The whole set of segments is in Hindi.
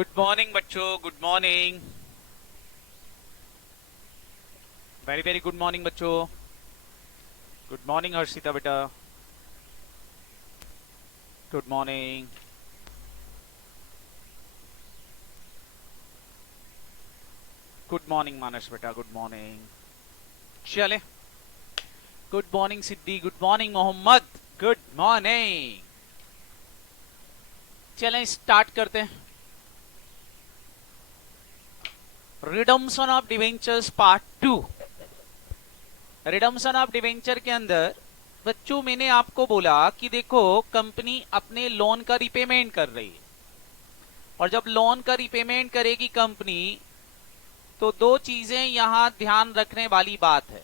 गुड मॉर्निंग बच्चों, good morning. Very very good morning बच्चों। गुड मॉर्निंग हर्षिता बेटा। Good morning. Good morning Manas बेटा, गुड मॉर्निंग। चले, good morning Siddhi, good morning Mohammad, good morning. चलें स्टार्ट करते हैं। Redemption of debentures part 2। Redemption of debenture के अंदर बच्चों मैंने आपको बोला कि देखो कंपनी अपने लोन का रिपेमेंट कर रही है, और जब लोन का रिपेमेंट करेगी कंपनी तो दो चीजें यहां ध्यान रखने वाली बात है।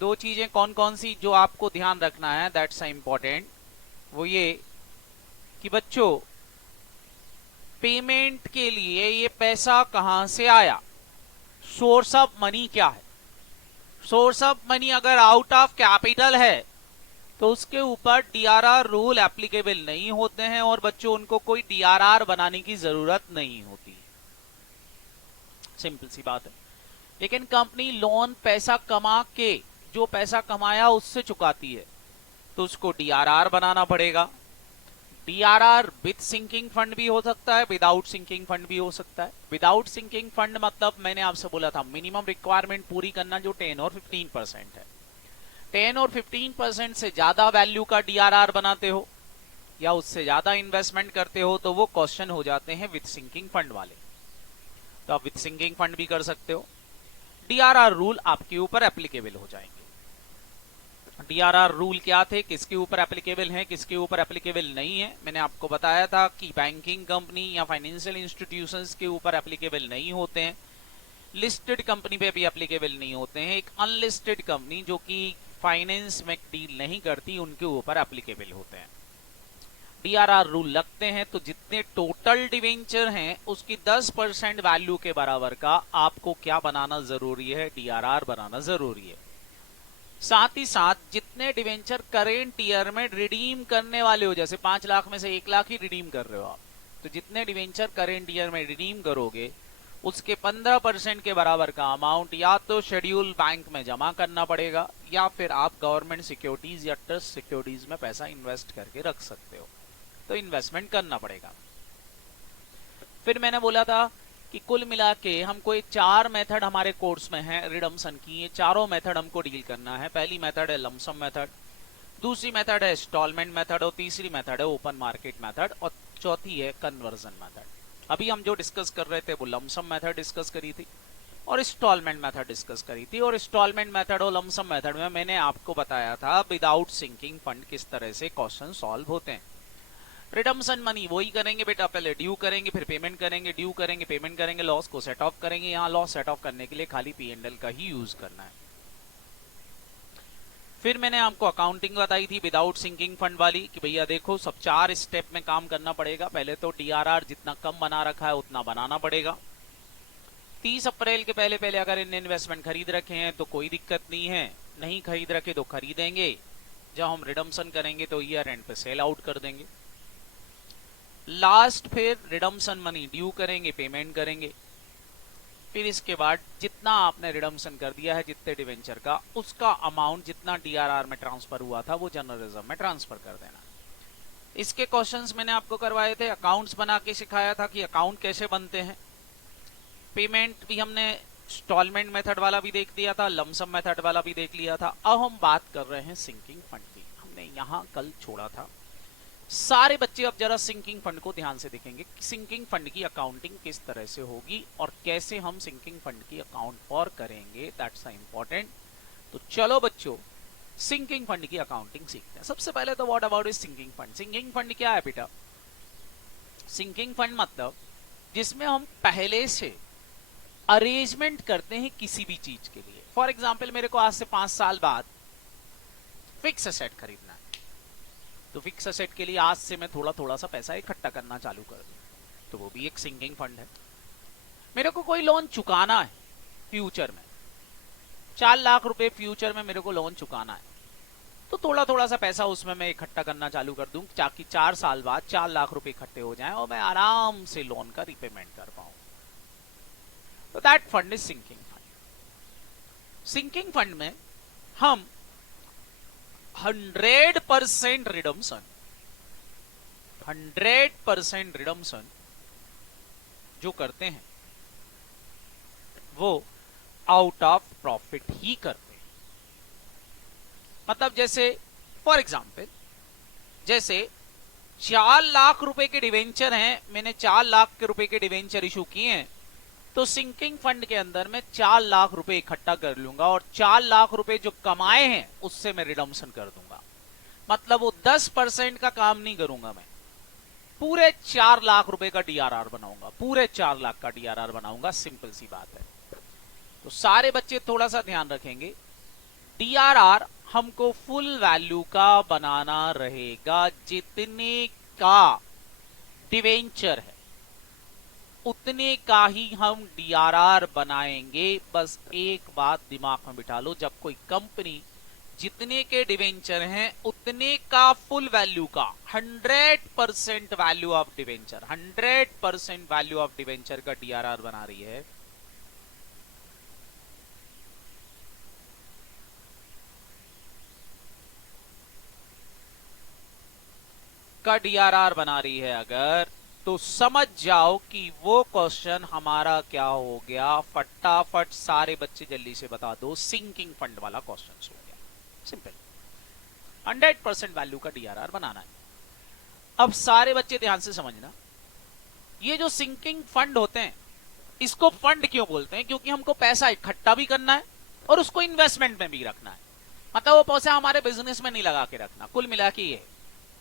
दो चीजें कौन कौन सी जो आपको ध्यान रखना है, दैट्स इंपॉर्टेंट। वो ये कि बच्चों पेमेंट के लिए ये पैसा कहां से आया, सोर्स ऑफ मनी क्या है। सोर्स ऑफ मनी अगर आउट ऑफ कैपिटल है तो उसके ऊपर डीआरआर रूल एप्लीकेबल नहीं होते हैं, और बच्चों उनको कोई डीआरआर बनाने की जरूरत नहीं होती। सिंपल सी बात है। लेकिन कंपनी लोन पैसा कमा के, जो पैसा कमाया उससे चुकाती है, तो उसको डीआरआर बनाना पड़ेगा। डीआरआर विद सिंकिंग फंड भी हो सकता है, विदाउट सिंकिंग फंड भी हो सकता है। विदाउट सिंकिंग फंड मतलब मैंने आपसे बोला था मिनिमम रिक्वायरमेंट पूरी करना जो 10 और 15% है। 10 और 15% से ज्यादा वैल्यू का डीआरआर बनाते हो या उससे ज्यादा इन्वेस्टमेंट करते हो तो वो क्वेश्चन हो जाते हैं विद सिंकिंग फंड वाले। तो आप विद सिंकिंग फंड भी कर सकते हो। डीआरआर रूल आपके ऊपर एप्लीकेबल हो जाएंगे। डीआरआर रूल क्या थे, किसके ऊपर एप्लीकेबल है, किसके ऊपर एप्लीकेबल नहीं है। मैंने आपको बताया था कि बैंकिंग कंपनी या फाइनेंशियल इंस्टीट्यूशंस के ऊपर एप्लीकेबल नहीं होते हैं, लिस्टेड कंपनी पे भी एप्लीकेबल नहीं होते हैं। एक अनलिस्टेड कंपनी जो कि फाइनेंस में डील नहीं करती उनके ऊपर एप्लीकेबल होते हैं। डीआरआर रूल लगते हैं तो जितने टोटल डिवेंचर हैं उसकी 10% वैल्यू के बराबर का आपको क्या बनाना जरूरी है, डीआरआर बनाना जरूरी है। साथ ही साथ जितने डिवेंचर करेंट ईयर में रिडीम करने वाले हो, जैसे 5 लाख में से 1 लाख ही रिडीम कर रहे हो आप, तो जितने डिवेंचर करेंट ईयर में रिडीम करोगे उसके 15% के बराबर का अमाउंट या तो शेड्यूल बैंक में जमा करना पड़ेगा या फिर आप गवर्नमेंट सिक्योरिटीज या ट्रस्ट सिक्योरिटीज में पैसा इन्वेस्ट करके रख सकते हो, तो इन्वेस्टमेंट करना पड़ेगा। फिर मैंने बोला था कि कुल मिला के हमको ये 4 मेथड हमारे कोर्स में है रिडम्पशन की। ये चारों मेथड हमको डील करना है। पहली मेथड है लमसम मेथड, दूसरी मेथड है इंस्टॉलमेंट मेथड, और तीसरी मेथड है ओपन मार्केट मेथड, और चौथी है कन्वर्जन मेथड। अभी हम जो डिस्कस कर रहे थे वो लमसम मेथड डिस्कस करी थी और इंस्टॉलमेंट मेथड डिस्कस करी थी। और इंस्टॉलमेंट मेथड और लमसम मेथड में मैंने आपको बताया था विदाउट सिंकिंग फंड किस तरह से क्वेश्चन सॉल्व होते हैं। रिडम्पशन मनी वही करेंगे बेटा, पहले ड्यू करेंगे फिर पेमेंट करेंगे, ड्यू करेंगे पेमेंट करेंगे, लॉस को सेट ऑफ करेंगे। यहाँ लॉस सेट ऑफ करने के लिए खाली P&L का ही यूज करना है। फिर मैंने आपको अकाउंटिंग बताई थी विदाउट सिंकिंग फंड वाली कि भैया देखो सब 4 स्टेप में काम करना पड़ेगा। पहले तो डीआरआर जितना कम बना रखा है उतना बनाना पड़ेगा। 30 अप्रैल के पहले पहले अगर इन इन्वेस्टमेंट खरीद रखे हैं तो कोई दिक्कत नहीं है, नहीं खरीद रखे तो खरीदेंगे। जब हम रिडम्पशन करेंगे तो ईयर एंड पे सेल आउट कर देंगे। लास्ट फिर रिडम्पशन मनी ड्यू करेंगे, पेमेंट करेंगे। फिर इसके बाद जितना आपने रिडम्पशन कर दिया है जितने डिवेंचर का, उसका अमाउंट जितना डीआरआर में ट्रांसफर हुआ था वो जनरल रिजर्व में ट्रांसफर कर देना। इसके क्वेश्चंस मैंने आपको करवाए थे, अकाउंट्स बना के सिखाया था कि अकाउंट कैसे बनते हैं। पेमेंट भी हमने इंस्टॉलमेंट मेथड वाला भी देख लिया था, लमसम मेथड वाला भी देख लिया था। अब हम बात कर रहे हैं सिंकिंग फंड की। हमने यहां कल छोड़ा था। सारे बच्चे अब जरा सिंकिंग फंड को ध्यान से देखेंगे कि सिंकिंग फंड की अकाउंटिंग किस तरह से होगी और कैसे हम सिंकिंग फंड की अकाउंट फॉर करेंगे, दैट्स इंपॉर्टेंट। तो चलो बच्चों सिंकिंग फंड की अकाउंटिंग सीखते हैं। सबसे पहले तो what about is sinking fund. Sinking fund क्या है बेटा? सिंकिंग फंड मतलब जिसमें हम पहले से अरेंजमेंट करते हैं किसी भी चीज के लिए। फॉर एग्जाम्पल मेरे को आज से 5 साल बाद फिक्स एसेट खरीदना है, तो फिक्स एसेट के लिए आज से मैं थोड़ा थोड़ा सा पैसा इकट्ठा करना चालू कर दूं, तो वो भी एक सिंकिंग फंड है। मेरे को कोई लोन चुकाना है फ्यूचर में, 4 लाख रुपए फ्यूचर में मेरे को लोन चुकाना है, तो थोड़ा थोड़ा सा पैसा उसमें मैं इकट्ठा करना चालू कर दूं ताकि 4 साल बाद 4 लाख रुपए इकट्ठे हो जाएं और मैं आराम से लोन का रिपेमेंट कर पाऊं। तो that fund is sinking fund. Sinking fund में हम 100% रिडम्पशन 100% रिडम्पशन जो करते हैं वो आउट ऑफ प्रॉफिट ही करते हैं। मतलब जैसे फॉर एग्जाम्पल, जैसे 4 लाख रुपए के डिवेंचर हैं, मैंने 4 लाख के रुपए के डिवेंचर इशू किए हैं, तो सिंकिंग फंड के अंदर मैं 4 लाख रुपए इकट्ठा कर लूंगा और 4 लाख रुपए जो कमाए हैं उससे मैं रिडम्पशन कर दूंगा। मतलब वो 10% का काम नहीं करूंगा, मैं पूरे 4 लाख रुपए का डीआरआर बनाऊंगा, पूरे 4 लाख का डीआरआर बनाऊंगा। सिंपल सी बात है। तो सारे बच्चे थोड़ा सा ध्यान रखेंगे, डीआरआर हमको फुल वैल्यू का बनाना रहेगा। जितने का डिवेंचर है उतने का ही हम डीआरआर बनाएंगे। बस एक बात दिमाग में बिठा लो, जब कोई कंपनी जितने के डिवेंचर हैं उतने का फुल वैल्यू का 100% value of debenture 100% value of debenture का डीआरआर बना रही है, का डीआरआर बना रही है अगर, तो समझ जाओ कि वो क्वेश्चन हमारा क्या हो गया। फटाफट सारे बच्चे जल्दी से बता दो, सिंकिंग फंड वाला क्वेश्चन हो गया। सिंपल, 100% वैल्यू का डीआरआर बनाना है। अब सारे बच्चे ध्यान से समझना, ये जो सिंकिंग फंड होते हैं इसको फंड क्यों बोलते हैं? क्योंकि हमको पैसा इकट्ठा भी करना है और उसको इन्वेस्टमेंट में भी रखना है। मतलब वो पैसा हमारे बिजनेस में नहीं लगा के रखना। कुल मिला के ये,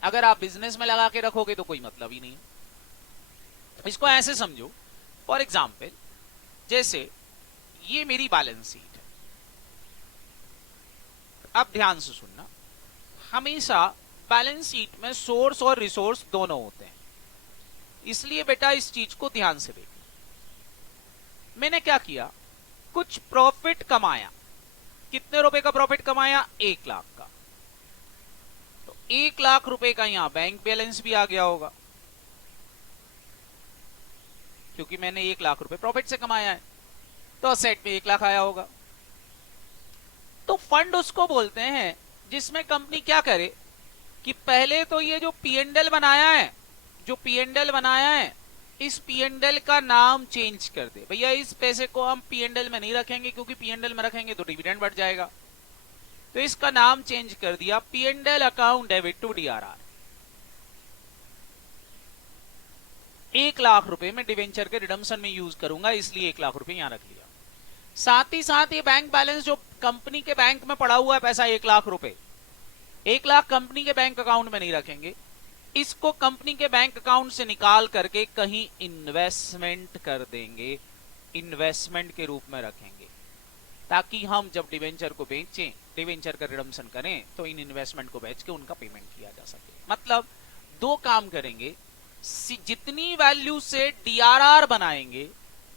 अगर आप बिजनेस में लगा के रखोगे तो कोई मतलब ही नहीं है। इसको ऐसे समझो, फॉर एग्जाम्पल जैसे ये मेरी बैलेंस शीट है। अब ध्यान से सुनना, हमेशा बैलेंस शीट में सोर्स और रिसोर्स दोनों होते हैं, इसलिए बेटा इस चीज को ध्यान से देखना। मैंने क्या किया, कुछ प्रॉफिट कमाया। कितने रुपए का प्रॉफिट कमाया? 1 लाख का। तो 1 लाख रुपए का यहां बैंक बैलेंस भी आ गया होगा, क्योंकि मैंने 1 लाख रुपए प्रॉफिट से कमाया है, तो असेट में 1 लाख आया होगा। तो फंड उसको बोलते हैं जिसमें कंपनी क्या करे कि पहले तो ये जो पीएनएल बनाया है, जो पीएनएल बनाया है, इस पीएनएल का नाम चेंज कर दे। भैया इस पैसे को हम पीएनएल में नहीं रखेंगे, क्योंकि पीएनएल में रखेंगे तो डिविडेंड बढ़ जाएगा, तो इसका नाम चेंज कर दिया PNL account debit to DRR. 1 lakh रुपए में डिवेंचर के रिडम्पशन में यूज करूंगा, इसलिए 1 लाख रुपए यहां रख लिया। साथ ही साथ ये बैंक बैलेंस जो कंपनी के बैंक में पड़ा हुआ है पैसा 1 लाख रुपए, 1 लाख कंपनी के बैंक अकाउंट में नहीं रखेंगे, इसको कंपनी के बैंक अकाउंट से निकाल करके कहीं इन्वेस्टमेंट कर देंगे, इन्वेस्टमेंट के रूप में रखेंगे, ताकि हम जब डिवेंचर को बेचें, डिवेंचर का रिडम्पशन करें, तो इन इन्वेस्टमेंट को बेच के उनका पेमेंट किया जा सके। मतलब दो काम करेंगे, जितनी वैल्यू से डीआरआर बनाएंगे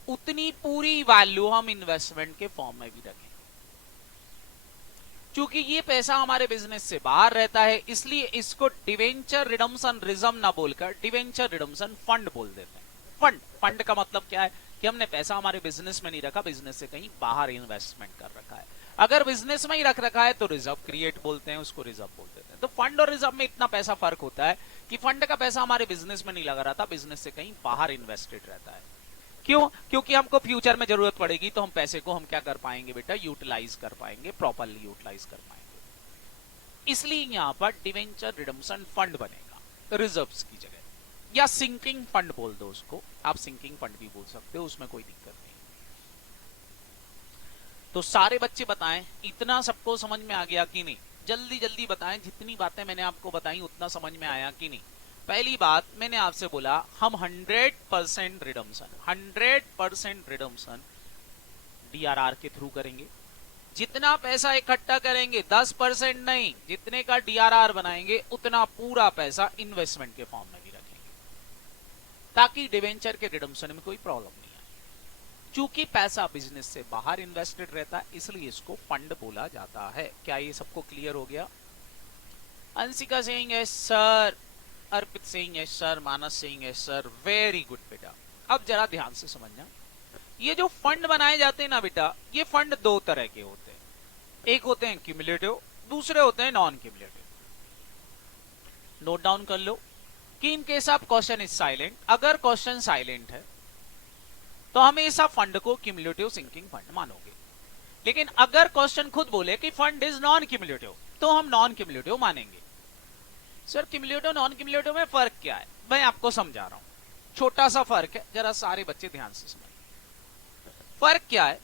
उतनी पूरी वैल्यू हम इन्वेस्टमेंट के फॉर्म में भी रखेंगे। क्योंकि ये पैसा हमारे बिजनेस से बाहर रहता है, इसलिए इसको डिवेंचर रिडम्पशन रिजम ना बोलकर डिवेंचर रिडम्पशन फंड बोल देते हैं। फंड, फंड का मतलब क्या है कि हमने पैसा हमारे बिजनेस में नहीं रखा, बिजनेस से कहीं बाहर इन्वेस्टमेंट कर रखा है। अगर बिजनेस में ही रख रखा है तो रिजर्व क्रिएट बोलते हैं, उसको रिजर्व बोल देते हैं। तो फंड और रिजर्व में इतना पैसा फर्क होता है कि फंड का पैसा हमारे बिजनेस में नहीं लगा रहता, बिजनेस से कहीं बाहर इन्वेस्टेड रहता है। क्यों? क्योंकि हमको फ्यूचर में जरूरत पड़ेगी तो हम पैसे को हम क्या कर पाएंगे बेटा, यूटिलाइज कर पाएंगे, प्रॉपरली यूटिलाइज कर पाएंगे। इसलिए यहां पर डिवेंचर रिडम्पशन फंड बनेगा रिजर्व्स की जगह, या सिंकिंग फंड बोल दो उसको, आप सिंकिंग फंड भी बोल सकते हो, उसमें कोई दिक्कत नहीं। तो सारे बच्चे बताएं, इतना सबको समझ में आ गया कि नहीं? जल्दी जल्दी बताएं, जितनी बातें मैंने आपको बताई उतना समझ में आया कि नहीं? पहली बात मैंने आपसे बोला, हम 100% रिडम्पशन 100% रिडम्पशन डीआरआर के थ्रू करेंगे। जितना पैसा इकट्ठा करेंगे 10% नहीं, जितने का डीआरआर बनाएंगे उतना पूरा पैसा इन्वेस्टमेंट के फॉर्म में भी रखेंगे, ताकि डिवेंचर के रिडम्पशन में कोई प्रॉब्लम नहीं आए। चूंकि पैसा बिजनेस से बाहर इन्वेस्टेड रहता है, इसलिए इसको फंड बोला जाता है। क्या ये सबको क्लियर हो गया? Anshika saying yes sir, Arpit saying yes sir, Manas saying yes sir, very good बेटा। अब जरा ध्यान से समझना, ये जो फंड बनाए जाते हैं ना बेटा, ये फंड दो तरह के होते हैं, एक होते हैं क्यूमुलेटिव, दूसरे होते हैं नॉन क्यूमुलेटिव। नोट डाउन कर लो कि in case of question is silent, अगर क्वेश्चन साइलेंट है तो हमेशा फंड को क्यूमुलेटिव सिंकिंग फंड मानोगे, लेकिन अगर क्वेश्चन खुद बोले कि फंड इज नॉन क्यूमुलेटिव तो हम नॉन क्यूमुलेटिव मानेंगे। सर क्यूमुलेटिव नॉन क्यूमुलेटिव में फर्क क्या है, मैं आपको समझा रहा हूं, छोटा सा फर्क है, जरा सारे बच्चे ध्यान से समझ। फर्क क्या है,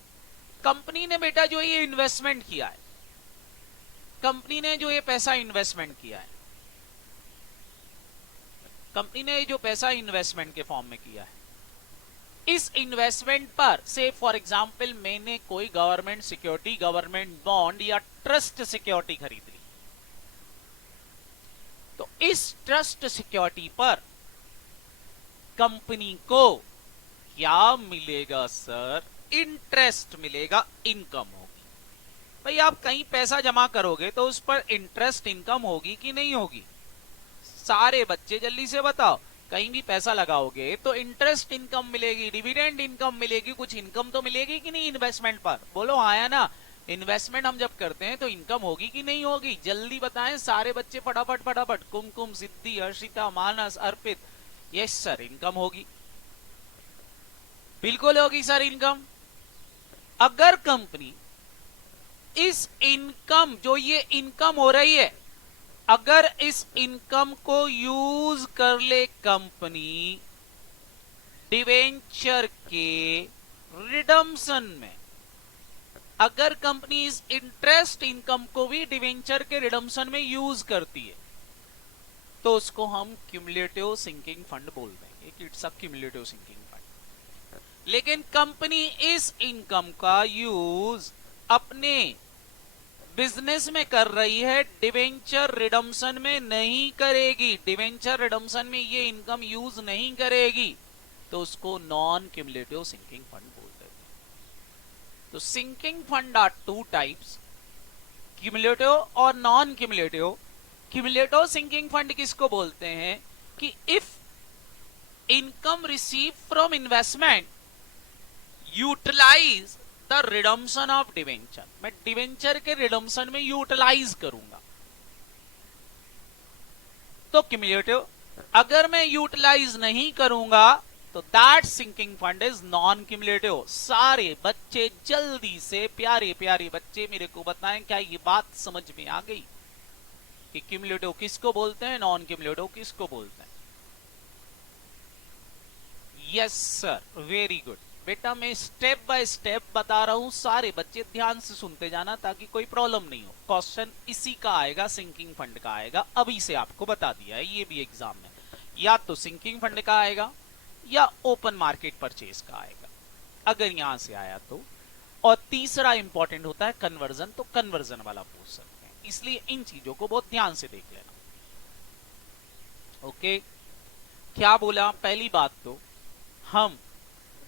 कंपनी ने बेटा जो ये इन्वेस्टमेंट किया है, कंपनी ने जो ये पैसा इन्वेस्टमेंट किया है, कंपनी ने जो पैसा इन्वेस्टमेंट के फॉर्म में किया है, इस इन्वेस्टमेंट पर से फॉर एग्जांपल मैंने कोई गवर्नमेंट सिक्योरिटी, गवर्नमेंट बॉन्ड या ट्रस्ट सिक्योरिटी खरीद ली, तो इस ट्रस्ट सिक्योरिटी पर कंपनी को क्या मिलेगा सर, इंटरेस्ट मिलेगा, इनकम होगी। भाई आप कहीं पैसा जमा करोगे तो उस पर इंटरेस्ट इनकम होगी कि नहीं होगी, सारे बच्चे जल्दी से बताओ। कहीं भी पैसा लगाओगे तो इंटरेस्ट इनकम मिलेगी, डिविडेंड इनकम मिलेगी, कुछ इनकम तो मिलेगी कि नहीं इन्वेस्टमेंट पर, बोलो आया ना। इन्वेस्टमेंट हम जब करते हैं तो इनकम होगी कि नहीं होगी, जल्दी बताएं सारे बच्चे फटाफट फटाफट। कुमकुम, सिद्धि, हर्षिता, मानस, अर्पित, यस सर इनकम होगी, बिल्कुल होगी सर इनकम। अगर कंपनी इस इनकम, जो ये इनकम हो रही है, अगर इस इनकम को यूज कर ले कंपनी डिवेंचर के रिडम्पशन में, अगर कंपनी इस इंटरेस्ट इनकम को भी डिवेंचर के रिडम्पशन में यूज करती है, तो उसको हम क्यूमुलेटिव सिंकिंग फंड बोल देंगे कि it's a cumulative sinking fund. लेकिन कंपनी इस इनकम का यूज अपने बिजनेस में कर रही है, डिवेंचर रिडम्पशन में नहीं करेगी, डिवेंचर रिडम्पशन में ये इनकम यूज नहीं करेगी, तो उसको नॉन क्यूमुलेटिव सिंकिंग फंड बोल देते हैं। तो sinking fund are two types, cumulative और non cumulative. Cumulative sinking fund किसको बोलते हैं कि if income receive from investment utilise the redemption of debenture, मैं डिवेंचर के रिडम्पशन में यूटिलाइज करूंगा तो क्यूमुलेटिव। अगर मैं यूटिलाइज नहीं करूंगा तो that sinking fund is non cumulative. सारे बच्चे जल्दी से, प्यारे प्यारे बच्चे मेरे को बताएं, क्या ये बात समझ में आ गई कि क्यूमुलेटिव किसको बोलते हैं, नॉन क्यूमुलेटिव किसको बोलते हैं? यस सर, वेरी गुड बेटा, मैं स्टेप बाय स्टेप बता रहा हूं, सारे बच्चे ध्यान से सुनते जाना ताकि कोई प्रॉब्लम नहीं हो। क्वेश्चन इसी का आएगा, सिंकिंग फंड का आएगा, अभी से आपको बता दिया है, ये भी एग्जाम में या तो सिंकिंग फंड का आएगा या ओपन मार्केट परचेज का आएगा, अगर यहां से आया तो। और तीसरा इंपॉर्टेंट होता है कन्वर्जन, तो कन्वर्जन वाला पूछ सकते हैं, इसलिए इन चीजों को बहुत ध्यान से देख लेना। ओके, क्या बोला, पहली बात तो हम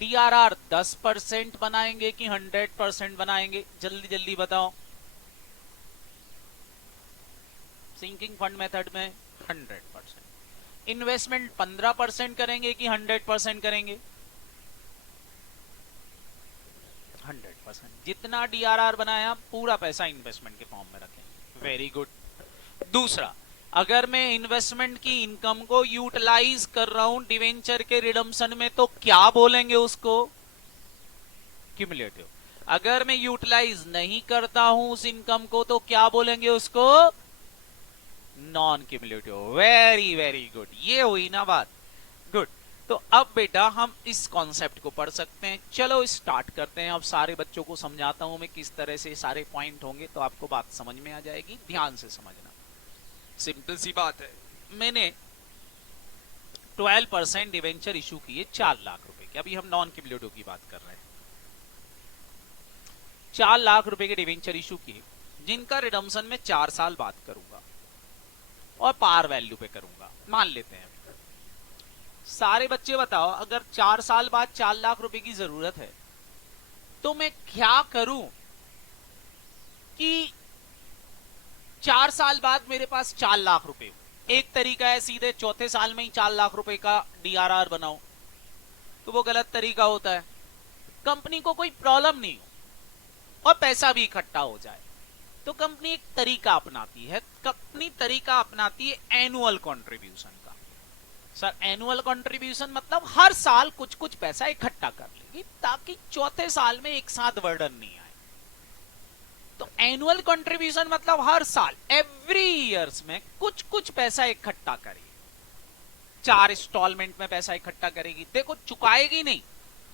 DRR 10% बनाएंगे कि 100% बनाएंगे, जल्दी जल्दी बताओ। सिंकिंग फंड मेथड में 100%। इन्वेस्टमेंट 15% करेंगे कि 100% करेंगे? 100%। जितना DRR बनाया पूरा पैसा इन्वेस्टमेंट के फॉर्म में रखेंगे, वेरी गुड। दूसरा, अगर मैं इन्वेस्टमेंट की इनकम को यूटिलाइज कर रहा हूं डिवेंचर के रिडम्पशन में, तो क्या बोलेंगे उसको? क्यूमुलेटिव। अगर मैं यूटिलाइज नहीं करता हूं उस इनकम को, तो क्या बोलेंगे उसको? Non cumulative. Very very good, ये हुई ना बात, गुड। तो अब बेटा हम इस कॉन्सेप्ट को पढ़ सकते हैं, चलो स्टार्ट करते हैं। अब सारे बच्चों को समझाता हूं मैं किस तरह से सारे पॉइंट होंगे, तो आपको बात समझ में आ जाएगी, ध्यान से समझना। सिंपल सी बात है, मैंने 12% डिवेंचर इशू किए 4 लाख रुपए के, अभी हम नॉन क्यूमुलेटिव की बात कर रहे हैं। 4 लाख रुपए के डिवेंचर इशू किए, जिनका रिडम्पशन में 4 साल बाद करूंगा और पार वैल्यू पे करूंगा, मान लेते हैं। सारे बच्चे बताओ, अगर 4 साल बाद 4 लाख रुपए की जरूरत है तो मैं क्या करूं कि 4 साल बाद मेरे पास 4 लाख रुपए। एक तरीका है सीधे चौथे साल में ही 4 लाख रुपए का डीआरआर बनाओ, तो वो गलत तरीका होता है। कंपनी को कोई प्रॉब्लम नहीं हो और पैसा भी इकट्ठा हो जाए, तो कंपनी एक तरीका अपनाती है। कंपनी तरीका अपनाती है एनुअल कंट्रीब्यूशन का। सर एनुअल कंट्रीब्यूशन मतलब हर साल कुछ कुछ पैसा इकट्ठा कर लेगी ताकि चौथे साल में एक साथ बर्डन नहीं आए। तो एनुअल कंट्रीब्यूशन मतलब हर साल एवरी ईयर्स में कुछ कुछ पैसा इकट्ठा करेगी, 4 इंस्टॉलमेंट में पैसा इकट्ठा करेगी। देखो चुकाएगी नहीं,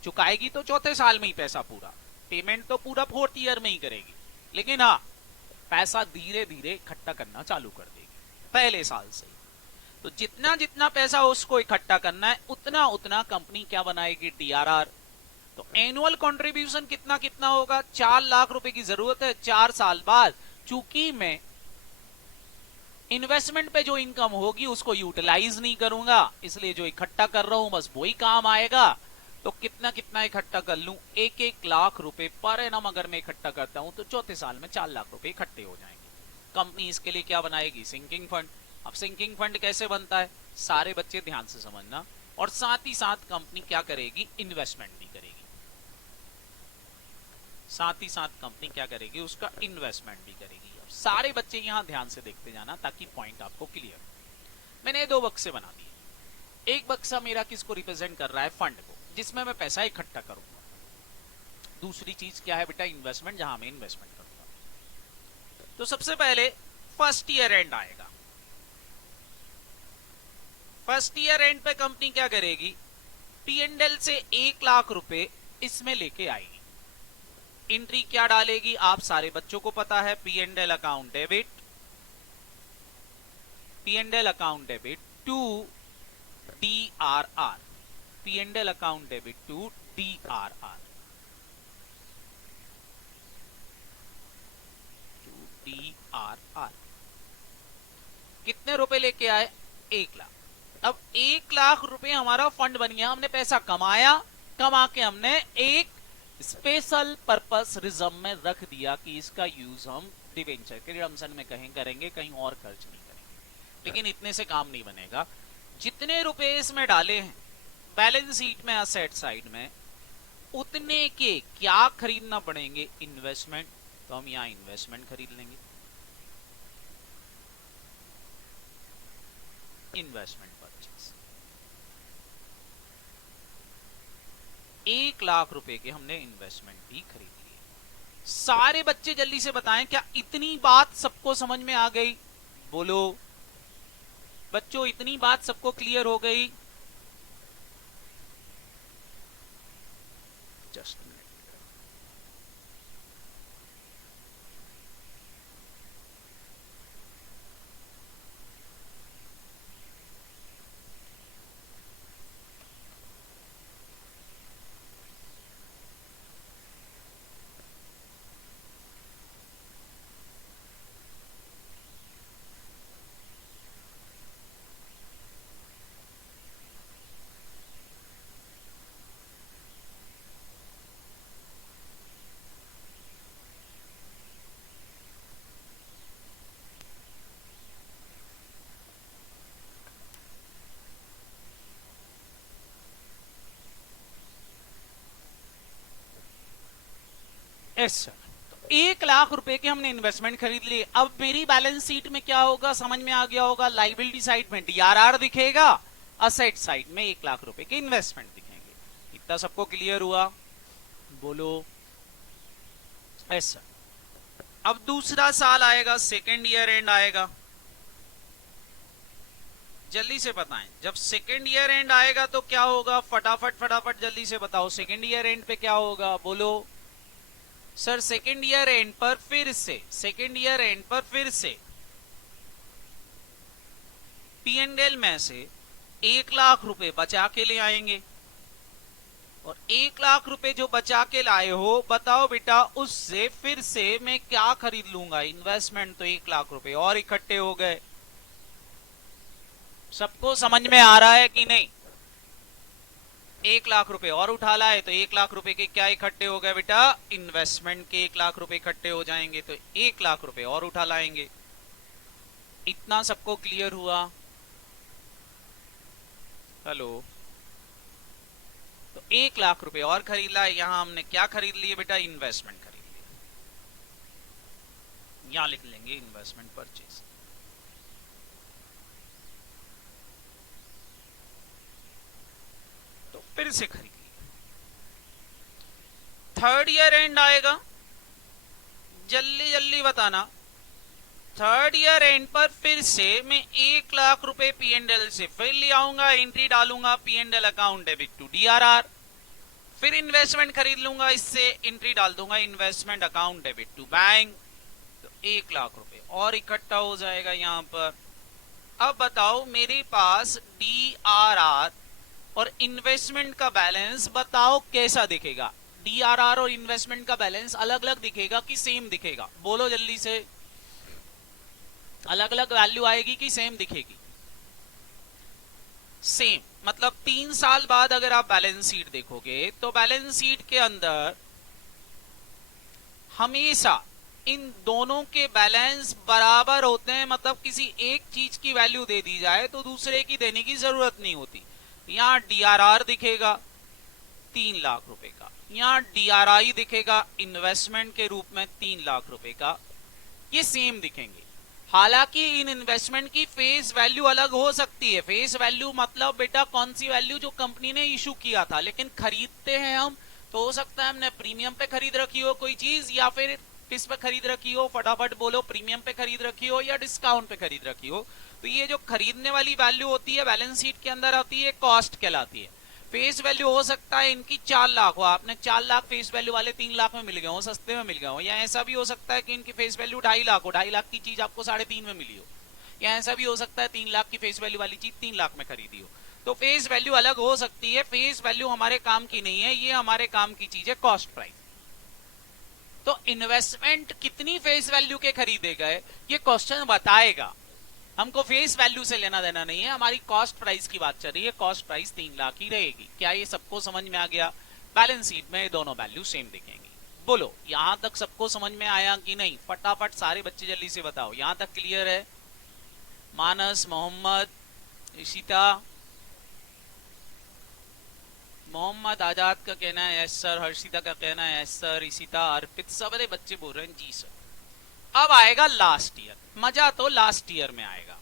चुकाएगी तो चौथे साल में ही पैसा पूरा, पेमेंट तो पूरा 4th ईयर में ही करेगी, लेकिन हाँ पैसा धीरे धीरे इकट्ठा करना चालू कर देगी पहले साल से। तो जितना जितना पैसा उसको इकट्ठा करना है उतना उतना कंपनी क्या बनाएगी, डीआरआर। तो एनुअल कंट्रीब्यूशन कितना कितना होगा, 4 लाख रुपए की जरूरत है 4 साल बाद। चूंकि मैं इन्वेस्टमेंट पे जो इनकम होगी उसको यूटिलाइज नहीं करूंगा, इसलिए जो इकट्ठा कर रहा हूं बस वही काम आएगा। तो कितना कितना इकट्ठा कर लूं, 1-1 लाख रुपए पर एनम अगर मैं इकट्ठा करता हूं तो चौथे साल में 4 लाख रुपए इकट्ठे हो जाएंगे। कंपनी इसके लिए क्या बनाएगी, सिंकिंग फंड। अब सिंकिंग फंड कैसे बनता है, सारे बच्चे ध्यान से समझना, और साथ ही साथ कंपनी क्या करेगी, इन्वेस्टमेंट भी करेगी। साथ ही साथ कंपनी क्या करेगी, उसका इन्वेस्टमेंट भी करेगी। अब सारे बच्चे यहां ध्यान से देखते जाना ताकि पॉइंट आपको क्लियर हो। मैंने 2 बक्से बना दिए। एक बक्सा मेरा किसको रिप्रेजेंट कर रहा है, फंड को, जिसमें मैं पैसा इकट्ठा करूंगा। दूसरी चीज क्या है बेटा, इन्वेस्टमेंट, जहां मैं इन्वेस्टमेंट करूंगा। तो सबसे पहले फर्स्ट ईयर एंड आएगा। फर्स्ट ईयर एंड पे कंपनी क्या करेगी, P&L से 1 लाख रुपए इसमें लेके आएगी। एंट्री क्या डालेगी, आप सारे बच्चों को पता है, P&L account debit, P&L account debit to DRR, P&L account debit to DRR, कितने रुपए लेके आए, 1 लाख। अब 1 लाख रुपए हमारा फंड बन गया, हमने पैसा कमाया, कमा के हमने एक स्पेशल पर्पस रिजर्व में रख दिया कि इसका यूज हम डिवेंचर के रिडम्पशन में कहीं करेंगे, कहीं और खर्च नहीं करेंगे। लेकिन इतने से काम नहीं बनेगा, जितने रुपए इसमें डाले हैं बैलेंस शीट में, असेट साइड में, उतने के क्या खरीदना पड़ेंगे, इन्वेस्टमेंट। तो हम यहां इन्वेस्टमेंट खरीद लेंगे, इन्वेस्टमेंट परचेज। 1 लाख रुपए के हमने इन्वेस्टमेंट भी खरीद लिए। सारे बच्चे जल्दी से बताएं, क्या इतनी बात सबको समझ में आ गई, बोलो बच्चों, इतनी बात सबको क्लियर हो गई। जस्ट सर, तो 1 लाख रुपए के हमने इन्वेस्टमेंट खरीद लिए। अब मेरी बैलेंस शीट में क्या होगा, समझ में आ गया होगा, लाइबिलिटी साइड में डीआरआर दिखेगा, असेट साइड में 1 लाख रुपए के इन्वेस्टमेंट दिखेंगे। इतना सबको क्लियर हुआ, बोलो ऐसा। अब दूसरा साल आएगा, सेकेंड ईयर एंड आएगा, जल्दी से बताएं। जब सेकेंड ईयर एंड आएगा तो क्या होगा, फटाफट फटाफट जल्दी से बताओ, सेकेंड ईयर एंड पे क्या होगा, बोलो सर। सेकेंड ईयर एंड पर फिर से, सेकेंड ईयर एंड पर फिर से P&L में से 1 लाख रुपए बचा के ले आएंगे, और 1 लाख रुपए जो बचा के लाए हो, बताओ बेटा उससे फिर से मैं क्या खरीद लूंगा, इन्वेस्टमेंट। तो 1 लाख रुपए और इकट्ठे हो गए। सबको समझ में आ रहा है कि नहीं, 1 लाख रुपए और उठा लाए तो 1 लाख रुपए के क्या इकट्ठे हो गए बेटा, इन्वेस्टमेंट के 1 लाख रुपए इकट्ठे हो जाएंगे। तो 1 लाख रुपए और उठा लाएंगे, इतना सबको क्लियर हुआ? हेलो। तो 1 लाख रुपए और खरीद ला। यहां हमने क्या खरीद लिए बेटा? इन्वेस्टमेंट खरीद लिया। यहां लिख लेंगे इन्वेस्टमेंट परचेज। तो फिर से खरीद लिया। थर्ड ईयर एंड आएगा, जल्दी जल्दी बताना। थर्ड ईयर एंड पर फिर से मैं 1 लाख रुपए P&L से फिर ले आऊंगा, एंट्री डालूंगा P&L account debit to DRR, फिर इन्वेस्टमेंट खरीद लूंगा, इससे एंट्री डाल दूंगा investment account debit to bank. तो 1 लाख रुपए और इकट्ठा हो जाएगा यहां पर। अब बताओ मेरे पास DRR और इन्वेस्टमेंट का बैलेंस बताओ कैसा दिखेगा? DRR और इन्वेस्टमेंट का बैलेंस अलग अलग दिखेगा कि सेम दिखेगा? बोलो जल्दी से। अलग अलग वैल्यू आएगी कि सेम दिखेगी? सेम। मतलब 3 साल बाद अगर आप बैलेंस शीट देखोगे तो बैलेंस शीट के अंदर हमेशा इन दोनों के बैलेंस बराबर होते हैं। मतलब किसी एक चीज की वैल्यू दे दी जाए तो दूसरे की देने की जरूरत नहीं होती। यहां DRR दिखेगा 3 लाख रुपए का, यहां DRI दिखेगा इन्वेस्टमेंट के रूप में 3 लाख रुपए का। ये सेम दिखेंगे। हालांकि इन इन्वेस्टमेंट की फेस वैल्यू अलग हो सकती है। फेस वैल्यू मतलब बेटा कौन सी वैल्यू? जो कंपनी ने इशू किया था। लेकिन खरीदते हैं हम तो हो सकता है हमने प्रीमियम पे खरीद रखी हो कोई चीज, या फिर किस पे खरीद रखी हो? फटाफट बोलो। प्रीमियम पे खरीद रखी हो या डिस्काउंट पे खरीद रखी हो? तो ये जो खरीदने वाली वैल्यू होती है बैलेंस शीट के अंदर आती है, कॉस्ट कहलाती है। फेस वैल्यू हो सकता है इनकी 4 लाख हो, आपने 4 लाख फेस वैल्यू वाले 3 लाख में मिल गए हो, सस्ते में मिल गए हो। या ऐसा भी हो सकता है कि इनकी फेस वैल्यू 2.5 लाख हो, 2.5 लाख की चीज आपको 3.5 में मिली हो। या ऐसा भी हो सकता है 3 लाख की फेस वैल्यू वाली चीज 3 लाख में खरीदी हो। तो फेस वैल्यू अलग हो सकती है। फेस वैल्यू हमारे काम की नहीं है, ये हमारे काम की चीज है कॉस्ट प्राइस। तो इन्वेस्टमेंट कितनी फेस वैल्यू के खरीदे गए ये क्वेश्चन बताएगा। हमको फेस वैल्यू से लेना देना नहीं है, हमारी कॉस्ट प्राइस की बात चल रही है। कॉस्ट प्राइस 3 लाख ही रहेगी। क्या ये सबको समझ में आ गया? बैलेंस शीट में दोनों वैल्यू सेम दिखेंगी। बोलो यहां तक सबको समझ में आया कि नहीं? फटाफट सारे बच्चे जल्दी से बताओ। यहां तक क्लियर है? मानस, मोहम्मद, इशिता, मोहम्मद आजाद का कहना है यस सर, हर्षिता का कहना है यस सर, इशिता, अर्पित, सारे बच्चे बोल रहे हैं जी सर। अब आएगा लास्ट ईयर। मजा तो लास्ट ईयर में आएगा।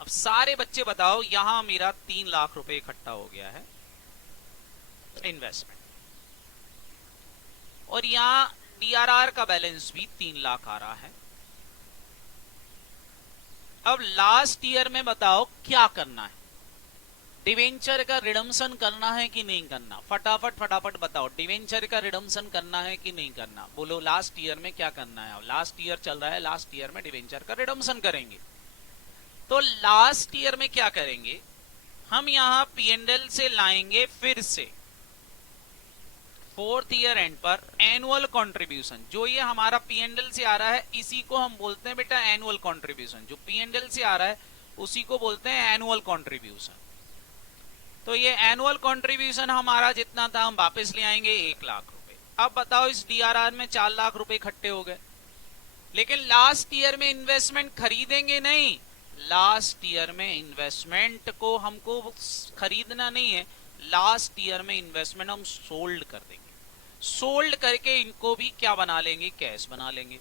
अब सारे बच्चे बताओ, यहां मेरा 3 लाख रुपए इकट्ठा हो गया है इन्वेस्टमेंट, और यहां DRR का बैलेंस भी 3 लाख आ रहा है। अब लास्ट ईयर में बताओ क्या करना है? डिवेंचर का रिडम्पशन करना है कि नहीं करना? फटाफट फटाफट बताओ। डिवेंचर का रिडम्पशन करना है कि नहीं करना? बोलो लास्ट ईयर में क्या करना है? लास्ट ईयर चल रहा है, लास्ट ईयर में डिवेंचर का रिडम्पशन करेंगे। तो लास्ट ईयर में क्या करेंगे? हम यहां P&L से लाएंगे फिर से फोर्थ ईयर एंड पर एनुअल कंट्रीब्यूशन। जो ये हमारा P&L से आ रहा है इसी को हम बोलते हैं बेटा एनुअल कंट्रीब्यूशन। जो P&L से आ रहा है उसी को बोलते हैं एनुअल कंट्रीब्यूशन। तो ये एनुअल कंट्रीब्यूशन हमारा जितना था हम वापस ले आएंगे 1 लाख रुपए। अब बताओ इस DRR में 4 लाख रुपए इकट्ठे हो गए, लेकिन लास्ट ईयर में इन्वेस्टमेंट खरीदेंगे नहीं। लास्ट ईयर में इन्वेस्टमेंट को हमको खरीदना नहीं है, लास्ट ईयर में इन्वेस्टमेंट हम सोल्ड कर देंगे। सोल्ड करके इनको भी क्या बना लेंगे? कैश बना लेंगे।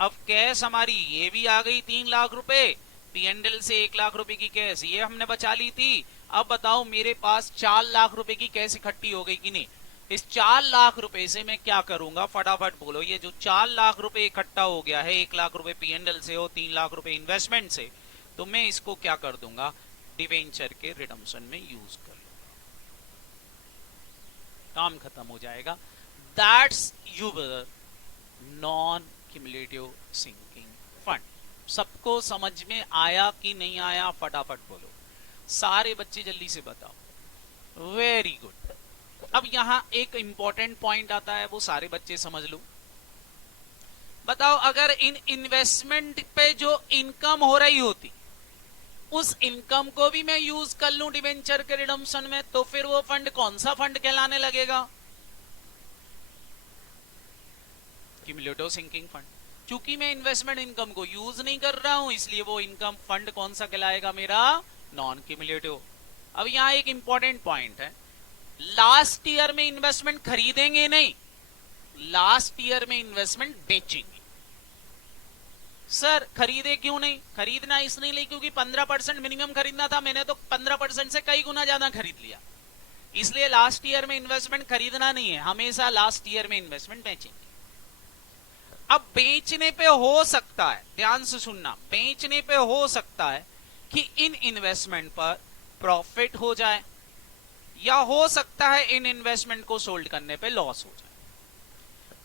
अब कैश हमारी ये भी आ गई 3 लाख रुपए। P&L से 1 लाख रुपए की कैश ये हमने बचा ली थी। अब बताओ मेरे पास 4 लाख रुपए की कैश इकट्ठी हो गई कि नहीं? इस 4 लाख रुपए से मैं क्या करूंगा? फटाफट बोलो। ये जो 4 लाख रुपए इकट्ठा हो गया है, 1 लाख रुपए P&L से और 3 लाख रुपए इन्वेस्टमेंट से, तो मैं इसको क्या कर दूंगा? डिवेंचर के रिडम्पशन में यूज कर लूंगा, काम खत्म हो जाएगा। That's your non cumulative sinking fund. सबको समझ में आया कि नहीं आया? फटाफट बोलो सारे बच्चे, जल्दी से बताओ। Very good. अब यहां एक इंपॉर्टेंट पॉइंट आता है, वो सारे बच्चे समझ लो। बताओ अगर इन इन्वेस्टमेंट पे जो इनकम हो रही होती उस इनकम को भी मैं यूज कर लूं डिवेंचर के रिडम्पशन में, तो फिर वो फंड कौन सा फंड कहलाने लगेगा? Cumulative sinking fund. चूंकि मैं इन्वेस्टमेंट इनकम को यूज नहीं कर रहा हूं, इसलिए वो इनकम फंड कौन सा कहलाएगा मेरा, नॉन क्यूमुलेटिव। अब यहां एक इंपॉर्टेंट पॉइंट है, लास्ट ईयर में इन्वेस्टमेंट खरीदेंगे नहीं, लास्ट ईयर में इन्वेस्टमेंट बेचेंगे। सर खरीदे क्यों नहीं, खरीदना इसलिए नहीं क्योंकि 15% मिनिमम खरीदना था, मैंने तो 15% से कई गुना ज्यादा खरीद लिया, इसलिए लास्ट ईयर में इन्वेस्टमेंट खरीदना नहीं है, हमेशा लास्ट ईयर में इन्वेस्टमेंट बेचेंगे। अब बेचने पे हो सकता है, ध्यान से सुनना, बेचने पे हो सकता है कि इन इन्वेस्टमेंट पर प्रॉफिट हो जाए, या हो सकता है इन इन्वेस्टमेंट को सोल्ड करने पे लॉस हो जाए।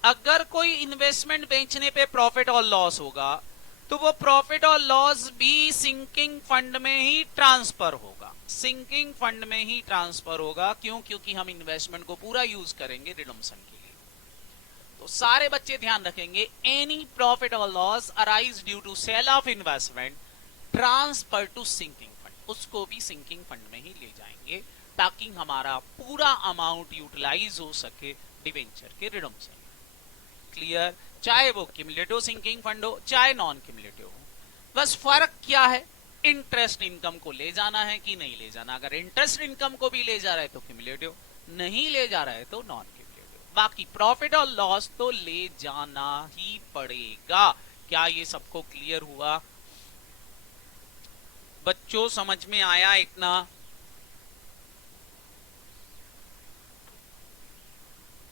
अगर कोई इन्वेस्टमेंट बेचने पे प्रॉफिट और लॉस होगा तो वो प्रॉफिट और लॉस भी सिंकिंग फंड में ही ट्रांसफर होगा, सिंकिंग फंड में ही ट्रांसफर होगा। क्यों, क्योंकि हम इन्वेस्टमेंट को पूरा यूज करेंगे रिडम्पशन के लिए। तो सारे बच्चे ध्यान रखेंगे, एनी प्रॉफिट और loss arise due to sale of investment transfer to sinking fund, उसको भी सिंकिंग फंड में ही ले जाएंगे ताकि हमारा पूरा अमाउंट यूटिलाइज हो सके डिवेंचर के रिडम्पशन। क्लियर, चाहे वो क्यूमुलेटिव सिंकिंग फंड हो चाहे नॉन क्यूमुलेटिव हो, बस फर्क क्या है, इंटरेस्ट इनकम को ले जाना है कि नहीं ले जाना। अगर इंटरेस्ट इनकम को भी ले जा रहा है तो क्यूमुलेटिव, नहीं ले जा रहा है तो नॉन क्यूमुलेटिव। बाकी प्रॉफिट और लॉस तो ले जाना ही पड़ेगा। क्या ये सबको क्लियर हुआ बच्चों, समझ में आया इतना?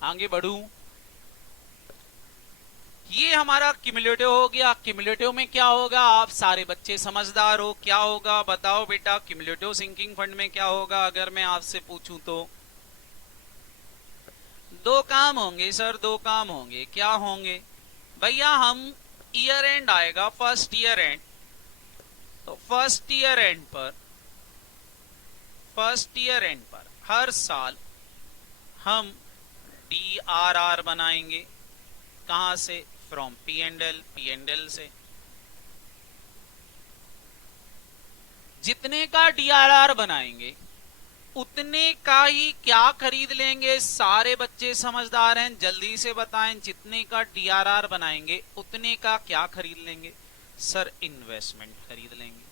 आगे बढ़ूं, ये हमारा क्यूमुलेटिव हो गया। क्यूमुलेटिव में क्या होगा, आप सारे बच्चे समझदार हो, क्या होगा बताओ बेटा, क्यूमुलेटिव सिंकिंग फंड में क्या होगा अगर मैं आपसे पूछूं तो? दो काम होंगे सर, दो काम होंगे। क्या होंगे भैया, हम ईयर एंड आएगा, फर्स्ट ईयर एंड, तो फर्स्ट ईयर एंड पर, फर्स्ट ईयर एंड पर हर साल हम DRR बनाएंगे। कहां से, फ्रॉम P&L, P&L से जितने का DRR बनाएंगे उतने का ही क्या खरीद लेंगे। सारे बच्चे समझदार हैं, जल्दी से बताएं, जितने का DRR बनाएंगे उतने का क्या खरीद लेंगे? सर इन्वेस्टमेंट खरीद लेंगे।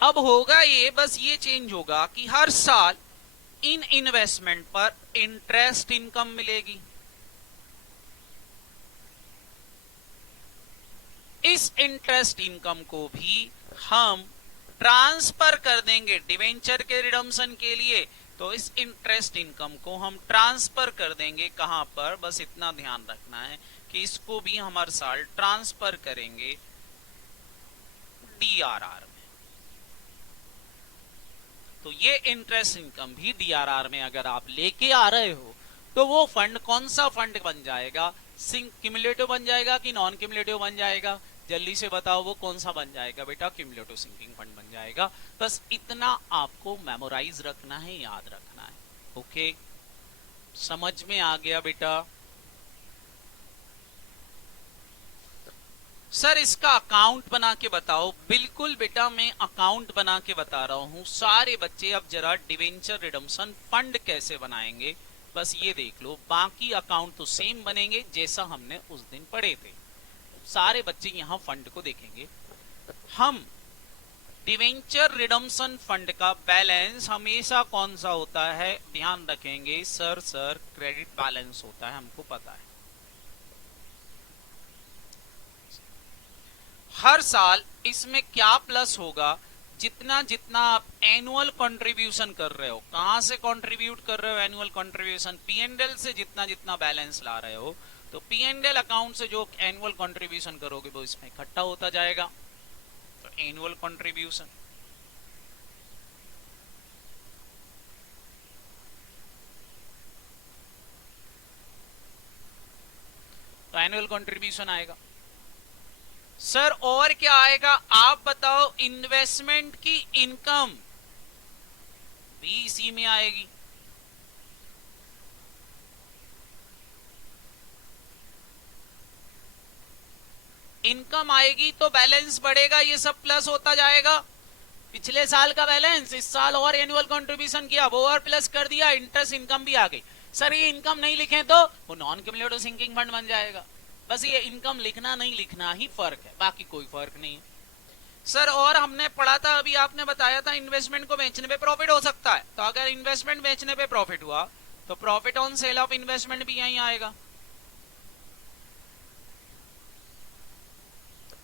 अब होगा ये, बस ये चेंज होगा कि हर साल इन इन्वेस्टमेंट पर इंटरेस्ट इनकम मिलेगी। इस इंटरेस्ट इनकम को भी हम ट्रांसफर कर देंगे डिवेंचर के रिडम्पशन के लिए। तो इस इंटरेस्ट इनकम को हम ट्रांसफर कर देंगे कहां पर, बस इतना ध्यान रखना है कि इसको भी हम हर साल ट्रांसफर करेंगे DRR में। तो ये इंटरेस्ट इनकम भी DRR में अगर आप लेके आ रहे हो तो वो फंड कौन सा फंड बन जाएगा, क्यूमुलेटिव बन जाएगा कि नॉन क्यूमुलेटिव बन जाएगा? जल्दी से बताओ वो कौन सा बन जाएगा बेटा, क्यूमुलेटिव सिंकिंग फंड बन जाएगा। बस इतना आपको मेमोराइज रखना है, याद रखना है। ओके, समझ में आ गया बेटा? सर इसका अकाउंट बना के बताओ। बिल्कुल बेटा, मैं अकाउंट बना के बता रहा हूं। सारे बच्चे अब जरा डिवेंचर रिडम्पशन फंड कैसे बनाएंगे बस ये देख लो, बाकी अकाउंट तो सेम बनेंगे जैसा हमने उस दिन पढ़े थे। सारे बच्चे यहां फंड को देखेंगे। हम डिवेंचर रिडम्पशन फंड का बैलेंस हमेशा कौन सा होता है, ध्यान रखेंगे सर, क्रेडिट बैलेंस होता है, हमको पता है। हर साल इसमें क्या प्लस होगा, जितना जितना आप एनुअल कंट्रीब्यूशन कर रहे हो। कहां से कंट्रीब्यूट कर रहे हो एनुअल कंट्रीब्यूशन? P&L से जितना जितना बैलेंस ला रहे हो, तो P&L अकाउंट से जो एनुअल कंट्रीब्यूशन करोगे वो इसमें इकट्ठा होता जाएगा। तो एनुअल कंट्रीब्यूशन, तो एनुअल कंट्रीब्यूशन आएगा। सर और क्या आएगा आप बताओ? इन्वेस्टमेंट की इनकम भी इसी में आएगी। इनकम आएगी तो बैलेंस बढ़ेगा, ये सब प्लस होता जाएगा। पिछले साल का बैलेंस इस साल और एनुअल कंट्रीब्यूशन किया, वो और प्लस कर दिया, इंटरेस्ट इनकम भी आ गई। सर ये इनकम नहीं लिखे तो वो नॉन क्यूमुलेटिव सिंकिंग फंड बन जाएगा। बस ये इनकम लिखना नहीं लिखना ही फर्क है, बाकी कोई फर्क नहीं है। सर और हमने पढ़ा था, अभी आपने बताया था इन्वेस्टमेंट को बेचने पे प्रॉफिट हो सकता है, तो अगर इन्वेस्टमेंट बेचने पे प्रॉफिट हुआ तो profit on sale of investment भी यहीं आएगा,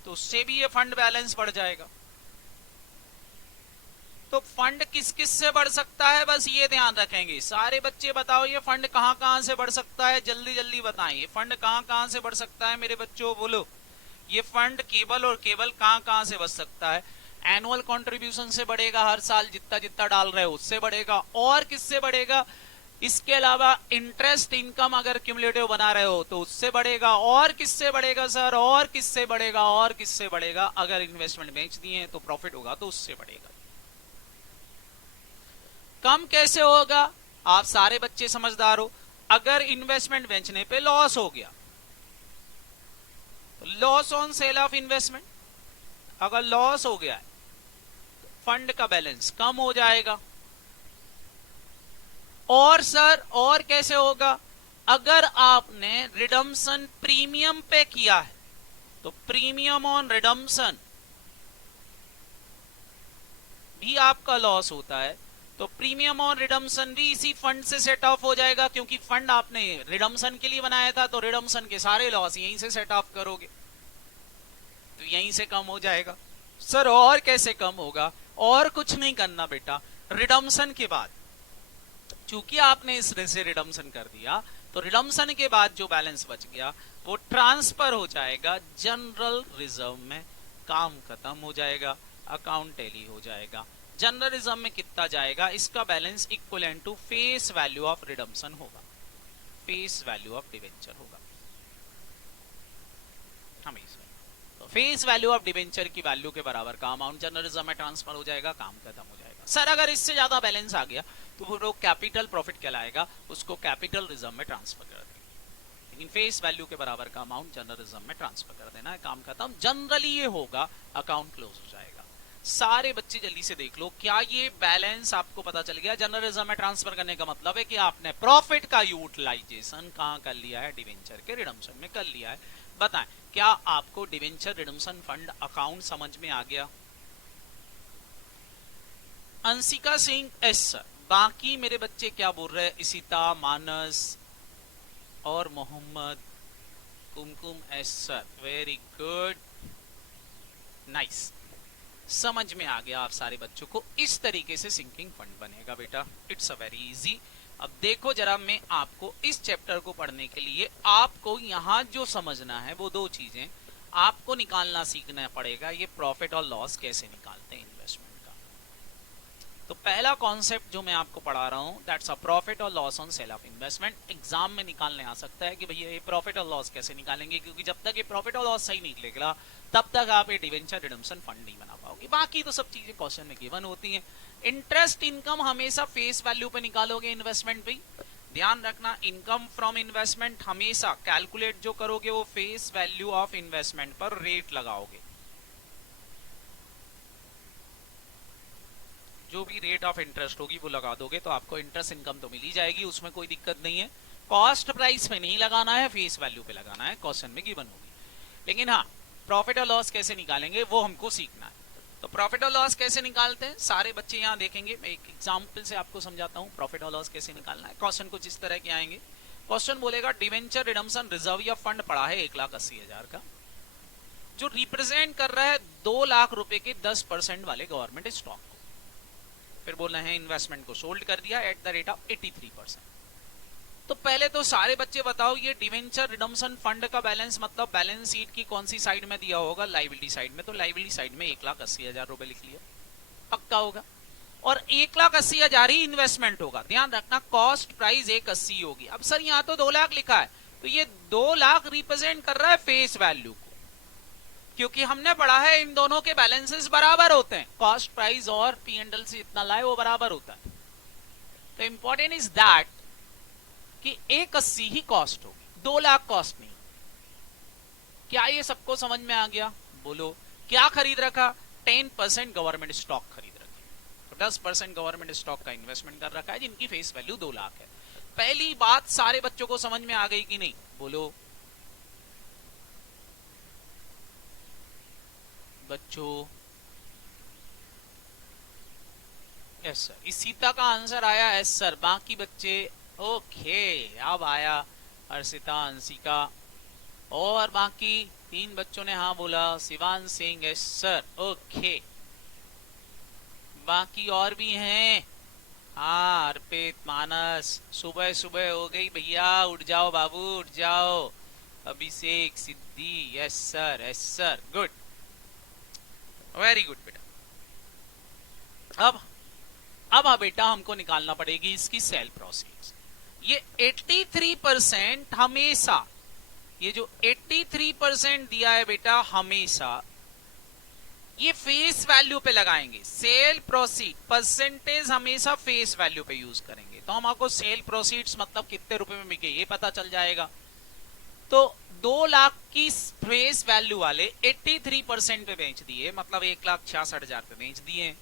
तो उससे भी ये फंड बैलेंस बढ़ जाएगा। तो फंड किस किस से बढ़ सकता है, बस ये ध्यान रखेंगे। सारे बच्चे बताओ ये फंड कहां कहां से बढ़ सकता है, जल्दी जल्दी बताएं, ये फंड कहां कहां से बढ़ सकता है मेरे बच्चों, बोलो। ये फंड केवल और केवल कहां कहां से बढ़ सकता है? एनुअल कंट्रीब्यूशन से बढ़ेगा, हर साल जितना जितना डाल रहे हो उससे बढ़ेगा। और किससे बढ़ेगा? इसके अलावा इंटरेस्ट इनकम अगर क्यूमुलेटिव बना रहे हो तो उससे बढ़ेगा। और किससे बढ़ेगा सर? और किससे बढ़ेगा? और किससे बढ़ेगा? अगर इन्वेस्टमेंट बेच दिए तो प्रॉफिट होगा तो उससे बढ़ेगा। कम कैसे होगा? आप सारे बच्चे समझदार हो, अगर इन्वेस्टमेंट बेचने पे लॉस हो गया, loss on sale of investment, अगर लॉस हो गया है तो फंड का बैलेंस कम हो जाएगा। और सर और कैसे होगा? अगर आपने रिडम्पशन प्रीमियम पे किया है तो प्रीमियम ऑन रिडम्पशन भी आपका लॉस होता है, तो प्रीमियम और रिडम्पशन भी इसी फंड से सेट ऑफ हो जाएगा, क्योंकि फंड आपने रिडम्पशन के लिए बनाया था, तो रिडम्पशन के सारे लॉस यहीं से सेट ऑफ करोगे, तो यहीं से कम हो जाएगा। सर और कैसे कम होगा? और कुछ नहीं करना बेटा, रिडम्पशन के बाद चूंकि आपने इस से रिडम्पशन कर दिया, तो रिडम्पशन के बाद जो बैलेंस बच गया वो ट्रांसफर हो जाएगा जनरल रिजर्व में, काम खत्म हो जाएगा, अकाउंट टैली हो जाएगा। जनरल रिजर्व में कितना जाएगा? इसका balance equivalent to face value of redemption होगा, फेस वैल्यू ऑफ डिवेंचर होगा हमेशा। तो फेस वैल्यू ऑफ डिवेंचर की वैल्यू के बराबर का अमाउंट जनरल रिजर्व में ट्रांसफर हो जाएगा, काम खत्म हो जाएगा। सर अगर इससे ज्यादा बैलेंस आ गया तो वो कैपिटल प्रॉफिट कहलाएगा, उसको कैपिटल रिजर्व में ट्रांसफर कर देंगे, लेकिन फेस वैल्यू के बराबर का अमाउंट जनरल रिजर्व में ट्रांसफर कर देना है, काम खत्म। जनरली ये होगा, अकाउंट क्लोज हो जाएगा। सारे बच्चे जल्दी से देख लो, क्या ये बैलेंस आपको पता चल गया? जनरल रिजर्व में ट्रांसफर करने का मतलब है कि आपने प्रॉफिट का यूटिलाइजेशन कहां कर लिया है? डिवेंचर के रिडम्पशन में कर लिया है। बताएं, क्या आपको डिवेंचर रिडम्पशन फंड अकाउंट समझ में आ गया? अंशिका सिंह एस सर, बाकी मेरे बच्चे क्या बोल रहे हैं? इसिता, मानस और Mohammad, Kumkum yes sir, very good, nice, समझ में आ गया आप सारे बच्चों को। इस तरीके से सिंकिंग फंड बनेगा बेटा, इट्स अ वेरी इजी। अब देखो जरा, मैं आपको इस चैप्टर को पढ़ने के लिए आपको यहां जो समझना है वो दो चीजें आपको निकालना सीखना पड़ेगा। ये प्रॉफिट और लॉस कैसे निकालते हैं इन्वेस्टमेंट का। तो पहला कॉन्सेप्ट जो मैं आपको पढ़ा रहा हूं, दैट्स अ प्रॉफिट और loss on sale of investment. Exam में निकालने आ सकता है कि भैया ये प्रॉफिट और लॉस कैसे निकालेंगे, क्योंकि जब तक ये प्रॉफिट और लॉस सही निकलेगा तब तक आप ये डिवेंचर रिडम्पशन फंड नहीं बना पाओगे। बाकी तो सब चीजें क्वेश्चन में गिवन होती हैं। इंटरेस्ट इनकम हमेशा फेस वैल्यू पे निकालोगे इन्वेस्टमेंट पे, ध्यान रखना। इनकम फ्रॉम इन्वेस्टमेंट हमेशा कैलकुलेट जो करोगे वो फेस वैल्यू ऑफ इन्वेस्टमेंट पर रेट लगाओगे, जो भी रेट ऑफ इंटरेस्ट होगी वो लगा दोगे तो आपको इंटरेस्ट इनकम तो मिल ही जाएगी, उसमें कोई दिक्कत नहीं है। कॉस्ट प्राइस पे नहीं लगाना है, फेस वैल्यू पे लगाना है, क्वेश्चन में गिवन होगी। लेकिन हाँ, प्रॉफिट और लॉस कैसे निकालेंगे वो हमको सीखना है। तो प्रॉफिट और लॉस कैसे निकालते हैं सारे बच्चे यहाँ देखेंगे। मैं एक एग्जाम्पल से आपको समझाता हूँ प्रॉफिट और लॉस कैसे निकालना है। क्वेश्चन कुछ इस तरह के आएंगे। क्वेश्चन बोलेगा डिवेंचर रिडम्पशन रिजर्व या फंड पड़ा है 1,80,000 का, जो रिप्रेजेंट कर रहा है 2 लाख रुपए के 10% वाले गवर्नमेंट स्टॉक को। फिर बोलना है इन्वेस्टमेंट को सोल्ड कर दिया एट द रेट ऑफ 83%। तो पहले तो सारे बच्चे बताओ, ये डिवेंचर रिडम्पशन फंड का बैलेंस मतलब बैलेंस शीट की कौन सी साइड में दिया होगा? लाइबिलिटी साइड में। तो लाइबिलिटी साइड में 1,80,000 रुपए लिख लिया, पक्का होगा। और 1,80,000 ही इन्वेस्टमेंट होगा, ध्यान रखना। कॉस्ट प्राइस 1,80 होगी। अब सर यहाँ तो 2 लाख लिखा है, तो ये 2 लाख रिप्रेजेंट कर रहा है फेस वैल्यू को, क्योंकि हमने पढ़ा है इन दोनों के बैलेंसेस बराबर होते हैं। कॉस्ट प्राइस और P&L से जितना लाए वो बराबर होता है। तो इंपॉर्टेंट इज दैट कि 1,80 ही कॉस्ट होगी, 2 लाख कॉस्ट नहीं। क्या ये सबको समझ में आ गया? बोलो, क्या खरीद रखा? 10% गवर्नमेंट स्टॉक खरीद रखी, तो 10% गवर्नमेंट स्टॉक का इन्वेस्टमेंट कर रखा है जिनकी फेस वैल्यू 2 लाख है। पहली बात सारे बच्चों को समझ में आ गई कि नहीं? बोलो बच्चों। यस सर, इस सीता का आंसर आया यस सर। बाकी बच्चे ओके, अब आया अर्षिता, अंशिका और बाकी 3 बच्चों ने हाँ बोला। Shivan Singh yes sir, okay. बाकी और भी हैं, हाँ अर्पित, मानस। सुबह सुबह हो गई भैया, उठ जाओ बाबू उठ जाओ। Abhishek, Siddhi yes sir, yes sir, good, very good बेटा। अब हाँ बेटा, हमको निकालना पड़ेगी इसकी सेल प्रोसीड्स। ये 83% हमेशा, ये जो 83% दिया है बेटा, हमेशा ये फेस वैल्यू पे लगाएंगे। सेल प्रोसीड परसेंटेज हमेशा फेस वैल्यू पे यूज करेंगे। तो हम आपको सेल प्रोसीड्स मतलब कितने रुपए में बिके ये पता चल जाएगा। तो 2 लाख की फेस वैल्यू वाले 83% पे बेच दिए, मतलब 1,66,000 पे बेच दिए।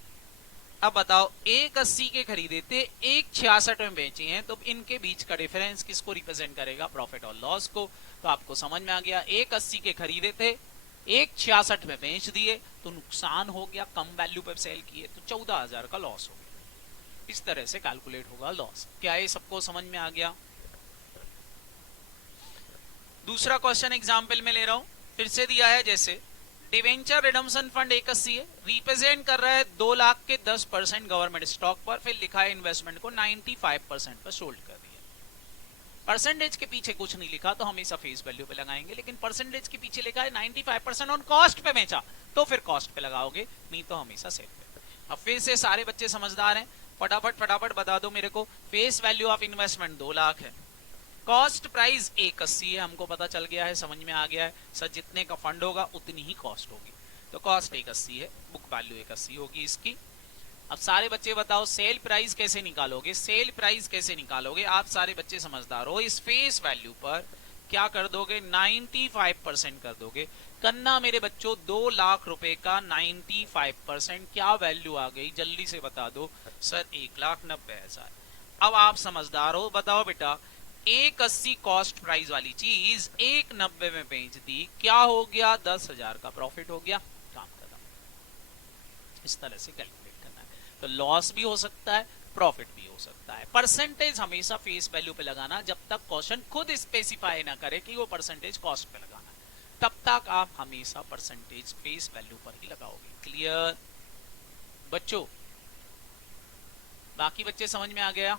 अब बताओ, 1,80 के खरीदे थे, 1,66 में बेचे हैं, तो इनके बीच का डिफरेंस किसको रिप्रेजेंट करेगा? प्रॉफिट और लॉस को। तो आपको समझ में आ गया, 1,80 के खरीदे थे, 1,66 में बेच दिए, तो नुकसान हो गया, कम वैल्यू पर सेल किए तो 14,000 का लॉस हो गया। इस तरह से कैलकुलेट होगा लॉस। क्या ये सबको समझ में आ गया? दूसरा क्वेश्चन एग्जाम्पल में ले रहा हूं, फिर से दिया है जैसे डिवेंचर रिडम्पशन फंड 1,80 है, रिप्रेजेंट कर रहा है 2 लाख के 10% गवर्नमेंट स्टॉक पर, फिर लिखा है इन्वेस्टमेंट को 95% पर सोल्ड कर दिया। परसेंटेज के पीछे कुछ नहीं लिखा तो हमेशा फेस वैल्यू पे लगाएंगे, लेकिन परसेंटेज के पीछे लिखा है 95% ऑन कॉस्ट पे बेचा, तो फिर कॉस्ट पे लगाओगे, नहीं तो हमेशा सेल पे। अब फिर से सारे बच्चे समझदार हैं, फटाफट फटाफट बता दो मेरे को। Face value of investment 2 lakh है, कॉस्ट प्राइस 1,80 है, हमको पता चल गया है, समझ में आ गया है सर, जितने का फंड होगा उतनी ही कॉस्ट होगी, तो कॉस्ट 1,80 है, बुक वैल्यू 1,80 होगी इसकी। अब सारे बच्चे बताओ सेल प्राइस कैसे निकालोगे? सेल प्राइस कैसे निकालोगे? आप सारे बच्चे समझदार हो, इस फेस वैल्यू पर क्या कर दोगे? 95% कर दोगे। करना मेरे बच्चों, 2 लाख रुपए का 95% क्या वैल्यू आ गई? जल्दी से बता दो सर, 1,90,000। अब आप समझदार हो, बताओ बेटा, 1,80 कॉस्ट प्राइस वाली चीज 1,90 में बेच दी, क्या हो गया? 10,000 का प्रॉफिट हो गया, काम खत्म। इस तरह से कैलकुलेट करना है। तो लॉस भी हो सकता है, प्रॉफिट भी हो सकता है। परसेंटेज हमेशा फेस वैल्यू पे लगाना, जब तक क्वेश्चन खुद स्पेसिफाई ना करे कि वो परसेंटेज कॉस्ट पे लगाना है, तब तक आप हमेशा परसेंटेज फेस वैल्यू पर ही लगाओगे। क्लियर बच्चों? बाकी बच्चे समझ में आ गया?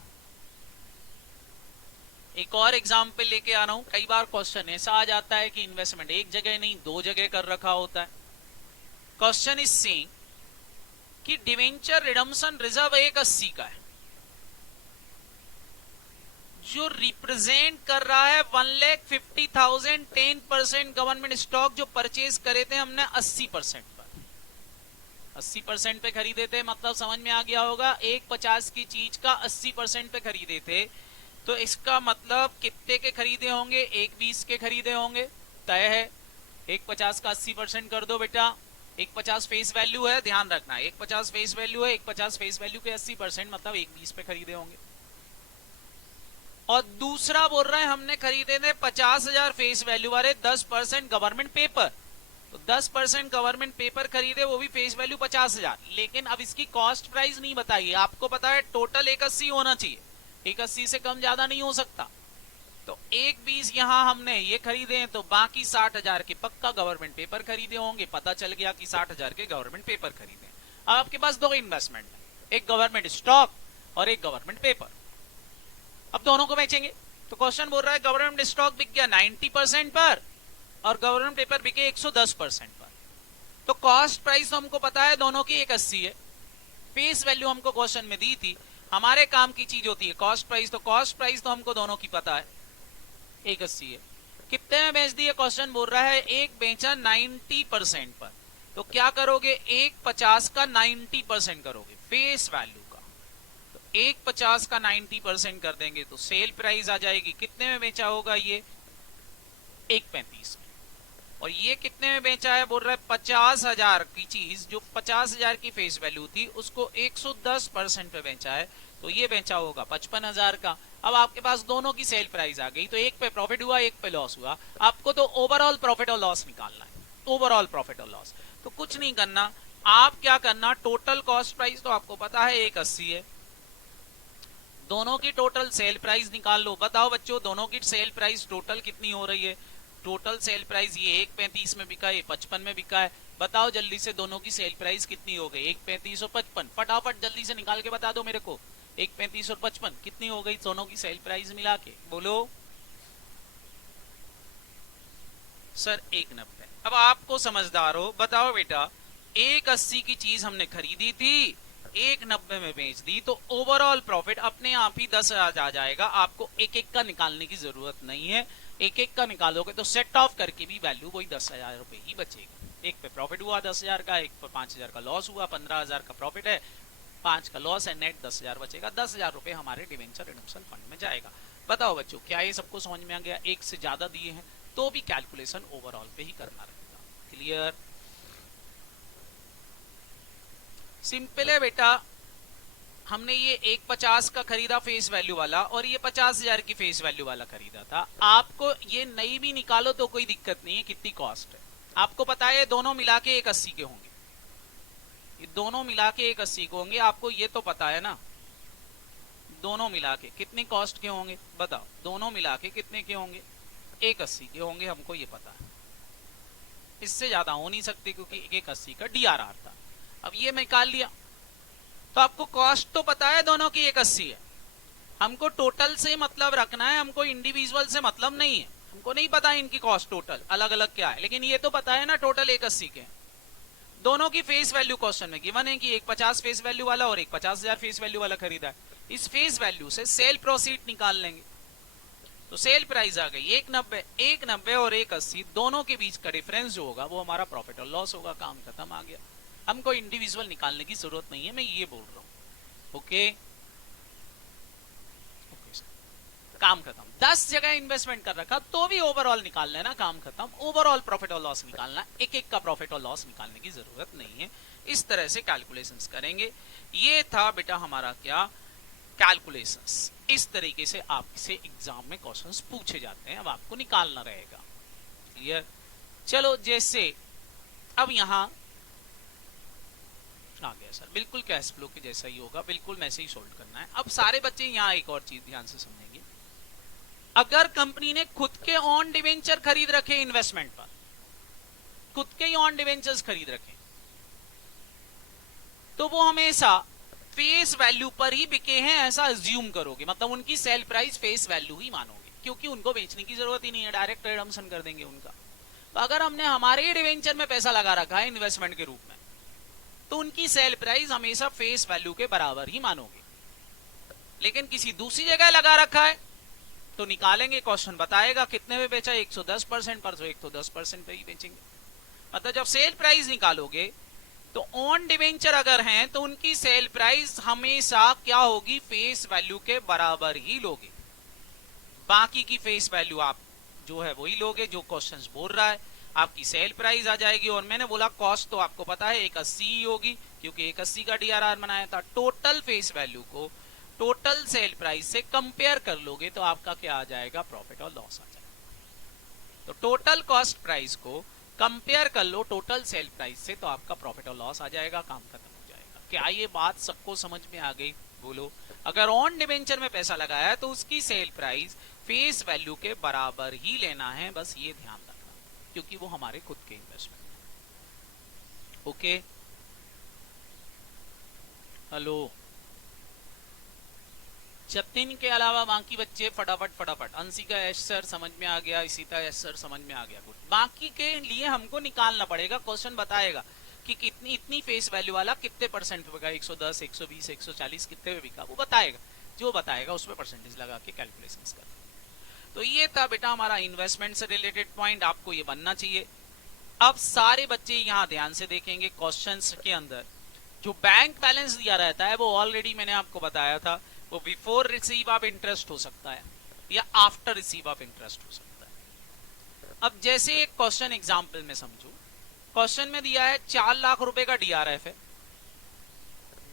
एक और एग्जाम्पल लेके आ रहा हूं। कई बार क्वेश्चन ऐसा आ जाता है कि इन्वेस्टमेंट एक जगह नहीं 2 जगह कर रखा होता है। क्वेश्चन इज सेइंग कि डिवेंचर रिडम्पशन रिजर्व 1,80 का है, जो रिप्रेजेंट कर रहा है 1,50,000 10% गवर्नमेंट स्टॉक जो परचेज करे थे हमने 80% पर, 80% पे खरीदे थे, मतलब समझ में आ गया होगा, 1,50 की चीज का 80% पे खरीदे थे, तो इसका मतलब कितने के खरीदे होंगे? 1,20 के खरीदे होंगे, तय है। 1,50 का 80% कर दो बेटा, 1,50 फेस वैल्यू है, ध्यान रखना 1,50 फेस वैल्यू है, 1,50 फेस वैल्यू के 80% मतलब 1,20 पे खरीदे होंगे। और दूसरा बोल रहे हैं हमने खरीदे थे 50,000 फेस वैल्यू वाले 10% गवर्नमेंट पेपर, तो 10% गवर्नमेंट पेपर खरीदे, वो भी फेस वैल्यू 50,000, लेकिन अब इसकी कॉस्ट प्राइस नहीं बताई। आपको पता है टोटल 1,80 होना चाहिए, 1,80 से कम ज्यादा नहीं हो सकता। तो 1,20 यहां हमने ये खरीदे हैं, तो बाकी 60,000 के पक्का गवर्नमेंट पेपर खरीदे होंगे। पता चल गया कि 60,000 के गवर्नमेंट पेपर खरीदे। अब आपके पास 2 इन्वेस्टमेंट है, एक गवर्नमेंट स्टॉक और एक गवर्नमेंट पेपर। अब दोनों को बेचेंगे, तो क्वेश्चन बोल रहा है गवर्नमेंट स्टॉक बिक गया 90% पर और गवर्नमेंट पेपर बिके 110% पर। तो कॉस्ट प्राइस तो हमको पता है दोनों की 1,80 है, फेस वैल्यू हमको क्वेश्चन में दी थी, हमारे काम की चीज होती है कॉस्ट प्राइस, तो कॉस्ट प्राइस तो हमको दोनों की पता है 1,80 है। कितने में बेच दिए? क्वेश्चन बोल रहा है एक बेचा 90% पर, तो क्या करोगे? 1,50 का 90% करोगे फेस वैल्यू का, तो 1,50 का 90% कर देंगे तो सेल प्राइस आ जाएगी, कितने में बेचा होगा ये? 1,35 में। और ये कितने में बेचा है, बोल रहा है 50,000 की चीज, जो 50,000 की फेस वैल्यू थी उसको 110% पे बेचा है, तो ये बेचा होगा 55,000 का। अब आपके पास दोनों की सेल प्राइस आ गई, तो एक पे प्रॉफिट हुआ एक पे लॉस हुआ, आपको तो ओवरऑल प्रॉफिट और लॉस निकालना है, ओवरऑल प्रॉफिट और लॉस। तो कुछ नहीं करना, आप क्या करना, टोटल कॉस्ट प्राइस तो आपको पता है 180 है, दोनों की टोटल सेल प्राइस निकाल लो। बताओ बच्चों, दोनों की सेल प्राइस टोटल कितनी हो रही है, टोटल सेल प्राइस ये 135 में बिका है, ये 55 में बिका है। बताओ जल्दी से दोनों की सेल प्राइस कितनी हो गई, 135 और 55, फटाफट जल्दी से निकाल के बता दो मेरे को, 135 और 55 कितनी हो गई दोनों की सेल प्राइस मिला के, बोलो सर 190। अब आपको समझदार हो, बताओ बेटा 180 की चीज हमने खरीदी थी, 190 में बेच दी, तो ओवरऑल प्रॉफिट अपने आप ही 10,000 आ जाएगा, आपको एक एक का निकालने की जरूरत नहीं है। एक एक का निकालोगे तो सेट ऑफ करके भी वैल्यू वही 10,000 रुपए ही बचेगा। एक पे प्रॉफिट हुआ 10,000 का, एक पे 5,000 का लॉस हुआ, 15,000 का प्रॉफिट है, 5 का लॉस है, नेट 10,000 बचेगा, 10,000 रुपए हमारे डिवेंचर रिडम्पशन फंड में जाएगा। बताओ बच्चों, क्या ये सबको समझ में आ गया? एक से ज्यादा दिए हैं तो भी कैलकुलेशन ओवरऑल पे ही करना रहेगा। क्लियर? सिंपल है बेटा, हमने ये 150 का खरीदा फेस वैल्यू वाला, और ये 50,000 की फेस वैल्यू वाला खरीदा था। आपको ये नई भी निकालो तो कोई दिक्कत नहीं है, कितनी कॉस्ट है आपको पता है, दोनों मिला के 180 के होंगे, ये दोनों मिला के 180 के होंगे, आपको ये तो पता है ना, दोनों मिला के कितने कॉस्ट के होंगे बताओ, दोनों मिला के कितने के होंगे, 180 के होंगे, हमको ये पता है, इससे ज्यादा हो नहीं सकते क्योंकि 180 का DRR था। अब ये निकाल लिया, तो आपको कॉस्ट तो पता है दोनों की 180 है, हमको टोटल से मतलब रखना है, हमको इंडिविजुअल से मतलब नहीं है, हमको नहीं पता है इनकी कॉस्ट टोटल अलग अलग क्या है, लेकिन ये तो पता है ना टोटल 180 के। दोनों की फेस वैल्यू क्वेश्चन में गिवन है कि एक 50 फेस वैल्यू वाला और एक 50,000 फेस वैल्यू वाला खरीदा है, इस फेस वैल्यू से सेल प्रोसीड निकाल लेंगे, तो सेल प्राइस आ गई 190, 190 और 180 दोनों के बीच का डिफरेंस जो होगा वो हमारा प्रॉफिट और लॉस होगा, काम खत्म, आ गया। हमको इंडिविजुअल निकालने की जरूरत नहीं है, मैं ये बोल रहा हूं। ओके, काम खत्म। 10 जगह इन्वेस्टमेंट कर रखा तो भी ओवरऑल निकाल लेना, काम खत्म, ओवरऑल प्रॉफिट और लॉस निकालना, एक एक का प्रॉफिट और लॉस निकालने की जरूरत नहीं है। इस तरह से कैलकुलेशंस करेंगे। ये था बेटा हमारा क्या, कैलकुलेशंस। इस तरीके से आपसे एग्जाम में क्वेश्चंस पूछे जाते हैं, अब आपको निकालना रहेगा। क्लियर? चलो, जैसे अब यहां आ गया सर, बिल्कुल कैश फ्लो के जैसा ही होगा, बिल्कुल वैसे ही सोल्व करना है। अब सारे बच्चे यहां एक और चीज ध्यान से समझेंगे, अगर कंपनी ने खुद के ऑन डिवेंचर खरीद रखे इन्वेस्टमेंट पर, खुद के ही ऑन डिवेंचर्स खरीद रखे, तो वो हमेशा फेस वैल्यू पर ही बिके हैं ऐसा अज्यूम करोगे, मतलब उनकी सेल प्राइस फेस वैल्यू ही मानोगे, क्योंकि उनको बेचने की जरूरत ही नहीं है, डायरेक्ट रिडम्पशन कर देंगे उनका। तो अगर हमने हमारे ही डिवेंचर में पैसा लगा रखा है इन्वेस्टमेंट के रूप में, तो उनकी सेल प्राइस हमेशा फेस वैल्यू के बराबर ही मानोगे। लेकिन किसी दूसरी जगह लगा रखा है तो निकालेंगे, क्वेश्चन बताएगा कितने में बेचा, 110% पर, तो 110% पे ही बेचेंगे। मतलब जब सेल प्राइस निकालोगे तो ऑन डिवेंचर अगर हैं तो उनकी सेल प्राइस हमेशा क्या होगी, फेस वैल्यू के बराबर ही लोगे, बाकी की फेस वैल्यू आप जो है वही लोगे जो क्वेश्चन बोल रहा है, आपकी सेल प्राइस आ जाएगी। और मैंने बोला कॉस्ट तो आपको पता है 180 ही होगी, क्योंकि 180 का DRR बनाया था। टोटल फेस वैल्यू को टोटल सेल प्राइस से कंपेयर कर लोगे तो आपका क्या आ जाएगा, प्रॉफिट और लॉस आ जाएगा। तो टोटल कॉस्ट प्राइस को कंपेयर कर लो टोटल सेल प्राइस से, तो आपका प्रॉफिट और लॉस आ जाएगा, काम खत्म हो जाएगा। क्या ये बात सबको समझ में आ गई? बोलो। अगर ऑन डिवेंचर में पैसा लगाया है तो उसकी सेल प्राइस फेस वैल्यू के बराबर ही लेना है, बस ये ध्यान रखना, क्योंकि वो हमारे खुद के इन्वेस्टमेंट है। ओके, हेलो, जतिन के अलावा बाकी बच्चे फटाफट फटाफट। अंशी का एस सर समझ में आ गया, इसीता एस सर समझ में आ गया, गुड। बाकी के लिए हमको निकालना पड़ेगा, क्वेश्चन बताएगा कि कितनी इतनी फेस वैल्यू वाला कितने परसेंट बिका, 110, 120, 140 कितने में बिका, वो बताएगा, जो बताएगा उसमें परसेंटेज लगा के कैलकुलेशंस कर। तो ये था बेटा हमारा इन्वेस्टमेंट से रिलेटेड पॉइंट, आपको ये बनना चाहिए। अब सारे बच्चे यहाँ ध्यान से देखेंगे, क्वेश्चंस के अंदर जो बैंक बैलेंस दिया रहता है वो ऑलरेडी मैंने आपको बताया था, वो बिफोर रिसीव ऑफ इंटरेस्ट हो सकता है या आफ्टर रिसीव ऑफ इंटरेस्ट हो सकता है। अब जैसे एक क्वेश्चन एग्जाम्पल में समझो, क्वेश्चन में दिया है 4 लाख रुपए का डीआरएफ है,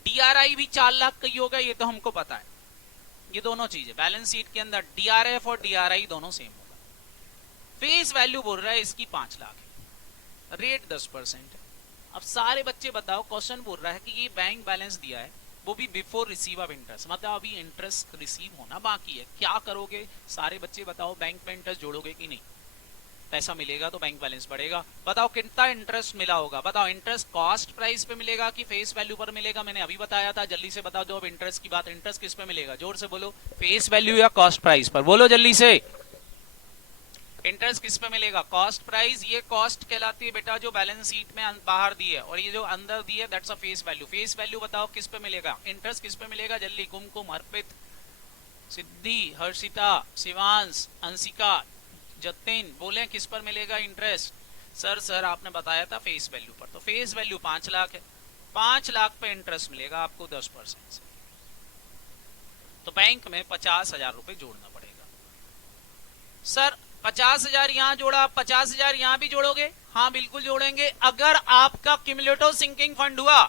डीआरआई भी 4 लाख का ही होगा, ये तो हमको पता है। ये दोनों चीजें बैलेंस शीट के अंदर डीआरएफ और डीआरआई दोनों सेम होगा। फेस वैल्यू बोल रहा है इसकी 5 लाख है, रेट 10% है। अब सारे बच्चे बताओ, क्वेश्चन बोल रहा है कि ये बैंक बैलेंस दिया है, वो भी बिफोर रिसीव ऑफ इंटरेस्ट, मतलब अभी इंटरेस्ट रिसीव होना बाकी है। क्या करोगे सारे बच्चे बताओ, बैंक में इंटरेस्ट जोड़ोगे कि नहीं? पैसा मिलेगा तो बैंक बैलेंस बढ़ेगा। बताओ कितना इंटरेस्ट मिला होगा, बताओ इंटरेस्ट कॉस्ट प्राइस पे मिलेगा कि फेस वैल्यू पर मिलेगा? मैंने अभी बताया था, जल्दी से बता दो। अब इंटरेस्ट की बात, इंटरेस्ट किस पे मिलेगा? जोर से बोलो, फेस वैल्यू या कॉस्ट प्राइस पर? बोलो जल्दी से, इंटरेस्ट किस पे मिलेगा? Cost price. ये कॉस्ट कहलाती है बेटा जो बैलेंस शीट में बाहर दी है, और ये जो अंदर दी है that's a face value. Face value बताओ किस पे मिलेगा? इंटरेस्ट किस पे मिलेगा? जल्दी, कुमकुम, अर्पित, सिद्धि, हर्षिता, शिवांश, अंशिका, जतिन, बोले किस पर मिलेगा इंटरेस्ट? सर आपने बताया था फेस वैल्यू पर। तो फेस वैल्यू 5 लाख है, 5 लाख पे इंटरेस्ट मिलेगा आपको 10% से, तो बैंक में 50,000 रुपए जोड़ना पड़ेगा। सर 50,000 यहां जोड़ा, 50,000 यहां भी जोड़ोगे? हाँ बिल्कुल जोड़ेंगे। अगर आपका क्यूमुलेटिव सिंकिंग फंड हुआ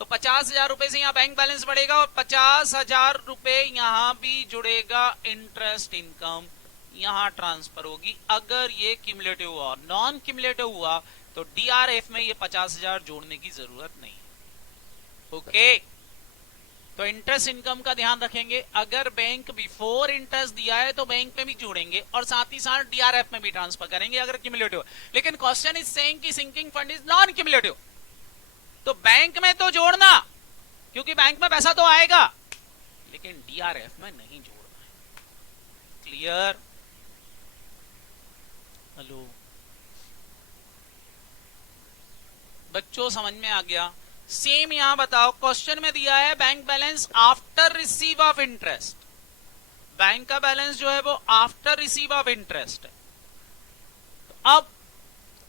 तो 50,000 रुपए से यहाँ बैंक बैलेंस बढ़ेगा, और 50,000 रुपए यहां भी जुड़ेगा, इंटरेस्ट इनकम यहां ट्रांसफर होगी। अगर ये क्यूमुलेटिव हुआ, नॉन क्यूमुलेटिव हुआ तो डीआरएफ में ये 50,000 जोड़ने की जरूरत नहीं है। ओके, तो इंटरेस्ट इनकम का ध्यान रखेंगे। अगर बैंक बिफोर इंटरेस्ट दिया है तो बैंक में भी जोड़ेंगे, और साथ ही साथ डीआरएफ में भी ट्रांसफर करेंगे अगर क्यूमुलेटिव। लेकिन क्वेश्चन इज सेइंग कि sinking fund is non cumulative, तो बैंक में तो जोड़ना, क्योंकि बैंक में पैसा तो आएगा, लेकिन डीआरएफ में नहीं जोड़ना है। क्लियर? हेलो बच्चों, समझ में आ गया? सेम यहां बताओ, क्वेश्चन में दिया है bank balance after receive of interest. Bank का बैलेंस जो है वो आफ्टर रिसीव ऑफ इंटरेस्ट है। तो अब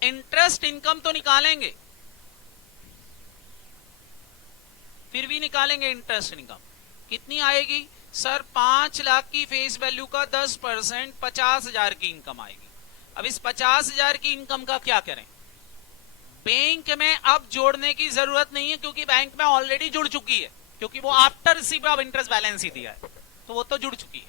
इंटरेस्ट इनकम तो निकालेंगे, फिर भी निकालेंगे इंटरेस्ट इनकम। कितनी आएगी? सर 5 लाख की फेस वैल्यू का 10% 50,000 की इनकम आएगी। अब इस 50,000 की इनकम का क्या करें? बैंक में अब जोड़ने की जरूरत नहीं है, क्योंकि बैंक में ऑलरेडी जुड़ चुकी है, क्योंकि वो after receive of interest balance ही दिया है, तो वो तो जुड़ चुकी है।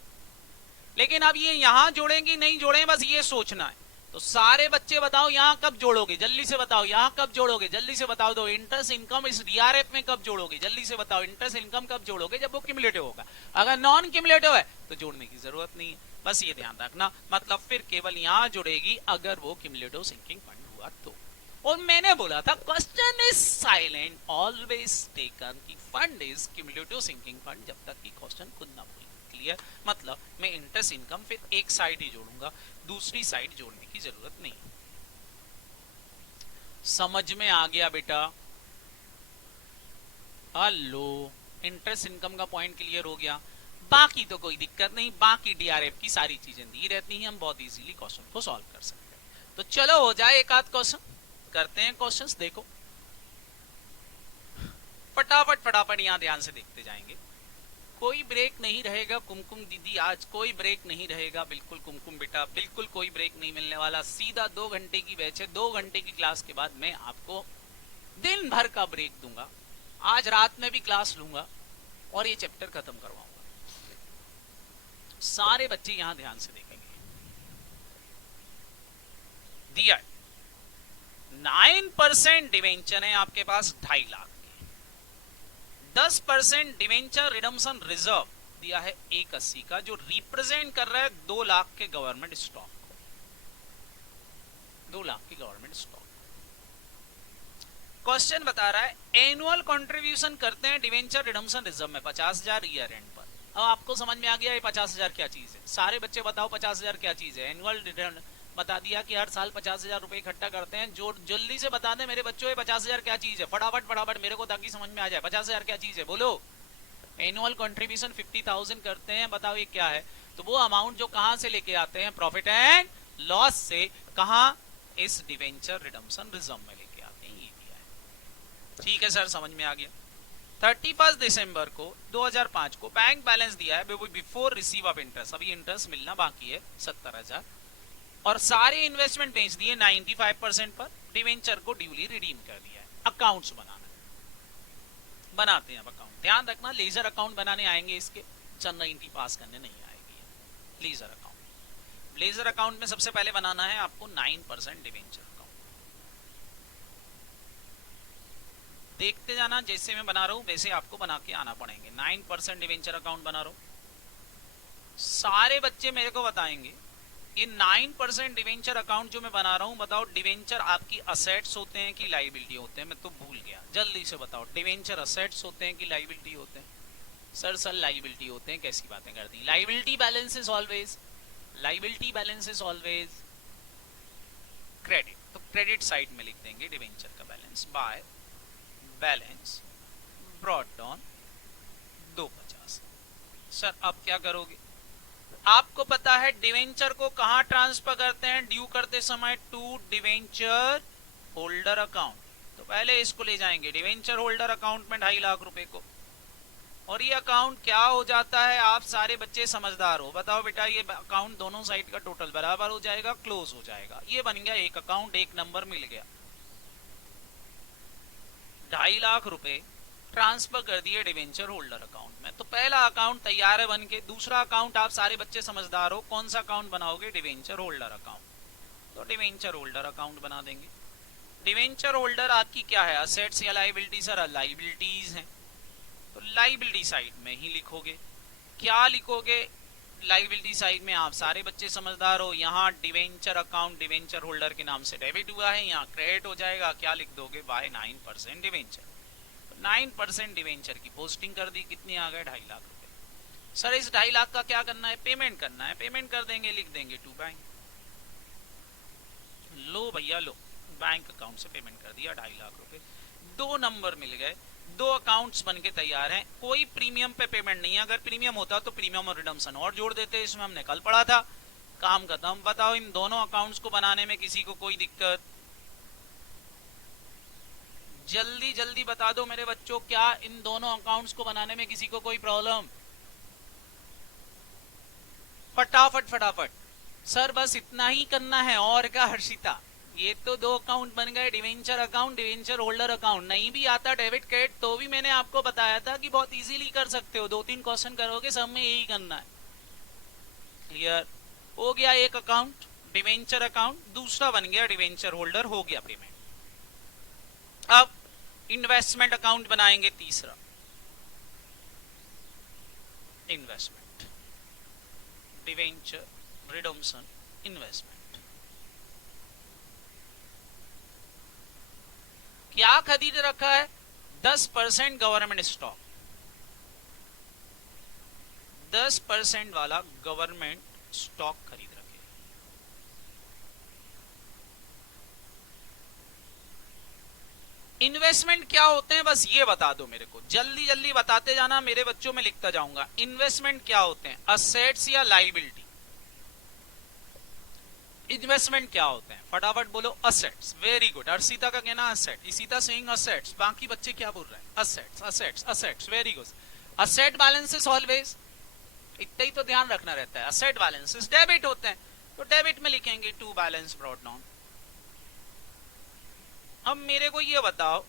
लेकिन अब ये यहां जोड़ेंगी नहीं जोड़ें, बस ये सोचना है। तो सारे बच्चे बताओ यहां कब जोड़ोगे? जल्दी से बताओ, यहां कब जोड़ोगे? जल्दी से बताओ दो। इंटरेस्ट इनकम इस डीआरएफ में कब जोड़ोगे? जल्दी से बताओ। इंटरेस्ट इनकम कब जोड़ोगे? जब वो क्यूमुलेटिव होगा। अगर नॉन क्यूमुलेटिव है तो जोड़ने की जरूरत नहीं है, बस ये ध्यान रखना। मतलब फिर केवल यहां जुड़ेगी अगर वो क्यूमुलेटिव सिंकिंग फंड हुआ तो। और मैंने बोला था question is silent always taken कि fund is cumulative sinking fund, जब तक कि क्वेश्चन खुद ना बोले। क्लियर? मतलब मैं इंटरेस्ट इनकम फिर एक साइड ही जोड़ूंगा, दूसरी साइड जोड़ने की जरूरत नहीं। समझ में आ गया बेटा? हेलो, इंटरेस्ट इनकम का पॉइंट क्लियर हो गया? बाकी तो कोई दिक्कत नहीं, बाकी डीआरएफ की सारी चीजें दी रहती हैं, हम बहुत इजीली क्वेश्चन को सॉल्व कर सकते हैं। तो चलो हो जाए एक आध क्वेश्चन, करते हैं क्वेश्चंस। देखो फटाफट यहां ध्यान से देखते जाएंगे, कोई ब्रेक नहीं रहेगा। कुमकुम दीदी आज कोई ब्रेक नहीं रहेगा, बिल्कुल कुमकुम बेटा, बिल्कुल कोई ब्रेक नहीं मिलने वाला। सीधा 2 घंटे की बैच है, 2 घंटे की क्लास के बाद मैं आपको दिन भर का ब्रेक दूंगा। आज रात में भी क्लास लूंगा और ये चैप्टर खत्म करवाऊंगा। सारे बच्चे यहां ध्यान से देखेंगे। दिया 9% डिवेंचर है आपके पास 2.5 लाख के, 10% डिवेंचर रिडम्पशन रिजर्व दिया है 180 का, जो रिप्रेजेंट कर रहा है 2 लाख के गवर्नमेंट स्टॉक को, 2 लाख के गवर्नमेंट स्टॉक। क्वेश्चन बता रहा है एनुअल कंट्रीब्यूशन करते हैं डिवेंचर रिडम्पशन रिजर्व में 50,000 ईयर एंड पर। अब आपको समझ में आ गया ये 50,000 क्या चीज है? सारे बच्चे बताओ 50,000 क्या चीज है? एनुअल रिटर्न बता दिया कि हर साल 50,000 रुपए इकट्ठा करते हैं। जो जल्दी से बता दे मेरे बच्चों, ये 50,000 क्या चीज है? फटाफट मेरे को ताकि समझ में आ जाए। 50,000 क्या चीज है? बोलो। एनुअल कंट्रीब्यूशन 50,000 करते हैं, बताओ ये क्या है? तो वो अमाउंट जो कहां से लेके आते हैं? प्रॉफिट एंड लॉस से। कहां? इस डिवेंचर रिडम्पशन रिजर्व में लेके आते हैं, ये दिया है। ठीक है सर, समझ में आ गया। 31 दिसंबर को 2005 को बैंक बैलेंस दिया है बिफोर रिसीव ऑफ इंटरेस्ट, अभी इंटरेस्ट मिलना बाकी है 70,000। और सारे इन्वेस्टमेंट बेच दिए 95% पर, डिवेंचर को ड्यूली रिडीम कर दिया है। अकाउंट्स बनाना है, बनाते हैं अब अकाउंट। ध्यान रखना लेजर अकाउंट बनाने आएंगे इसके, जनरल एंट्री पास करने नहीं आएगी। लेजर अकाउंट, लेजर अकाउंट में सबसे पहले बनाना है आपको 9% डिवेंचर अकाउंट। देखते जाना, जैसे मैं बना रहा हूं वैसे आपको बना के आना पड़ेंगे। 9% डिवेंचर अकाउंट बना रहा हूं, सारे बच्चे मेरे को बताएंगे ये 9% डिवेंचर अकाउंट जो मैं बना रहा हूं, बताओ डिवेंचर आपकी असेट्स होते हैं कि लायबिलिटी होते हैं? मैं तो भूल गया, जल्दी से बताओ, डिवेंचर असेट्स होते हैं कि लायबिलिटी होते हैं? सर लायबिलिटी होते हैं, कैसी बातें कर दी। Liability balance is always, liability balance is always credit, तो क्रेडिट साइड में लिख देंगे डिवेंचर का balance by balance brought down 250। Sir अब क्या करोगे? आपको पता है डिवेंचर को कहां ट्रांसफर करते हैं ड्यू करते समय? To debenture holder account. तो पहले इसको ले जाएंगे डिवेंचर होल्डर अकाउंट में 2.5 लाख रुपए को, और ये अकाउंट क्या हो जाता है? आप सारे बच्चे समझदार हो, बताओ बेटा, ये अकाउंट दोनों साइड का टोटल बराबर हो जाएगा, क्लोज हो जाएगा। ये बन गया एक अकाउंट, एक नंबर मिल गया। 2.5 लाख रुपए ट्रांसफर कर दिए डिवेंचर होल्डर अकाउंट में, तो पहला अकाउंट तैयार है बन के। दूसरा अकाउंट, आप सारे बच्चे समझदार हो, कौन सा अकाउंट बनाओगे? Debenture holder account. तो डिवेंचर होल्डर अकाउंट बना देंगे। डिवेंचर होल्डर आपकी क्या है? असेट्स या लायबिलिटी? सर लायबिलिटीज हैं, तो लायबिलिटी साइड में ही लिखोगे। क्या लिखोगे लायबिलिटी साइड में? आप सारे बच्चे समझदार हो, यहाँ डिवेंचर अकाउंट डिवेंचर होल्डर के नाम से डेबिट हुआ है, यहाँ क्रेडिट हो जाएगा। क्या लिख दोगे? By 9% debenture. 9% डिवेंचर की पोस्टिंग कर दी, कितनी आ गए? 2.5 लाख रुपए। सर इस 2.5 लाख का क्या करना है? पेमेंट करना है, पेमेंट कर देंगे, लिख देंगे टू बैंक। लो भैया लो, बैंक अकाउंट से पेमेंट कर दिया 2.5 लाख रुपए। 2 नंबर मिल गए, 2 अकाउंट्स बन के तैयार हैं। कोई प्रीमियम पे पेमेंट नहीं है, अगर प्रीमियम होता तो प्रीमियम और रिडम्पशन और जोड़ देते, इसमें हमने कल पढ़ा था। काम खत्म। बताओ इन दोनों अकाउंट्स को बनाने में किसी को कोई दिक्कत? जल्दी जल्दी बता दो मेरे बच्चों, क्या इन दोनों अकाउंट्स को बनाने में किसी को कोई प्रॉब्लम? फटाफट फटाफट। सर बस इतना ही करना है, और क्या हर्षिता? ये तो 2 अकाउंट बन गए, debenture account debenture holder account. नहीं भी आता डेबिट क्रेडिट तो भी मैंने आपको बताया था कि बहुत इजीली कर सकते हो, 2-3 क्वेश्चन करोगे, सब में यही करना है। क्लियर हो गया? एक अकाउंट डिवेंचर अकाउंट, दूसरा बन गया डिवेंचर होल्डर, हो गया पेमेंट। अब इन्वेस्टमेंट अकाउंट बनाएंगे तीसरा, इन्वेस्टमेंट डिवेंचर रिडम्पशन इन्वेस्टमेंट। क्या खरीद रखा है? 10% गवर्नमेंट स्टॉक, 10% वाला गवर्नमेंट स्टॉक खरीद रखे। इन्वेस्टमेंट क्या होते हैं बस ये बता दो मेरे को, जल्दी जल्दी बताते जाना मेरे बच्चों, में लिखता जाऊंगा। इन्वेस्टमेंट क्या होते हैं? असेट्स या लायबिलिटी? इन्वेस्टमेंट क्या होते हैं? फटाफट बोलो। असेट्स। वेरी गुड, अर्षिता का कहना असेट, इशिता सेइंग असेट्स, बाकी बच्चे क्या बोल रहे हैं? Assets assets assets. Very good. Asset balances always, इतना ही तो ध्यान रखना रहता है। असेट बैलेंसेस डेबिट होते हैं, तो डेबिट में लिखेंगे टू बैलेंस ब्रॉट डाउन। अब मेरे को ये बताओ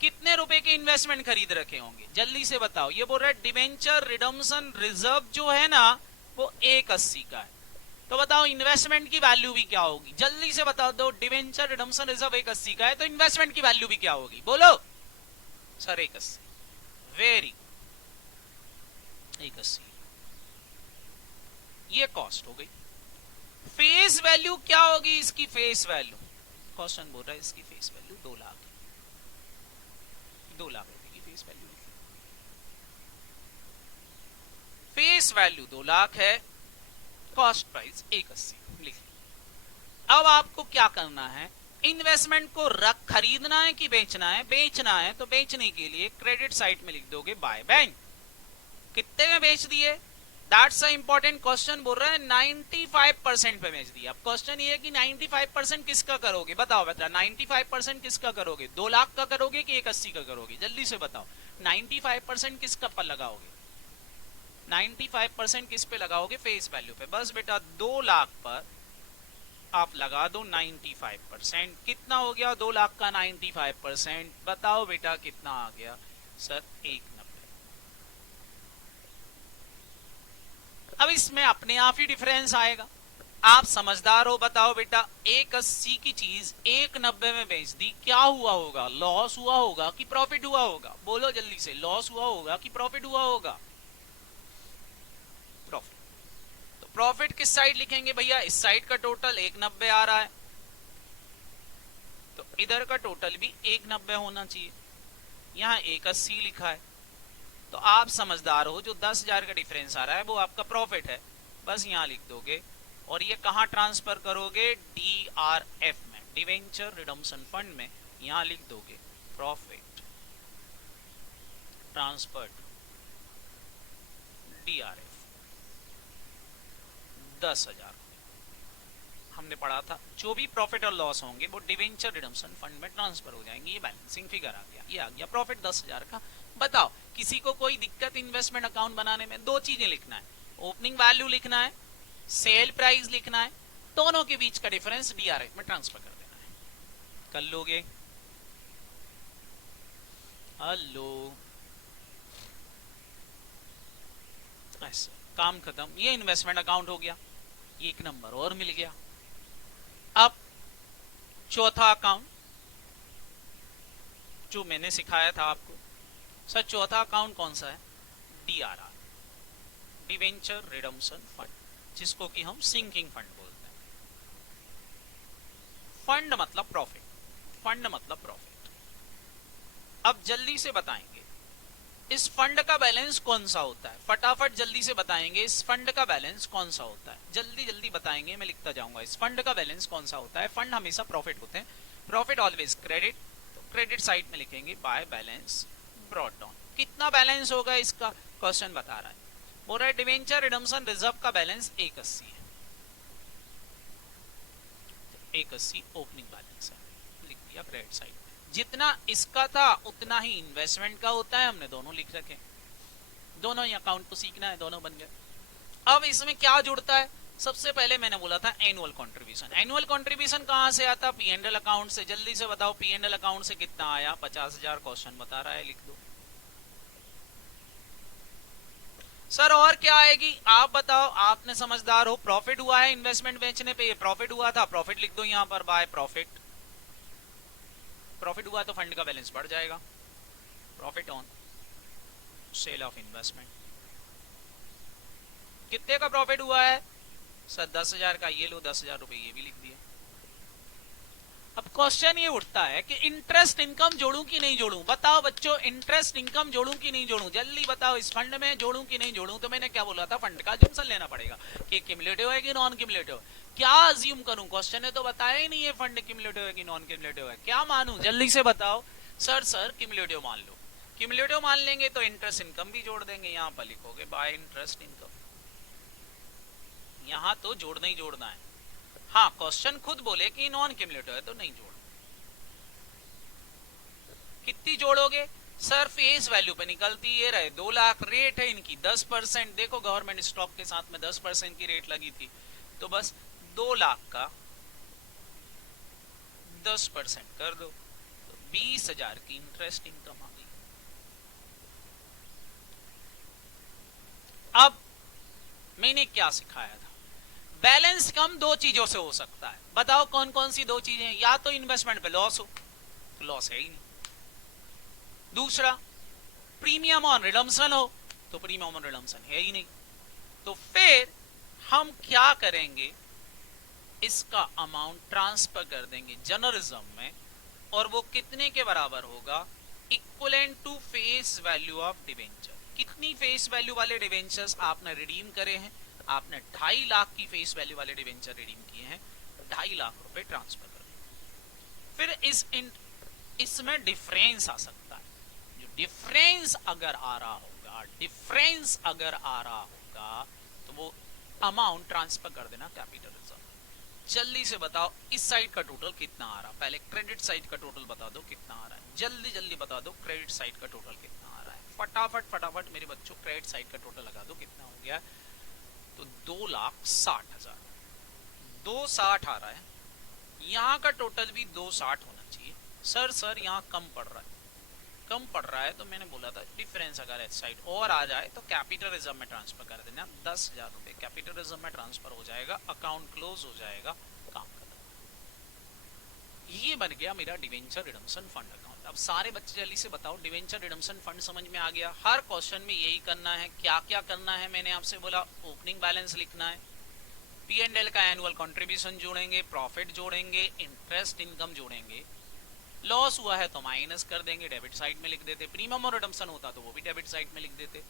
कितने रुपए के इन्वेस्टमेंट खरीद रखे होंगे? जल्दी से बताओ। ये बोल रहा है डिवेंचर रिडम्पशन रिजर्व जो है ना वो 180 का है, तो बताओ इन्वेस्टमेंट की वैल्यू भी क्या होगी? जल्दी से बता दो। डिवेंचर रिडम्पशन रिजर्व 180 का है, तो इन्वेस्टमेंट की वैल्यू भी क्या होगी? बोलो सर। 180। वेरी 180, ये कॉस्ट हो गई। फेस वैल्यू क्या होगी इसकी? फेस वैल्यू, क्वेश्चन बोल रहा है इसकी फेस वैल्यू 2 लाख, 2 लाख रुपए की face value. Face value 2 lakh है, कॉस्ट प्राइस 180 लिख लिया। अब आपको क्या करना है? इन्वेस्टमेंट को रख खरीदना है कि बेचना है? बेचना है, तो बेचने के लिए क्रेडिट साइड में लिख दोगे बाय बैंक। कितने में बेच दिए? That's a important question. बोल रहा है 95% पे बेच दिया। अब क्वेश्चन ये है कि 95% किसका करोगे? बताओ बेटा, 95% किसका करोगे? 2 लाख का करोगे कि 180 का करोगे? जल्दी से बताओ। 95% किसका पर लगाओगे? 95% किस पे लगाओगे? फेस वैल्यू पे। बस बेटा 2 लाख पर आप लगा दो 95%। कितना हो गया 2 लाख का 95%? बताओ बेटा कितना आ गया? सर 190। अब इसमें अपने आप ही डिफरेंस आएगा। आप समझदार हो, बताओ बेटा 180 की चीज 190 में बेच दी, क्या हुआ होगा? लॉस हुआ होगा कि प्रॉफिट हुआ होगा? बोलो जल्दी से, लॉस हुआ होगा कि प्रॉफिट हुआ होगा? प्रॉफिट। तो प्रॉफिट किस साइड लिखेंगे भैया? इस साइड का टोटल 190 आ रहा है, तो इधर का टोटल भी 190 होना चाहिए। यहां 180 लिखा है, तो आप समझदार हो, जो 10,000 का डिफरेंस आ रहा है वो आपका प्रॉफिट है, बस यहां लिख दोगे। और ये कहां ट्रांसफर करोगे? DRF में, डिवेंचर रिडम्पशन फंड में। यहां लिख दोगे प्रॉफिट ट्रांसफर्ड DRF 10,000। हमने पढ़ा था जो भी प्रॉफिट और लॉस होंगे वो डिवेंचर रिडम्पशन फंड में ट्रांसफर हो जाएंगे। ये बैलेंसिंग फिगर आ गया, ये आ गया प्रॉफिट 10,000 का। बताओ किसी को कोई दिक्कत इन्वेस्टमेंट अकाउंट बनाने में? दो चीजें लिखना है, ओपनिंग वैल्यू लिखना है, सेल प्राइस लिखना है, दोनों के बीच का डिफरेंस DRF में ट्रांसफर कर देना है। कर लोगे? हेलो, ऐसे काम खत्म। ये इन्वेस्टमेंट अकाउंट हो गया, एक नंबर और मिल गया। अब चौथा अकाउंट जो मैंने सिखाया था आपको, सर चौथा अकाउंट कौन सा है? DRR, डिवेंचर रिडम्पशन फंड, जिसको कि हम सिंकिंग फंड बोलते हैं। फंड मतलब प्रॉफिट, फंड मतलब प्रॉफिट। अब जल्दी से बताएंगे इस फंड का बैलेंस कौन सा होता है? फटाफट जल्दी से बताएंगे इस फंड का बैलेंस कौन सा होता है? जल्दी जल्दी बताएंगे, मैं लिखता जाऊंगा। इस फंड का बैलेंस कौन सा होता है? फंड हमेशा प्रॉफिट होते हैं, प्रॉफिट ऑलवेज क्रेडिट। तो क्रेडिट साइड में लिखेंगे बाय बैलेंस ब्रॉट डाउन। कितना बैलेंस होगा इसका? क्वेश्चन बता रहा है, बोल रहा है डिवेंचर रिडम्पशन रिजर्व का बैलेंस 180 है, 180 ओपनिंग बैलेंस है, लिख दिया क्रेडिट साइड। जितना इसका था उतना ही इन्वेस्टमेंट का होता है, हमने दोनों लिख रखे। दोनों ही अकाउंट को सीखना है, दोनों बन गए। अब इसमें क्या जुड़ता है? सबसे पहले मैंने बोला था एनुअल कंट्रीब्यूशन। एनुअल कंट्रीब्यूशन कहां से आता? P&L अकाउंट से। जल्दी से बताओ P&L अकाउंट से कितना आया? 50,000 क्वेश्चन बता रहा है, लिख दो। सर और क्या आएगी? आप बताओ, आपने समझदार हो। प्रॉफिट हुआ है इन्वेस्टमेंट बेचने पे, ये प्रॉफिट हुआ था, प्रॉफिट लिख दो यहां पर बाय प्रॉफिट। प्रॉफिट हुआ तो फंड का बैलेंस बढ़ जाएगा। Profit on sale of investment. कितने का प्रॉफिट हुआ है? सर 10,000 का, ये लो 10,000 रुपए, ये भी लिख दिया। अब क्वेश्चन ये उठता है कि इंटरेस्ट इनकम जोड़ूं कि नहीं जोड़ूं? बताओ बच्चों, इंटरेस्ट इनकम जोड़ूं कि नहीं जोड़ूं? जल्दी बताओ, इस फंड में जोड़ूं कि नहीं जोड़ूं? तो मैंने क्या बोला था, फंड का अज्यूमशन लेना पड़ेगा कि क्यूमुलेटिव है कि नॉन क्यूमुलेटिव। क्या अज्यूम करूं? क्वेश्चन ने तो बताया ही नहीं है फंड क्यूमुलेटिव है कि नॉन क्यूमुलेटिव है। क्या मानूं? जल्दी से बताओ। सर क्यूमुलेटिव मान लो। क्यूमुलेटिव मान लेंगे तो इंटरेस्ट इनकम भी जोड़ देंगे। यहां पर लिखोगे बाय इंटरेस्ट इनकम। यहां तो जोड़ना ही जोड़ना है। हाँ, क्वेश्चन खुद बोले कि नॉन क्यूमुलेटिव है तो नहीं जोड़। कितनी जोड़ोगे? सर फेस वैल्यू पे निकलती ये रहे 2 लाख। रेट है इनकी 10%। देखो गवर्नमेंट स्टॉक के साथ में 10% की रेट लगी थी, तो बस 2 लाख का 10% कर दो, तो 20,000 की इंटरेस्ट इनकम आ गई। अब मैंने क्या सिखाया था? बैलेंस कम दो चीजों से हो सकता है। बताओ कौन कौन सी दो चीजें? या तो इन्वेस्टमेंट पे लॉस हो, तो लॉस है ही नहीं। दूसरा, प्रीमियम ऑन रिडम्पशन हो, तो प्रीमियम ऑन रिडम्पशन है ही नहीं। तो फिर हम क्या करेंगे? इसका अमाउंट ट्रांसफर कर देंगे जर्नलिज्म में, और वो कितने के बराबर होगा? Equivalent to face value of debenture. कितनी फेस वैल्यू वाले डिवेंचर्स आपने रिडीम करे हैं? आपने 2.5 लाख की फेस वैल्यू वाले डिवेंचर रिडीम किए हैं, 2.5 लाख रुपए ट्रांसफर कर देंगे। फिर इसमें डिफरेंस आ सकता है। जो डिफरेंस अगर आ रहा होगा, डिफरेंस अगर आ रहा होगा, तो वो अमाउंट ट्रांसफर कर देना कैपिटल रिजर्व। जल्दी से बताओ इस साइड का टोटल कितना आ रहा? पहले क्रेडिट साइड का टोटल बता दो कितना आ रहा है। जल्दी जल्दी बता दो क्रेडिट साइड का टोटल कितना आ रहा है। फटाफट फटाफट मेरे बच्चों क्रेडिट साइड का टोटल लगा दो कितना हो गया। तो 2,60,000, 260 आ रहा है, यहाँ का टोटल भी 260 होना चाहिए। सर यहाँ कम पड़ रहा है, कम पड़ रहा है, तो मैंने बोला था डिफरेंस अगर इस साइड और आ जाए तो कैपिटल रिजर्व में ट्रांसफर कर देना। 10,000 रुपए कैपिटल रिजर्व में ट्रांसफर हो जाएगा, अकाउंट क्लोज हो जाएगा, काम खत्म। ये बन गया मेरा डिवेंचर रिडम्पशन फंड अकाउंट। अब सारे बच्चे जल्दी से बताओ, डिवेंचर रिडम्पशन फंड समझ में आ गया? हर क्वेश्चन में यही करना है। क्या क्या करना है मैंने आपसे बोला, ओपनिंग बैलेंस लिखना है, P&L का एनुअल कंट्रीब्यूशन जोड़ेंगे, प्रॉफिट जोड़ेंगे, इंटरेस्ट इनकम जोड़ेंगे, लॉस हुआ है तो माइनस कर देंगे, डेबिट साइड में लिख देते, प्रीमियम और रिडम्पशन होता तो वो भी डेबिट साइड में लिख देते,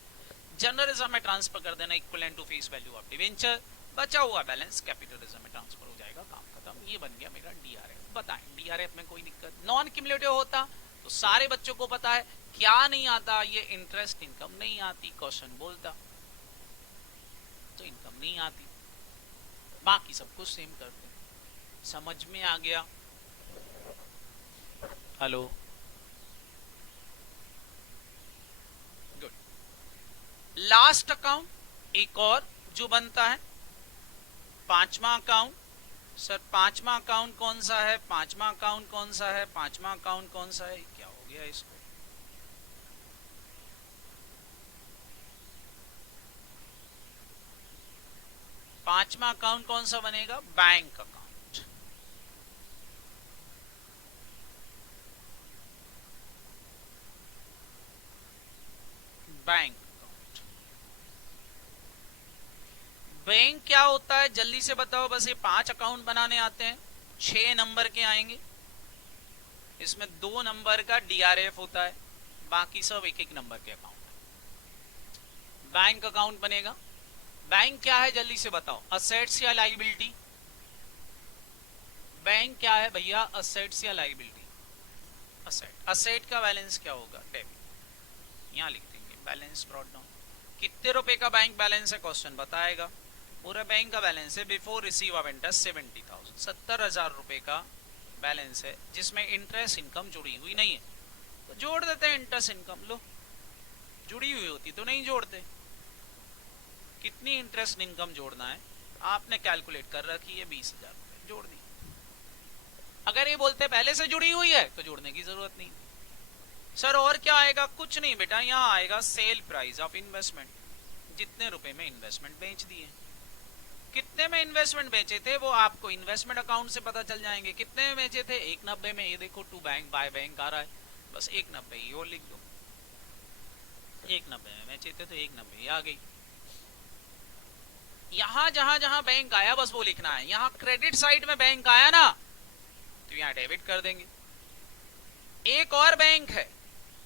जनरल रिजर्व में ट्रांसफर कर देना equivalent to face value of debenture, बचा हुआ बैलेंस कैपिटल रिजर्व में ट्रांसफर हो जाएगा, काम खत्म। ये बन गया मेरा DRF। बताएं DRF में कोई दिक्कत? नॉन क्यूमुलेटिव होता तो सारे बच्चों को पता है क्या नहीं आता, ये इंटरेस्ट इनकम नहीं आती, क्वेश्चन बोलता तो इनकम नहीं आती, बाकी सब कुछ सेम करते। समझ में आ गया? Hello, good. लास्ट अकाउंट एक और जो बनता है, पांचवा अकाउंट। सर पांचवा अकाउंट कौन सा है? पांचवा अकाउंट कौन सा है? पांचवा अकाउंट कौन सा है? क्या हो गया इसको? पांचवा अकाउंट कौन सा बनेगा? Bank account. Bank account. Bank क्या होता है जल्दी से बताओ? बस ये 5 अकाउंट बनाने आते हैं, 6 नंबर के आएंगे, इसमें 2 नंबर का DRF होता है, बाकी सब एक एक नंबर के अकाउंट है। बैंक अकाउंट बनेगा। बैंक क्या है जल्दी से बताओ? असेट्स या लाइबिलिटी? बैंक क्या है भैया? असेट्स या लाइबिलिटी? असेट। असेट का बैलेंस क्या होगा? डेबिट। यहां लिख देंगे बैलेंस ब्रॉट डाउन। कितने रुपए का बैंक बैलेंस है? क्वेश्चन बताएगा। पूरा बैंक का बैलेंस है बिफोर रिसीव ऑफ इंटरेस्ट 70,000, 70,000 रुपए का बैलेंस है, जिसमें इंटरेस्ट इनकम जुड़ी हुई नहीं है, तो जोड़ देते हैं इंटरेस्ट इनकम। लो, जुड़ी हुई होती तो नहीं जोड़ते। कितनी इंटरेस्ट इनकम जोड़ना है आपने कैलकुलेट कर रखी है, 20,000 रुपए जोड़ दी। अगर ये बोलते पहले से जुड़ी हुई है तो जोड़ने की जरूरत नहीं। सर और क्या आएगा? कुछ नहीं बेटा, यहाँ आएगा सेल प्राइस ऑफ इन्वेस्टमेंट, जितने रुपए में इन्वेस्टमेंट बेच दिए। कितने में इन्वेस्टमेंट बेचे थे वो आपको इन्वेस्टमेंट अकाउंट से पता चल जाएंगे। कितने में बेचे थे? 190 में। ये देखो टू बैंक बाय बैंक आ रहा है, बस 190 ही और लिख दो। 190 में बेचे थे तो 190 आ गई। यहां जहां जहां बैंक आया बस वो लिखना है। यहां क्रेडिट साइड में बैंक आया ना तो यहां डेबिट कर देंगे। एक और बैंक है,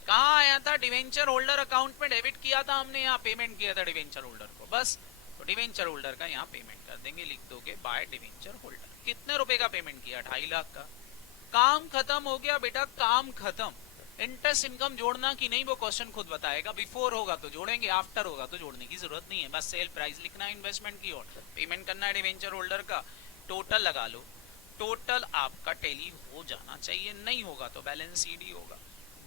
कहां आया था? डिवेंचर होल्डर अकाउंट में डेबिट किया था हमने, यहाँ पेमेंट किया था डिवेंचर होल्डर को, बस तो डिवेंचर होल्डर का यहाँ पेमेंट कर देंगे, लिख दोगे बाय डिवेंचर होल्डर। कितने रुपए का पेमेंट किया? 2.5 लाख का। काम खत्म हो गया बेटा, काम खत्म। इंटरेस्ट इनकम जोड़ना कि नहीं वो क्वेश्चन खुद बताएगा। बिफोर होगा तो जोड़ेंगे, आफ्टर होगा तो जोड़ने की जरूरत नहीं है। बस सेल प्राइस लिखना है इन्वेस्टमेंट की और पेमेंट करना है डिवेंचर होल्डर का। टोटल लगा लो, टोटल आपका टैली हो जाना चाहिए, नहीं होगा तो बैलेंस CD होगा।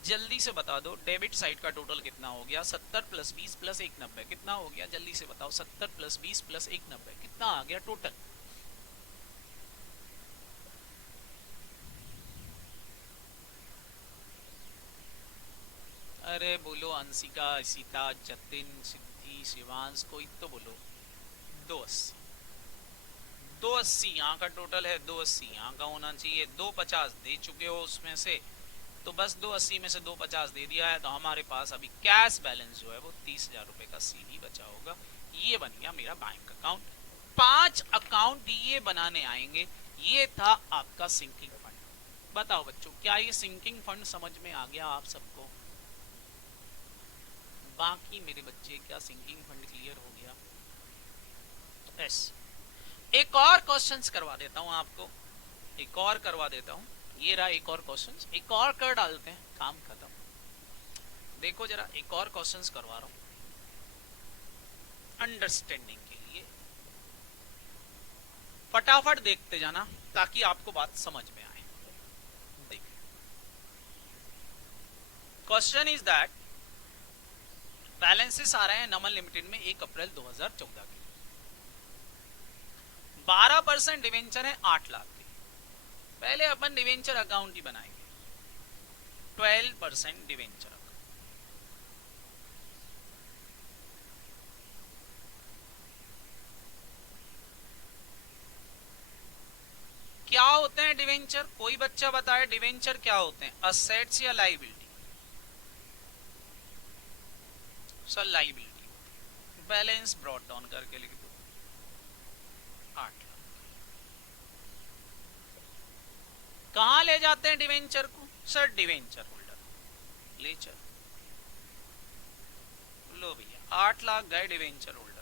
जल्दी से बता दो डेबिट साइड का टोटल कितना हो गया? 70 + 20 + 190 कितना हो गया? जल्दी से बताओ। 70 + 20 + 190 कितना आ गया टोटल? अरे बोलो अंशिका, सीता, जतिन, सिद्धि, शिवांश, कोई तो बोलो। 280। 280 यहाँ का टोटल है, 280 यहाँ का होना चाहिए। 250 दे चुके हो उसमें से, तो बस 280 में से 250 दे दिया है, तो हमारे पास अभी कैश बैलेंस जो है वो 30,000 रुपए का CD बचा होगा। ये बन गया मेरा बैंक अकाउंट। 5 अकाउंट ये बनाने आएंगे। ये था आपका सिंकिंग फंड। बताओ बच्चों, क्या ये सिंकिंग फंड समझ में आ गया आप सबको? बाकी मेरे बच्चे, क्या सिंकिंग फंड क्लियर हो गया? यस। एक और क्वेश्चंस करवा देता हूं आपको, एक और करवा देता हूं। ये रहा एक और क्वेश्चंस, एक और कर डालते हैं, काम खत्म। देखो जरा, एक और क्वेश्चंस करवा रहा हूं अंडरस्टैंडिंग के लिए। फटाफट देखते जाना ताकि आपको बात समझ में आए। देखिए, क्वेश्चन इज दैट बैलेंसेस आ रहे हैं नमन लिमिटेड में 1 अप्रैल 2014 के। 12% डिवेंचर है 8 लाख के। पहले अपन डिवेंचर अकाउंट ही बनाएंगे। 12% डिवेंचर अकाउंट। क्या होते हैं डिवेंचर? कोई बच्चा बताए डिवेंचर क्या होते हैं? असेट्स या liability? Sir liability. Balance brought down करके लिख दो 8 लाख। कहां ले जाते हैं डिवेंचर को? सर डिवेंचर होल्डर ले चल। लो भैया 8 लाख गए डिवेंचर होल्डर।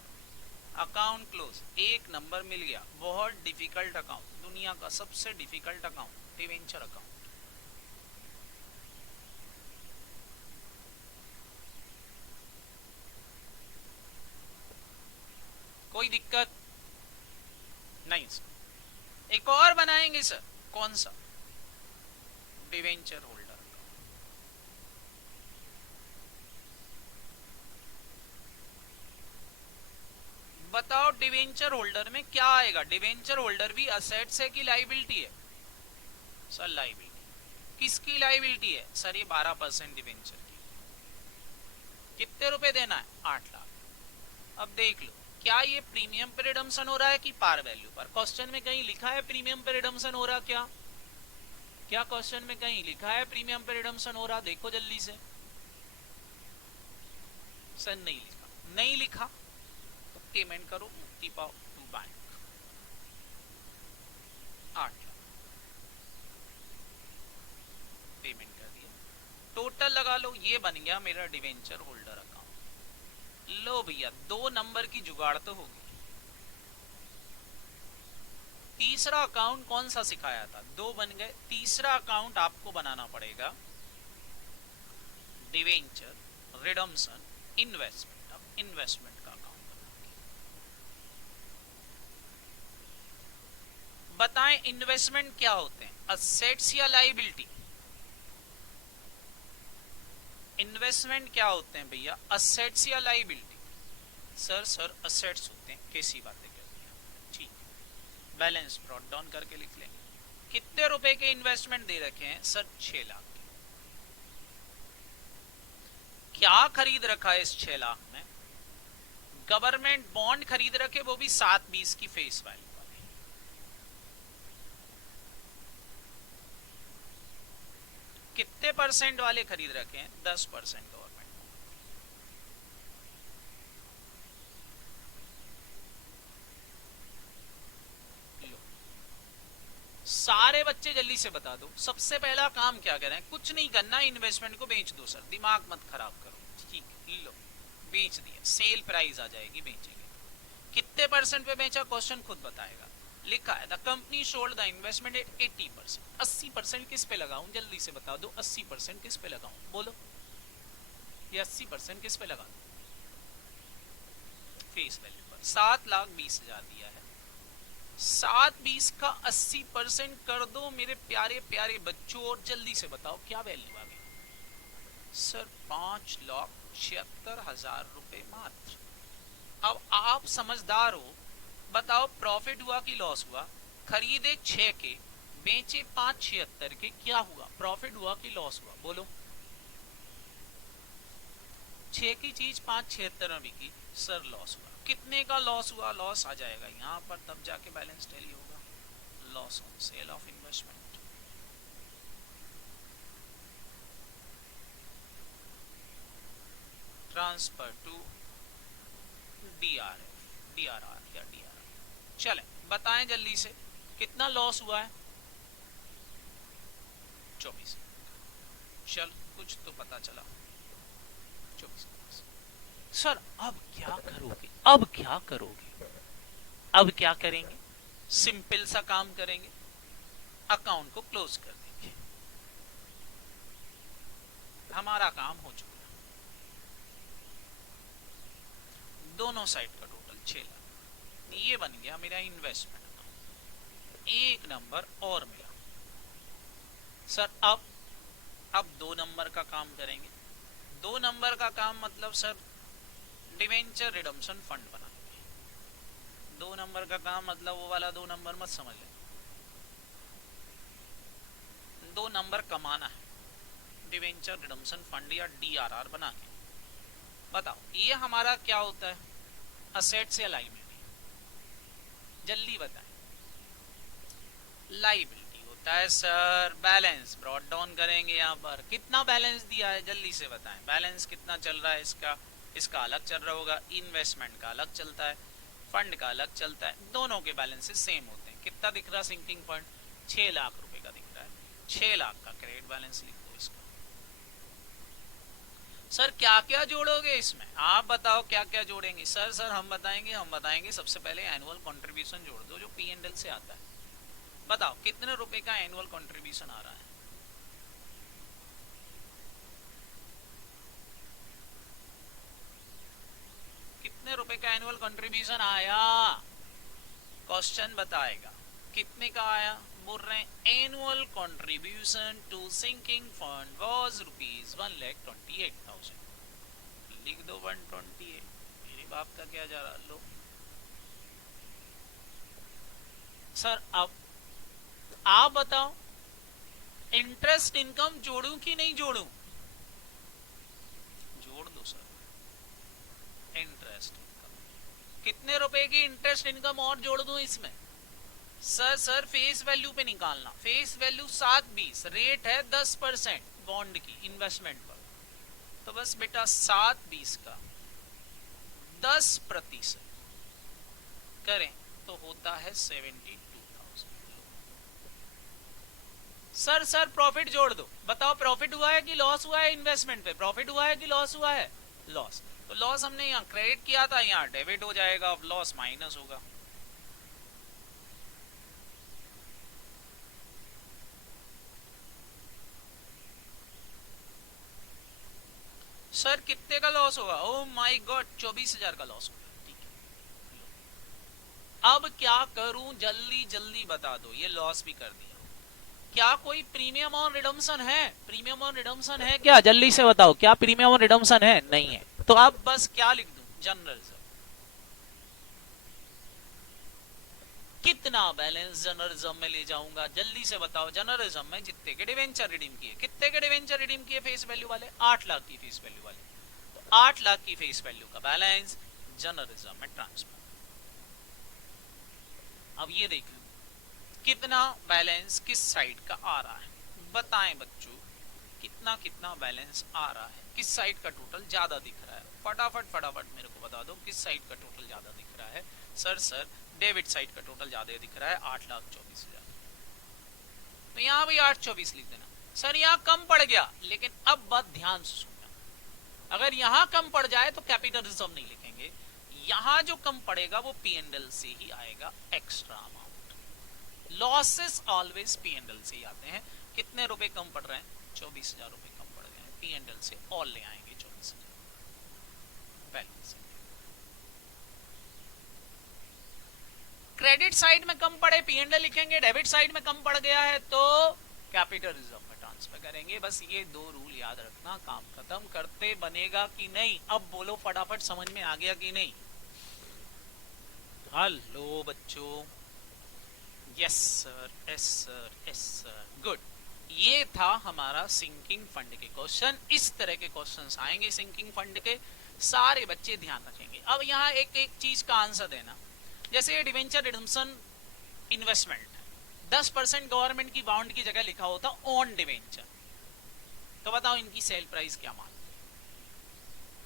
अकाउंट क्लोज, एक नंबर मिल गया। बहुत डिफिकल्ट अकाउंट, दुनिया का सबसे डिफिकल्ट अकाउंट डिवेंचर अकाउंट। कोई दिक्कत नहीं सर। एक और बनाएंगे सर। कौन सा? Debenture holder. बताओ डिवेंचर होल्डर में क्या आएगा? डिवेंचर होल्डर भी असेट्स है कि लाइबिलिटी है? Sir liability. किसकी लाइबिलिटी है? सर ये 12% डिवेंचर की। कितने रुपए देना है? 8 लाख। अब देख लो, क्या ये प्रीमियम पे रिडम्पशन हो रहा है कि पार वैल्यू पर? क्वेश्चन में कहीं लिखा है प्रीमियम पे रिडम्पशन हो रहा? क्या क्या क्वेश्चन में कहीं लिखा है प्रीमियम पे रिडम्पशन हो रहा? देखो जल्दी से। सर नहीं लिखा। नहीं लिखा तो पेमेंट करो, मुक्ति पाओ टू बैंक। 8 लाख पेमेंट कर दिया। टोटल लगा लो, ये बन गया मेरा डिवेंचर होल्डर अकाउंट। लो भैया 2 नंबर की जुगाड़ तो होगी। तीसरा अकाउंट कौन सा सिखाया था? 2 बन गए। तीसरा अकाउंट आपको बनाना पड़ेगा डिवेंचर रिडम्पशन इन्वेस्टमेंट। अब इन्वेस्टमेंट का अकाउंट बताएं। इन्वेस्टमेंट क्या होते हैं? असेट्स या लाइबिलिटी? इन्वेस्टमेंट क्या होते हैं भैया? असेट्स या लाइबिलिटी? सर असेट्स होते हैं। कैसी बातें कर दी आपने? ठीक, बैलेंस ब्रॉट डाउन करके लिख लेंगे। कितने रुपए के इन्वेस्टमेंट दे रखे हैं? सर 6 लाख के। क्या खरीद रखा है इस 6 लाख में? गवर्नमेंट बॉन्ड खरीद रखे, वो भी 7/20 की फेस वैल्यू वाले। कितने परसेंट वाले खरीद रखे हैं? 10% गवर्नमेंट। सारे बच्चे जल्दी से बता दो, सबसे पहला काम क्या करें? कुछ नहीं करना, इन्वेस्टमेंट को बेच दो। सर दिमाग मत खराब करो। ठीक, लो बेच दिया, सेल प्राइस आ जाएगी, बेचेंगे। कितने परसेंट पे बेचा? क्वेश्चन खुद बताएगा। लिखा है the company sold the investment at 80%। 80% किस पे लगाऊं? जल्दी से बता दो 80% किस पे लगाऊं? बोलो, ये 80% किस पे लगा? फेस वैल्यू पर। 7,20,000 दिया है। 7/20 का 80% कर दो मेरे प्यारे प्यारे बच्चों, और जल्दी से बताओ क्या वैल्यू आ गई? सर 5,76,000 रुपए मात्र। अब आप समझदार हो, बताओ प्रॉफिट हुआ कि लॉस हुआ? खरीदे 6 के, बेचे 5,76 के, क्या हुआ? प्रॉफिट हुआ कि लॉस हुआ? बोलो। 6 की चीज 5,76 में बिकी, सर लॉस हुआ। कितने का लॉस हुआ? लॉस आ जाएगा यहां पर, तब जाके बैलेंस टैली होगा। Loss on sale of investment. Transfer to DRF, DRR या डीआरआर। चले बताएं जल्दी से, कितना लॉस हुआ है? 24। चल कुछ तो पता चला। 24। सर अब क्या करोगे? अब क्या करोगे? अब क्या करेंगे? सिंपल सा काम करेंगे, अकाउंट को क्लोज कर देंगे। हमारा काम हो चुका। दोनों साइड का टोटल 6 लाख। ये बन गया मेरा इन्वेस्टमेंट अकाउंट। एक नंबर और मिला। सर अब 2 नंबर का काम करेंगे। 2 नंबर का काम मतलब सर डिवेंचर रिडम्पशन फंड बनाएंगे। दो नंबर का काम मतलब वो वाला दो नंबर मत समझ ले, दो नंबर कमाना है डिवेंचर रिडम्पशन फंड या डीआरआर बना के। बताओ ये हमारा क्या होता है, असेट्स या लाइबिलिटी? जल्दी बताएं। लाइबिलिटी होता है सर। बैलेंस ब्रॉट डाउन करेंगे, यहाँ पर कितना बैलेंस दिया है जल्दी से बताएं। बैलेंस कितना चल रहा है इसका, इसका अलग चल रहा होगा, इन्वेस्टमेंट का अलग चलता है, फंड का अलग चलता है, दोनों के बैलेंसेस सेम होते हैं। कितना दिख रहा सिंकिंग फंड, 6 लाख रुपए का दिख रहा है, 6 लाख का क्रेडिट बैलेंस लिख दो इसका। सर क्या क्या जोड़ोगे इसमें, आप बताओ क्या क्या जोड़ेंगे? सर हम बताएंगे सबसे पहले एनुअल कंट्रीब्यूशन जोड़ दो जो P&L से आता है। बताओ कितने रुपए का एनुअल कंट्रीब्यूशन आ रहा है? कितने रुपए का एनुअल कंट्रीब्यूशन आया? क्वेश्चन बताएगा कितने का आया। बोल रहे हैं annual contribution to sinking fund was ₹1,28,000। लिख दो 128, मेरे बाप का क्या जा रहा। लो सर अब आप बताओ इंटरेस्ट इनकम जोड़ूं कि नहीं जोड़ूं? जोड़ दो सर इंटरेस्ट इनकम। कितने रुपए की इंटरेस्ट इनकम और जोड़ दूं इसमें? सर फेस वैल्यू पे निकालना, फेस वैल्यू 7.20, रेट है 10% बॉन्ड की इन्वेस्टमेंट पर, तो बस बेटा 7.20 का 10% करें तो होता है 72,000। सर प्रॉफिट जोड़ दो, बताओ प्रॉफिट हुआ है कि लॉस हुआ है? इन्वेस्टमेंट पे प्रॉफिट हुआ है कि लॉस हुआ है? लॉस। तो लॉस हमने यहाँ क्रेडिट किया था, यहाँ डेबिट हो जाएगा, अब लॉस माइनस होगा। सर कितने का लॉस होगा? ओह माय गॉड 24,000 का लॉस होगा। ठीक है अब क्या करूं, जल्दी जल्दी बता दो। ये लॉस भी कर दिया, क्या कोई प्रीमियम ऑन रिडम्पशन है? प्रीमियम ऑन रिडम्पशन है क्या? जल्दी से बताओ क्या प्रीमियम ऑन रिडम्पशन है? नहीं है। तो अब बस क्या लिख दूं, जनरलिज्म। कितना बैलेंस जनरलिज्म में ले जाऊंगा जल्दी से बताओ। जनरलिज्म में जितने के डिवेंचर रिडीम किए, कितने के डिवेंचर रिडीम किए फेस वैल्यू वाले? 8 लाख की फेस वैल्यू वाले, तो 8 लाख की फेस वैल्यू का बैलेंस जनरलिज्म में ट्रांसफर। अब ये देख लो कितना बैलेंस किस साइड का आ रहा है, बताएं बच्चों कितना कितना बैलेंस आ रहा है, किस साइड का टोटल ज्यादा दिख रहा है? फटाफट मेरे को बता दो किस साइड का टोटल ज्यादा दिख रहा है। सर डेबिट साइड का टोटल ज्यादा दिख रहा है 8,24,000, तो यहाँ भी 8,24 लिख देना। सर यहाँ कम पड़ गया, लेकिन अब बात ध्यान से सुनना, अगर यहाँ कम पड़ जाए तो कैपिटल रिजर्व नहीं लिखेंगे, यहाँ जो कम पड़ेगा वो P&L से ही आएगा, extra amount. Losses always P&L से ही आते हैं। कितने रुपए कम पड़ रहे हैं? 24,000 रुपए कम पड़ गए हैं, P&L से और ले आएंगे 24,000 पहले से। क्रेडिट साइड में कम पड़े P&L लिखेंगे, डेबिट साइड में कम पड़ गया है तो कैपिटल रिजर्व में ट्रांसफर करेंगे। बस ये दो रूल याद रखना, काम खत्म। करते बनेगा कि नहीं? अब बोलो फटाफट, समझ में आ गया कि नहीं? हेलो बच्चों, यस सर गुड। ये था हमारा सिंकिंग फंड के क्वेश्चन। इस तरह के क्वेश्चंस आएंगे सिंकिंग फंड के, सारे बच्चे ध्यान रखेंगे। अब यहाँ एक एक चीज का आंसर देना, जैसे ये डिवेंचर रिडम्पशन इन्वेस्टमेंट 10% गवर्नमेंट की बाउंड की जगह लिखा होता ऑन डिवेंचर, तो बताओ इनकी सेल प्राइस क्या मान?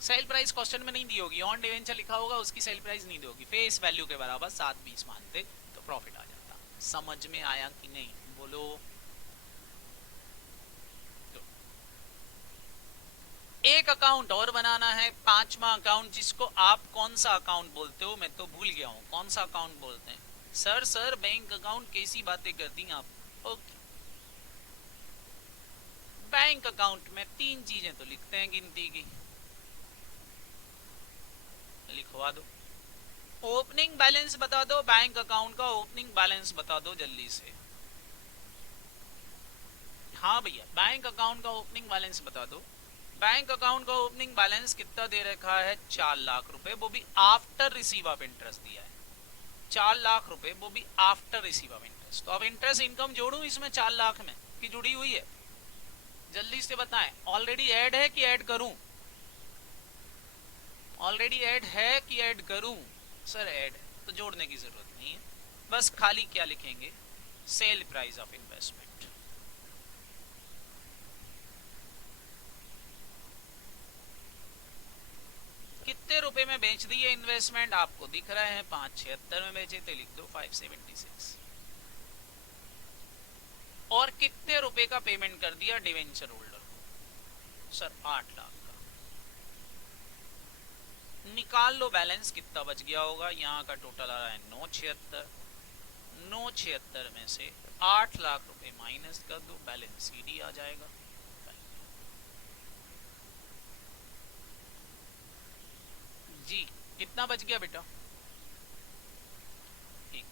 सेल प्राइस क्वेश्चन में नहीं दी होगी, ऑन डिवेंचर लिखा होगा, उसकी सेल प्राइस नहीं दी होगी, फेस वैल्यू के बराबर 7.20 मानते तो प्रॉफिट आ जाता। समझ में आया कि नहीं? बोलो। तो एक अकाउंट और बनाना है, 5वां अकाउंट, जिसको आप कौन सा अकाउंट बोलते हो? मैं तो भूल गया हूं कौन सा अकाउंट बोलते हैं। सर बैंक अकाउंट, कैसी बातें करती हैं आप। ओके, बैंक अकाउंट में 3 चीजें तो लिखते हैं गिनती की, लिखवा दो। ओपनिंग बैलेंस बता दो, बैंक अकाउंट का ओपनिंग बैलेंस बता दो जल्दी से। हाँ भैया, बैंक अकाउंट का ओपनिंग बैलेंस बता दो। बैंक अकाउंट का ओपनिंग बैलेंस कितना दे रखा है? 4 लाख रुपए, वो भी आफ्टर रिसीव ऑफ इंटरेस्ट दिया है। 4 लाख रुपए, वो भी आफ्टर रिसीव ऑफ इंटरेस्ट। तो अब इंटरेस्ट इनकम जोड़ू इसमें 4 लाख में कि जुड़ी हुई है? जल्दी से बताएं, ऑलरेडी ऐड है कि ऐड करूं? ऑलरेडी ऐड है कि ऐड करूं? सर ऐड है, तो जोड़ने की जरूरत नहीं है। बस खाली क्या लिखेंगे, सेल प्राइस ऑफ इन्वेस्टमेंट। कितने रुपए में बेच दी है इन्वेस्टमेंट? आपको दिख रहा है 576 में बेचे थे, लिख दो 576। और कितने रुपए का पेमेंट कर दिया डिवेंचर होल्डर को? सर 8 लाख का। निकाल लो बैलेंस कितना बच गया होगा। यहाँ का टोटल आ रहा है 976। 976 में से 8 लाख रुपए माइनस कर दो, बैलेंस सीडी आ जाएगा। जी कितना बच गया बेटा? ठीक।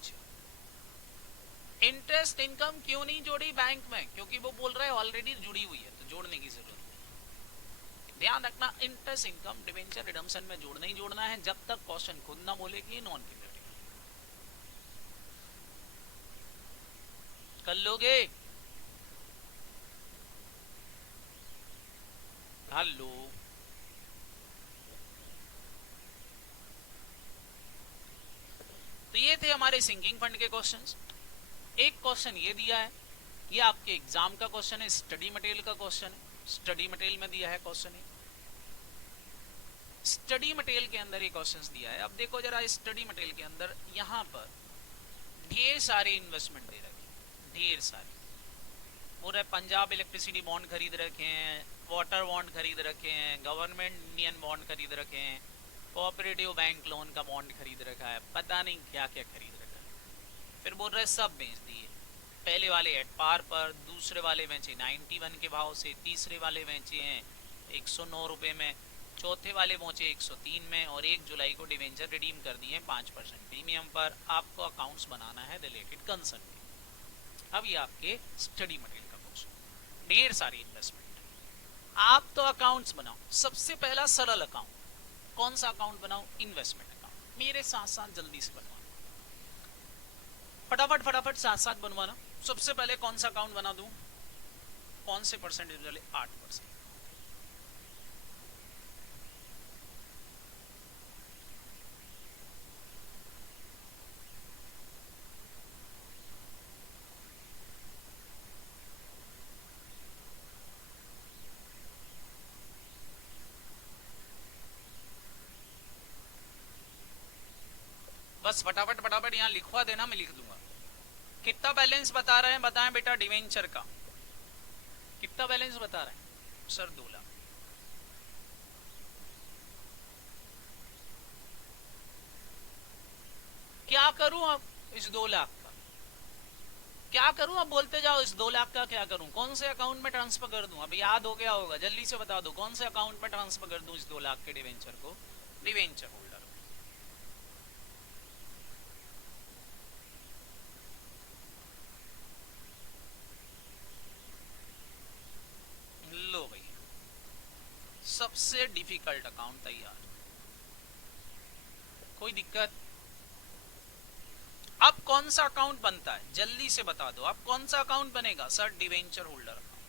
इंटरेस्ट इनकम क्यों नहीं जोड़ी बैंक में? क्योंकि वो बोल रहा है ऑलरेडी जुड़ी हुई है, तो जोड़ने की जरूरत नहीं। ध्यान रखना, इंटरेस्ट इनकम डिवेंचर रिडम्पशन में जोड़ना ही जोड़ना है, जब तक क्वेश्चन खुद ना बोले कि नॉन क्यूमुलेटिव। कर लोगे? हेलो, तो ये थे हमारे सिंकिंग फंड के क्वेश्चंस। एक क्वेश्चन ये दिया है, ये आपके एग्जाम का क्वेश्चन है, स्टडी मटेरियल का क्वेश्चन है। स्टडी मटेरियल में दिया है क्वेश्चन, स्टडी मटेरियल के अंदर ये क्वेश्चंस दिया है। अब देखो जरा स्टडी मटेरियल के अंदर, यहाँ पर ढेर सारे इन्वेस्टमेंट दे रखे, ढेर सारे। पूरे पंजाब इलेक्ट्रिसिटी बॉन्ड खरीद रखे हैं, वाटर बॉन्ड खरीद रखे हैं, गवर्नमेंट इंडियन बॉन्ड खरीद रखे हैं, कोऑपरेटिव बैंक लोन का बॉन्ड खरीद रखा है, पता नहीं क्या क्या खरीद रखा है। फिर बोल रहे सब बेच दिए। पहले वाले एट पार पर, दूसरे वाले बेचे 91 के भाव से, तीसरे वाले बेचे हैं 109 रुपए में, चौथे वाले पहुंचे 103 में, और 1 जुलाई को डिवेंचर रिडीम कर दिए 5% प्रीमियम पर। आपको अकाउंट्स बनाना है रिलेटेड कंसर्न के। अब ये आपके स्टडी मटेरियल का क्वेश्चन, ढेर सारी इन्वेस्टमेंट। आप तो अकाउंट्स बनाओ। सबसे पहला सरल अकाउंट, कौन सा अकाउंट बनाओ? Investment account. मेरे साथ साथ जल्दी से बनवाना, फटाफट फटाफट साथ साथ बनवाना। सबसे पहले कौन सा अकाउंट बना दूं? कौन से परसेंटेज वाले? 8%। बस फटाफट फटाफट यहाँ लिखवा देना, मैं लिख दूंगा। कितना बैलेंस बता रहे हैं? बताएं बेटा डिवेंचर का कितना बैलेंस बता रहे हैं? सर 2 लाख। क्या करूं अब इस 2 लाख का? क्या करूं अब? बोलते जाओ, इस 2 लाख का क्या करूं? कौन से अकाउंट में ट्रांसफर कर दूं? अब याद हो गया होगा, जल्दी से बता दो कौन से अकाउंट में ट्रांसफर कर दूं इस 2 लाख के डिवेंचर को? Debenture holder. लो भाई, सबसे डिफिकल्ट अकाउंट तैयार। कोई दिक्कत? अब कौन सा अकाउंट बनता है? जल्दी से बता दो, अब कौन सा अकाउंट बनेगा? Sir debenture holder account.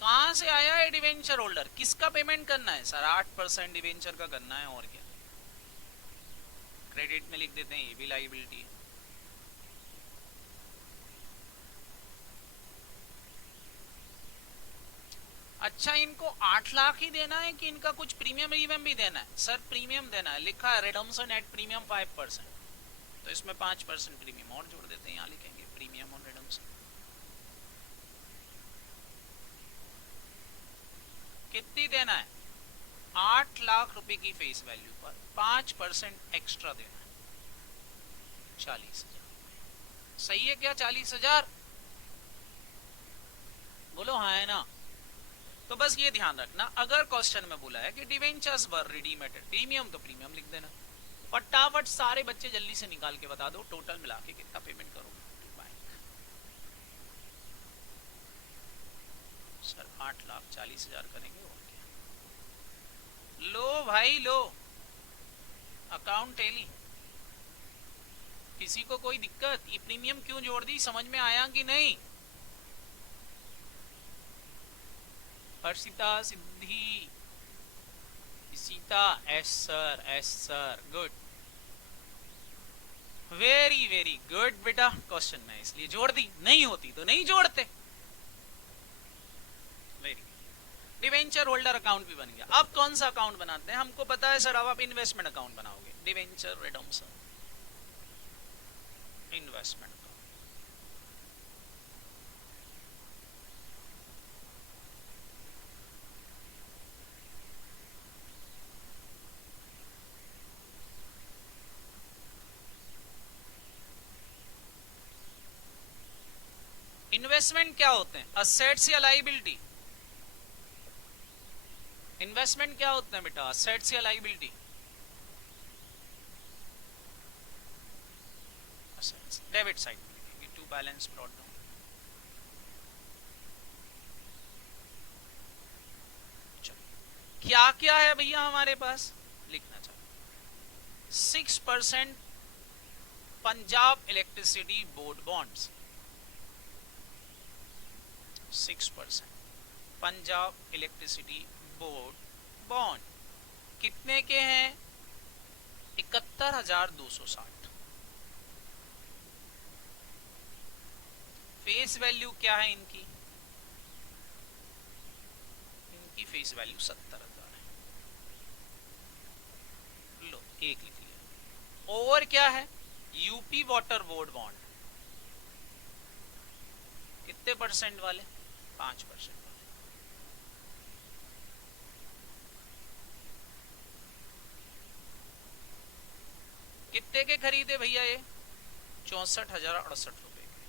कहां से आया है डिवेंचर होल्डर? किसका पेमेंट करना है? सर 8% डिवेंचर का करना है, और क्या? क्रेडिट में लिख देते हैं, ये भी लाइबिलिटी है। अच्छा, इनको 8 लाख ही देना है कि इनका कुछ प्रीमियम रीमियम भी देना है? सर प्रीमियम देना है, लिखा है रिडम्पशन एट प्रीमियम 5%, तो इसमें 5% प्रीमियम और जोड़ देते हैं, यहाँ लिखेंगे प्रीमियम और रिडम्पशन। कितनी देना है? 8 लाख रुपए की फेस वैल्यू पर 5% एक्स्ट्रा देना है, 40,000। सही है क्या? 40,000 बोलो हाँ है ना? तो बस ये ध्यान रखना, अगर क्वेश्चन में बोला है कि debentures were redeem at premium, तो प्रीमियम लिख देना। फटाफट सारे बच्चे जल्दी से निकाल के बता दो टोटल मिला के कितना पेमेंट करोगे बैंक। सर 8,40,000 करेंगे और क्या। लो भाई लो, अकाउंट टेली। किसी को कोई दिक्कत? ये प्रीमियम क्यों जोड़ दी, समझ में आया कि नहीं? Harshita, Siddhi, Sita, yes sir, good, very very good बेटा। क्वेश्चन में इसलिए जोड़ दी, नहीं होती तो नहीं जोड़ते। वेरी, डिवेंचर होल्डर अकाउंट भी बन गया। अब कौन सा अकाउंट बनाते हैं? हमको पता है सर, अब आप इन्वेस्टमेंट अकाउंट बनाओगे। Debenture redemption, investment account. Investment क्या होते हैं? असेट्स या लाइबिलिटी? इन्वेस्टमेंट क्या होते हैं बेटा? असेट्स या लाइबिलिटी? असेट्स। डेबिट साइड में लिखेंगे टू बैलेंस ब्रॉट डाउन। क्या क्या है भैया हमारे पास, लिखना चाहिए। 6% Punjab electricity board bonds, 6% Punjab electricity board bond कितने के हैं? 71,260। फेस वैल्यू क्या है इनकी? इनकी फेस वैल्यू 70,000 है। लो, एक लिख लिया। ओवर क्या है? यूपी वाटर बोर्ड बॉन्ड, कितने परसेंट वाले? 5% वाले। कितने के खरीदे भैया ये? 64,068 रुपए के।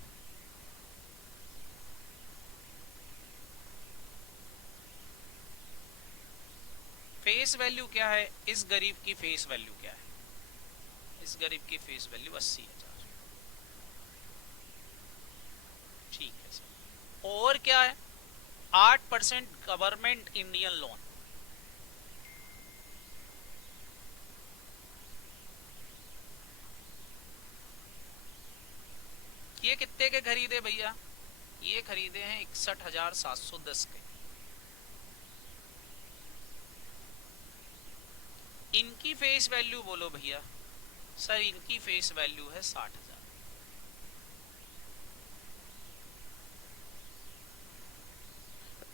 फेस वैल्यू क्या है? इस गरीब की फेस वैल्यू क्या है? इस गरीब की फेस वैल्यू 80,000। ठीक है सर। और क्या है? 8% गवर्नमेंट इंडियन लोन, ये कितने के खरीदे भैया? ये खरीदे हैं 61,710 के। इनकी फेस वैल्यू बोलो भैया। सर इनकी फेस वैल्यू है 60,000।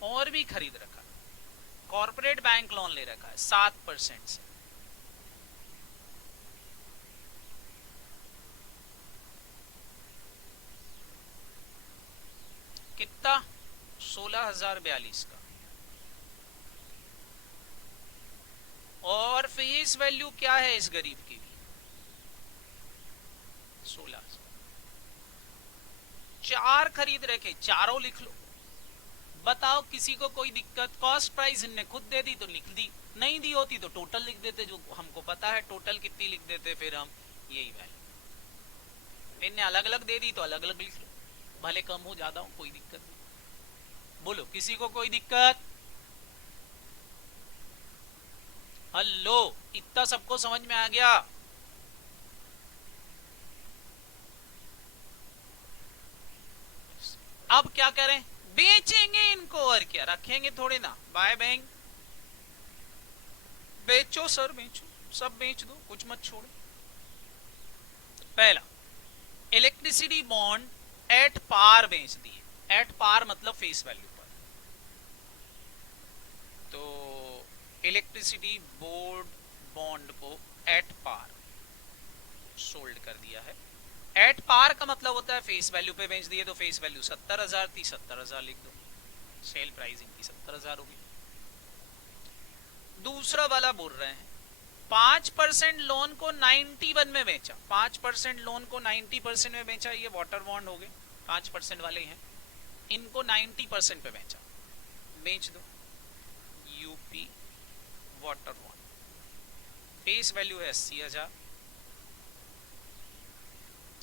और भी खरीद रखा, कॉर्पोरेट बैंक लोन ले रखा है 7% से। कितना? 16,042 का। और फेस वैल्यू क्या है इस गरीब की? 16,000। 4 खरीद रखे, चारों लिख लो। बताओ किसी को कोई दिक्कत? कॉस्ट प्राइस इनने खुद दे दी तो लिख दी, नहीं दी होती तो टोटल लिख देते, जो हमको पता है टोटल कितनी लिख देते, फिर हम यही वैल्यू। इनने अलग अलग दे दी तो अलग अलग लिख लो, भले कम हो ज्यादा हो कोई दिक्कत नहीं। बोलो किसी को कोई दिक्कत? हेलो, इतना सबको समझ में आ गया? अब क्या करें? बेचेंगे इनको, और क्या, रखेंगे थोड़े ना। बाय बैंक, बेचो सर, बेचो, सब बेच दो, कुछ मत छोड़ो। पहला, इलेक्ट्रिसिटी बॉन्ड एट पार बेच दिए। एट पार मतलब फेस वैल्यू पर। तो इलेक्ट्रिसिटी बोर्ड बॉन्ड को एट पार सोल्ड कर दिया है। एट पार का मतलब होता है फेस वैल्यू पे बेच दिए, तो फेस वैल्यू 70,000 थी, 70,000 लिख दो। सेल प्राइस इनकी 70,000 होगी। दूसरा वाला बोल रहे हैं 5% लोन को 91 में बेचा। 5% लोन को 90% में बेचा, ये वाटर बॉन्ड हो गए, 5% वाले हैं। इनको 90% पे बेचा, बेच दो। UP water bond, face value है 80,000।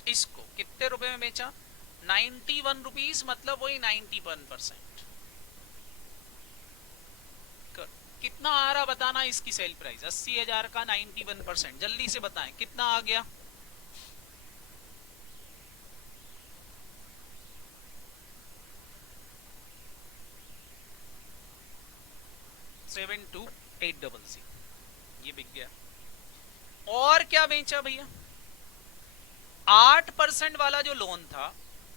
इसको कितने रुपए में बेचा? 91 रुपीज, मतलब वही 91%। कितना आ रहा बताना इसकी सेल प्राइस 80,000 का 91%, जल्दी से बताएं कितना आ गया। 72800, ये बिक गया। और क्या बेचा भैया, 8% वाला जो लोन था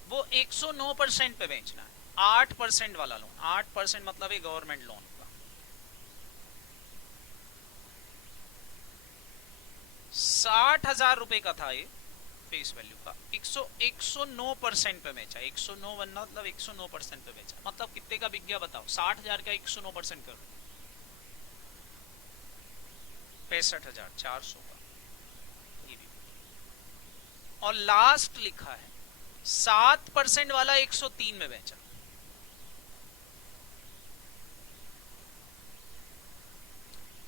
वो 109% पे बेचना है। 8% वाला लोन, 8% मतलब ये गवर्नमेंट लोन का, 60,000 रुपए का था ये फेस वैल्यू का, 109% पे बेचा। 109 मतलब 109% पे बेचा, मतलब कितने का बिक गया बताओ, 60,000 का 109% करो, 65,400 का ये भी। और लास्ट लिखा है 7% वाला 103 में बेचा।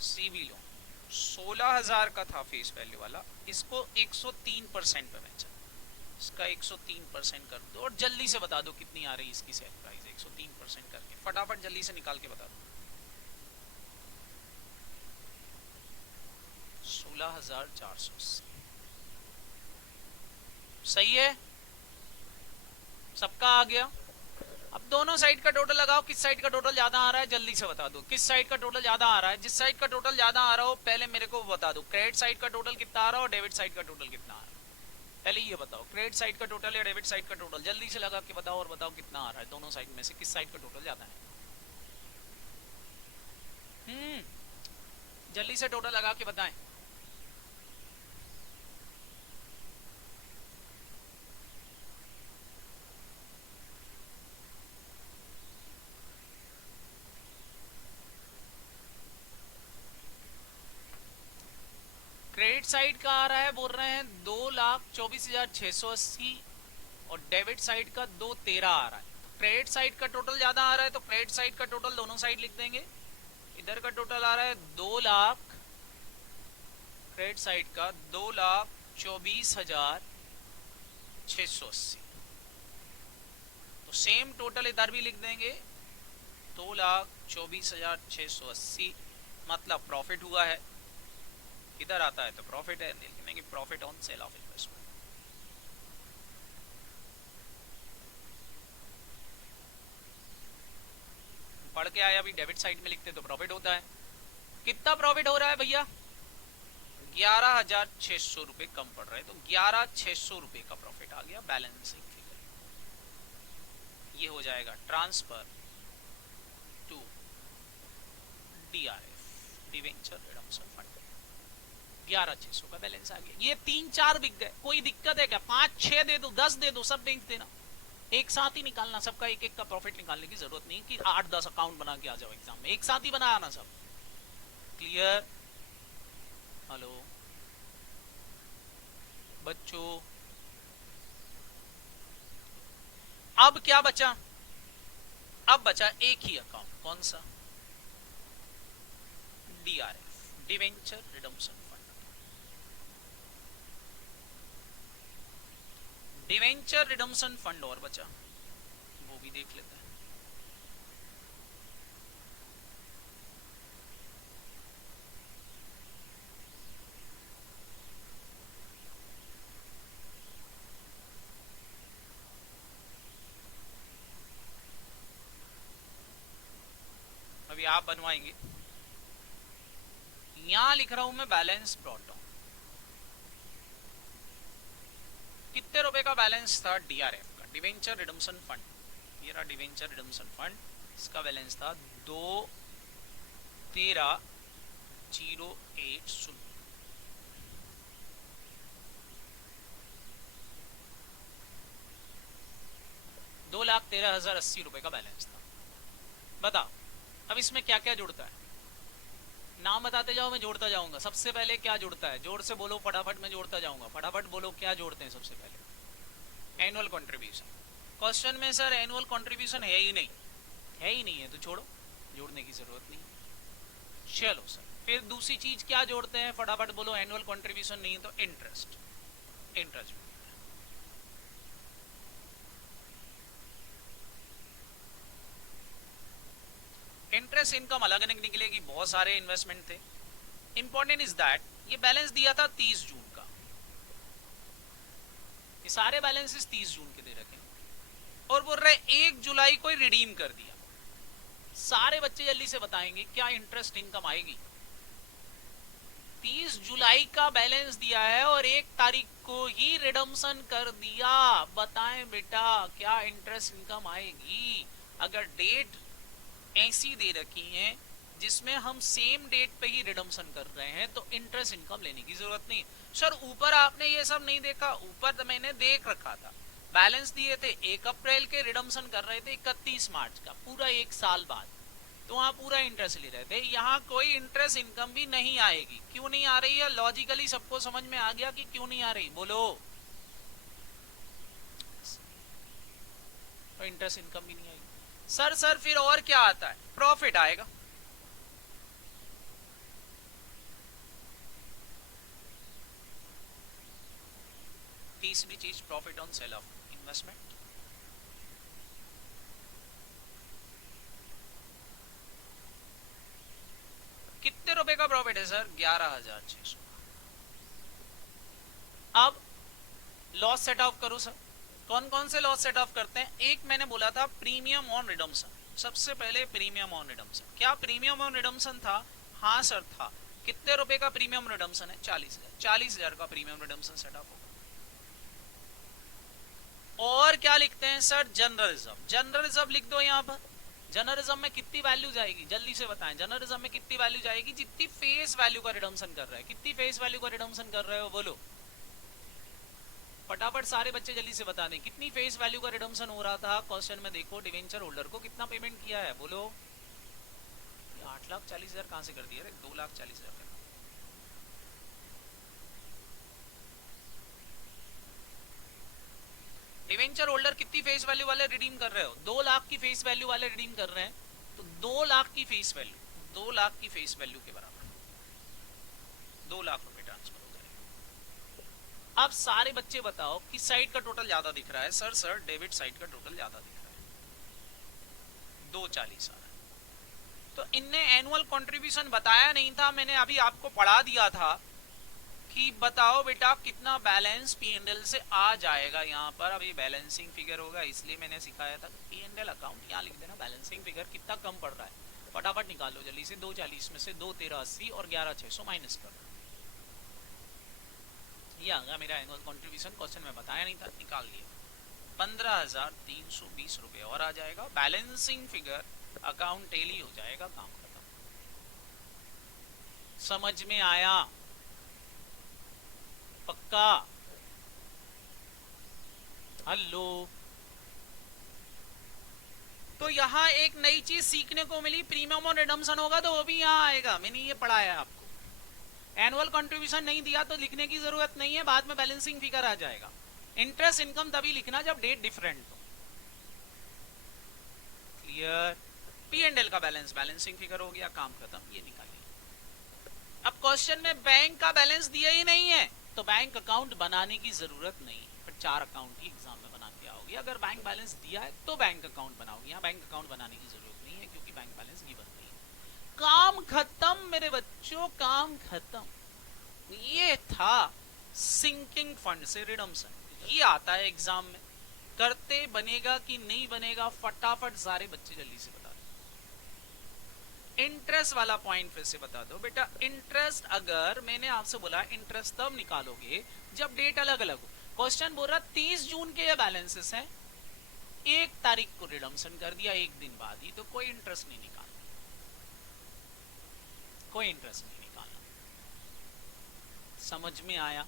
सीवी लोन 16,000 का था फेस वैल्यू वाला, इसको 103% पे बेचा, इसका 103% कर दो और जल्दी से बता दो कितनी आ रही है इसकी सेल प्राइस। 103% करके फटाफट जल्दी से निकाल के बता दो। 16,480 सही है, सबका आ गया। अब दोनों साइड का टोटल लगाओ, किस साइड का टोटल ज्यादा आ रहा है जल्दी से बता दो, किस साइड का टोटल ज्यादा आ रहा है। जिस साइड का टोटल ज्यादा आ रहा हो पहले मेरे को बता दो, क्रेडिट साइड का टोटल कितना आ रहा है और डेबिट साइड का टोटल कितना आ रहा है। पहले ये बताओ क्रेडिट साइड का टोटल या डेबिट साइड का टोटल, जल्दी से लगा के बताओ और बताओ कितना आ रहा है दोनों साइड में से, किस साइड का टोटल ज्यादा है। जल्दी से टोटल लगा के बताएं। क्रेडिट साइड का आ रहा है, बोल रहे हैं 2,24,680 और डेबिट साइड का 2,13 आ रहा है। क्रेडिट साइड का टोटल ज्यादा आ रहा है तो क्रेडिट साइड का टोटल दोनों साइड लिख देंगे। इधर का टोटल आ रहा है 2 लाख, क्रेडिट साइड का 2,24,680, तो सेम टोटल इधर भी लिख देंगे 2,24,680, मतलब प्रॉफिट हुआ है। इधर आता है तो प्रॉफिट है, लिखेंगे profit on sale of investment. पढ़ के आया, अभी डेबिट साइड में लिखते तो प्रॉफिट होता है। कितना प्रॉफिट हो रहा है भैया, 11,600 रुपए कम पड़ रहा है, तो 11,600 रुपए का प्रॉफिट आ गया बैलेंसिंग फिगर। ये हो जाएगा transfer to DRF, debenture redemption fund. 11,600 का बैलेंस आ गया। ये 3-4 बिक गए, कोई दिक्कत है क्या, 5-6 दे दो, 10 दे दो, सब बेच देना, एक साथ ही निकालना, सबका एक एक का प्रॉफिट निकालने की जरूरत नहीं कि 8-10 अकाउंट बना के आ जाओ एग्जाम में, एक साथ ही बनाना सब। क्लियर? हेलो बच्चों, अब क्या बचा, अब बचा एक ही अकाउंट, कौन सा, DRF, debenture redemption fund. Debenture redemption fund और बचा, वो भी देख लेते हैं। अभी आप बनवाएंगे, यहां लिख रहा हूं मैं बैलेंस ब्रॉट डाउन। कितने रुपए का बैलेंस था डीआरएफ का, डिवेंचर रिडम्पशन फंड, ये रहा डिवेंचर रिडम्पशन फंड, इसका बैलेंस था 2,13,080, 2,13,080 रुपए का बैलेंस था। बताओ अब इसमें क्या क्या जुड़ता है, नाम बताते जाओ, मैं जोड़ता जाऊंगा। सबसे पहले क्या जुड़ता है, जोर से बोलो फटाफट, मैं जोड़ता जाऊंगा, फटाफट बोलो क्या जोड़ते हैं सबसे पहले। Annual contribution. क्वेश्चन में सर एनुअल कंट्रीब्यूशन है ही नहीं, है ही नहीं है तो छोड़ो, जोड़ने की जरूरत नहीं। चलो सर, फिर दूसरी चीज क्या जोड़ते हैं, फटाफट बोलो। एनुअल कंट्रीब्यूशन नहीं है तो interest, interest. Interest interest income अलग निकलेगी, बहुत सारे इन्वेस्टमेंट थे। इंपॉर्टेंट इज दैट ये बैलेंस दिया था 30 जून का, ये सारे बैलेंसेस 30 जून के दे रखे और बोल रहे 1 जुलाई को रिडीम कर दिया। सारे बच्चे जल्दी से बताएंगे क्या इंटरेस्ट इनकम आएगी। 30 जुलाई का बैलेंस दिया है और 1 तारीख को ही रिडम्पशन कर दिया, बताएं बेटा क्या इंटरेस्ट इनकम आएगी। अगर डेट ऐसी दे रखी है जिसमें हम सेम डेट पे ही रिडम्पशन कर रहे हैं तो इंटरेस्ट इनकम लेने की जरूरत नहीं। सर ऊपर आपने ये सब नहीं देखा, ऊपर तो मैंने देख रखा था, बैलेंस दिए थे 1 अप्रैल के, रिडम्पशन कर रहे थे 31 मार्च का, पूरा 1 साल बाद, तो वहां पूरा इंटरेस्ट ले रहे थे। यहाँ कोई इंटरेस्ट इनकम भी नहीं आएगी। क्यों नहीं आ रही है? लॉजिकली सबको समझ में आ गया कि क्यों नहीं आ रही, बोलो। तो इंटरेस्ट इनकम भी नहीं आएगी। सर फिर और क्या आता है? प्रॉफिट आएगा। तीसरी चीज profit on sale of investment. कितने रुपए का प्रॉफिट है सर? 11,600। अब लॉस सेट ऑफ करो सर। कौन कौन से लॉस सेट ऑफ करते हैं? एक मैंने बोला था प्रीमियम ऑन रिडम्पशन, सबसे पहले प्रीमियम ऑन रिडम्पशन। क्या प्रीमियम ऑन रिडम्पशन था? हाँ सर था। कितने रुपए का प्रीमियम रिडम्पशन है? 40,000। 40,000 का प्रीमियम रिडम्पशन सेट ऑफ होगा। और क्या लिखते हैं sir? General reserve. General reserve लिख दो यहाँ पर। जनरल रिजर्व में कितनी वैल्यू जाएगी? जल्दी से बताएं। जनरल रिजर्व में कितनी वैल्यू जाएगी? जितनी फेस वैल्यू का रिडम्पशन कर रहा है। कितनी फेस वैल्यू का रिडम्पशन कर रहे हो बोलो फटाफट, सारे बच्चे जल्दी से बता दें। कितनी फेस वैल्यू का रिडम्पशन हो रहा था? क्वेश्चन में देखो, डिवेंचर होल्डर को कितना पेमेंट किया है बोलो। 8,40,000 कहां से कर दिया? 2,40,000। डिवेंचर होल्डर कितनी फेस वैल्यू वाले रिडीम कर रहे हो? 2 लाख की फेस वैल्यू वाले रिडीम कर रहे हैं, तो 2 लाख की फेस वैल्यू, 2 लाख की फेस वैल्यू के बराबर 2 लाख रुपए ट्रांसफर हो जाएगा। अब सारे बच्चे बताओ कि साइड का टोटल ज्यादा दिख रहा है। सर डेबिट साइड का टोटल ज्यादा दिख रहा है, 2,40 आ रहा है। तो इनने एनुअल कंट्रीब्यूशन बताया नहीं था, मैंने अभी आपको पढ़ा दिया था कि बताओ बेटा कितना बैलेंस पीएनएल से आ जाएगा। यहाँ पर अभी बैलेंसिंग फिगर होगा, इसलिए मैंने सिखाया था पीएनएल अकाउंट यहाँ लिख देना। बैलेंसिंग फिगर कितना कम पड़ रहा है फटाफट निकालो जल्दी से। 2,40 में से 2,1380 और 11,600 माइनस कर दो। ये आ गया मेरा एनुअल कंट्रीब्यूशन। क्वेश्चन में बताया नहीं था, निकाल लिया। 15,320 रुपए और आ जाएगा। बैलेंसिंग फिगर अकाउंट टेली हो जाएगा, काम खत्म। समझ में आया? पक्का? हेलो। तो यहां एक नई चीज सीखने को मिली, प्रीमियम और रिडम्पशन होगा तो वो भी यहां आएगा। मैंने ये पढ़ाया आपको। एनुअल कंट्रीब्यूशन नहीं दिया तो लिखने की जरूरत नहीं है, बाद में बैलेंसिंग फिगर आ जाएगा। इंटरेस्ट इनकम तभी लिखना जब डेट डिफरेंट हो। क्लियर? पी&एल का बैलेंस बैलेंसिंग फिगर हो गया, काम खत्म। ये निकालिए। अब क्वेश्चन में बैंक का बैलेंस दिया ही नहीं है तो बैंक अकाउंट बनाने की जरूरत नहीं, फिर 4 अकाउंट ही एग्जाम में बना के आओगे। अगर बैंक बैलेंस दिया है तो बैंक अकाउंट बनाओगे, यहाँ बैंक अकाउंट बनाने की जरूरत नहीं है क्योंकि बैंक बैलेंस गिवन नहीं है। काम खत्म मेरे बच्चों, काम खत्म। ये था सिंकिंग फंड से रिडम्पशन। ये आता है एग्जाम में, करते बनेगा कि नहीं बनेगा फटाफट सारे बच्चे जल्दी से बता दो। इंटरेस्ट वाला पॉइंट फिर से बता दो बेटा। इंटरेस्ट अगर मैंने आपसे बोला इंटरेस्ट तब निकालोगे जब डेट अलग अलग हो। क्वेश्चन बोल रहा 30 जून के ये बैलेंसेस हैं, 1 तारीख को रिडम्पशन कर दिया, 1 दिन बाद ही, तो कोई इंटरेस्ट नहीं निकालना, कोई इंटरेस्ट नहीं निकालना। समझ में आया?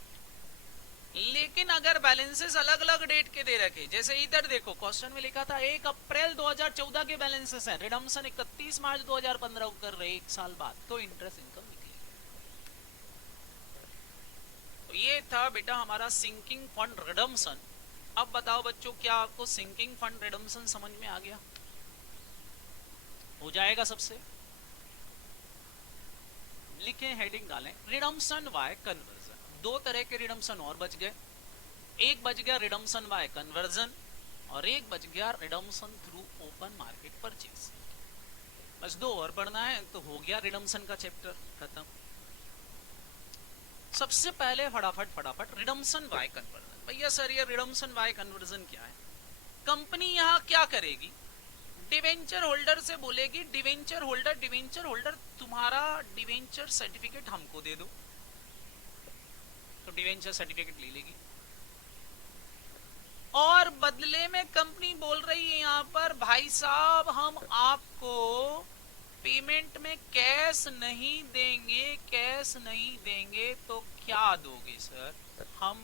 लेकिन अगर बैलेंसेस अलग अलग डेट के दे रखे, जैसे इधर देखो क्वेश्चन में लिखा था 1 अप्रैल 2014 के बैलेंसेस हैं, रिडम्पशन 31 मार्च 2015 को कर रहे 1 साल बाद, तो इंटरेस्ट इनकम निकलेगी। तो ये था बेटा हमारा सिंकिंग फंड रिडम्पशन। अब बताओ बच्चों, क्या आपको सिंकिंग फंड रिडम्पशन समझ में आ गया? हो जाएगा सबसे। लिखे, हेडिंग डालें, रिडम्पशन वाय कन्वर्जन। 2 तरह के रिडम्पशन और बच गए। एक बच गया रिडम्पशन बाय कन्वर्जन और एक बच गया redemption through open market purchase. बस 2 और पढ़ना है तो हो गया रिडम्पशन का चैप्टर खत्म। सबसे पहले फटाफट रिडम्पशन बाय कन्वर्जन। भैया सर ये रिडम्पशन बाय कन्वर्जन क्या है? कंपनी यहां क्या करेगी, डिवेंचर होल्डर से बोलेगी डिवेंचर होल्डर तुम्हारा डिवेंचर सर्टिफिकेट हमको दे दो, तो डिवेंचर सर्टिफिकेट ले लेगी। और बदले में कंपनी बोल रही है यहां पर भाई साहब हम आपको पेमेंट में कैश नहीं देंगे तो क्या दोगे सर? हम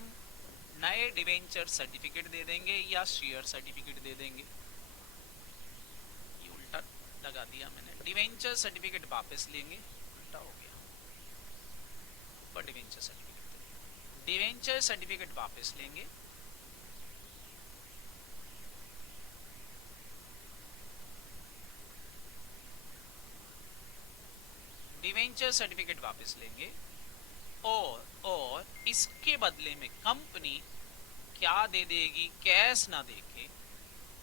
नए डिवेंचर सर्टिफिकेट दे देंगे या शेयर सर्टिफिकेट दे देंगे। ये उल्टा लगा दिया मैंने, डिवेंचर सर्टिफिकेट वापस लेंगे, उल्टा हो गया। पर डिवेंचर सर्टिफिकेट वापस लेंगे, डिवेंचर सर्टिफिकेट वापस लेंगे और इसके बदले में कंपनी क्या दे देगी, कैश ना देके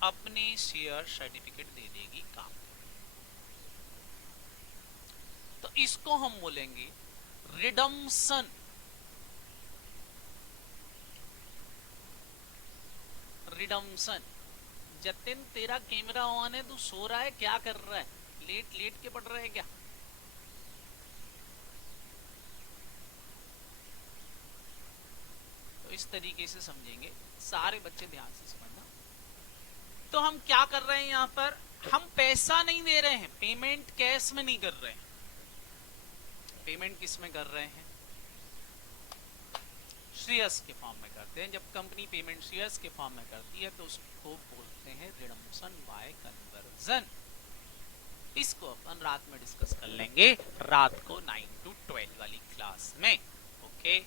अपने शेयर सर्टिफिकेट दे देगी काम। तो इसको हम बोलेंगे रिडम्पशन। जतिन तेरा कैमरा ऑन है, तू सो रहा है क्या कर रहा है? लेट के पढ़ रहा है क्या? तो इस तरीके से समझेंगे, सारे बच्चे ध्यान से समझना। तो हम क्या कर रहे हैं यहां पर, हम पैसा नहीं दे रहे हैं, पेमेंट कैश में नहीं कर रहे हैं। पेमेंट किस में कर रहे हैं? शेयर्स के फॉर्म में करते हैं। जब कंपनी पेमेंट शेयर्स के फॉर्म में करती है तो उसको बोलते हैं रिडम्पशन बाय कन्वर्जन। इसको अपन रात में डिस्कस कर लेंगे, रात को 9 to 12 वाली क्लास में। ओके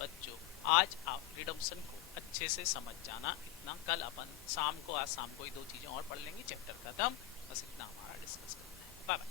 बच्चों, आज आप रिडम्पशन को अच्छे से समझ जाना इतना। कल अपन आज शाम को ही 2 चीजें और पढ़ लेंगे, चैप्टर खत्म। बस इतना हमारा डिस्कस करना है। Bye bye.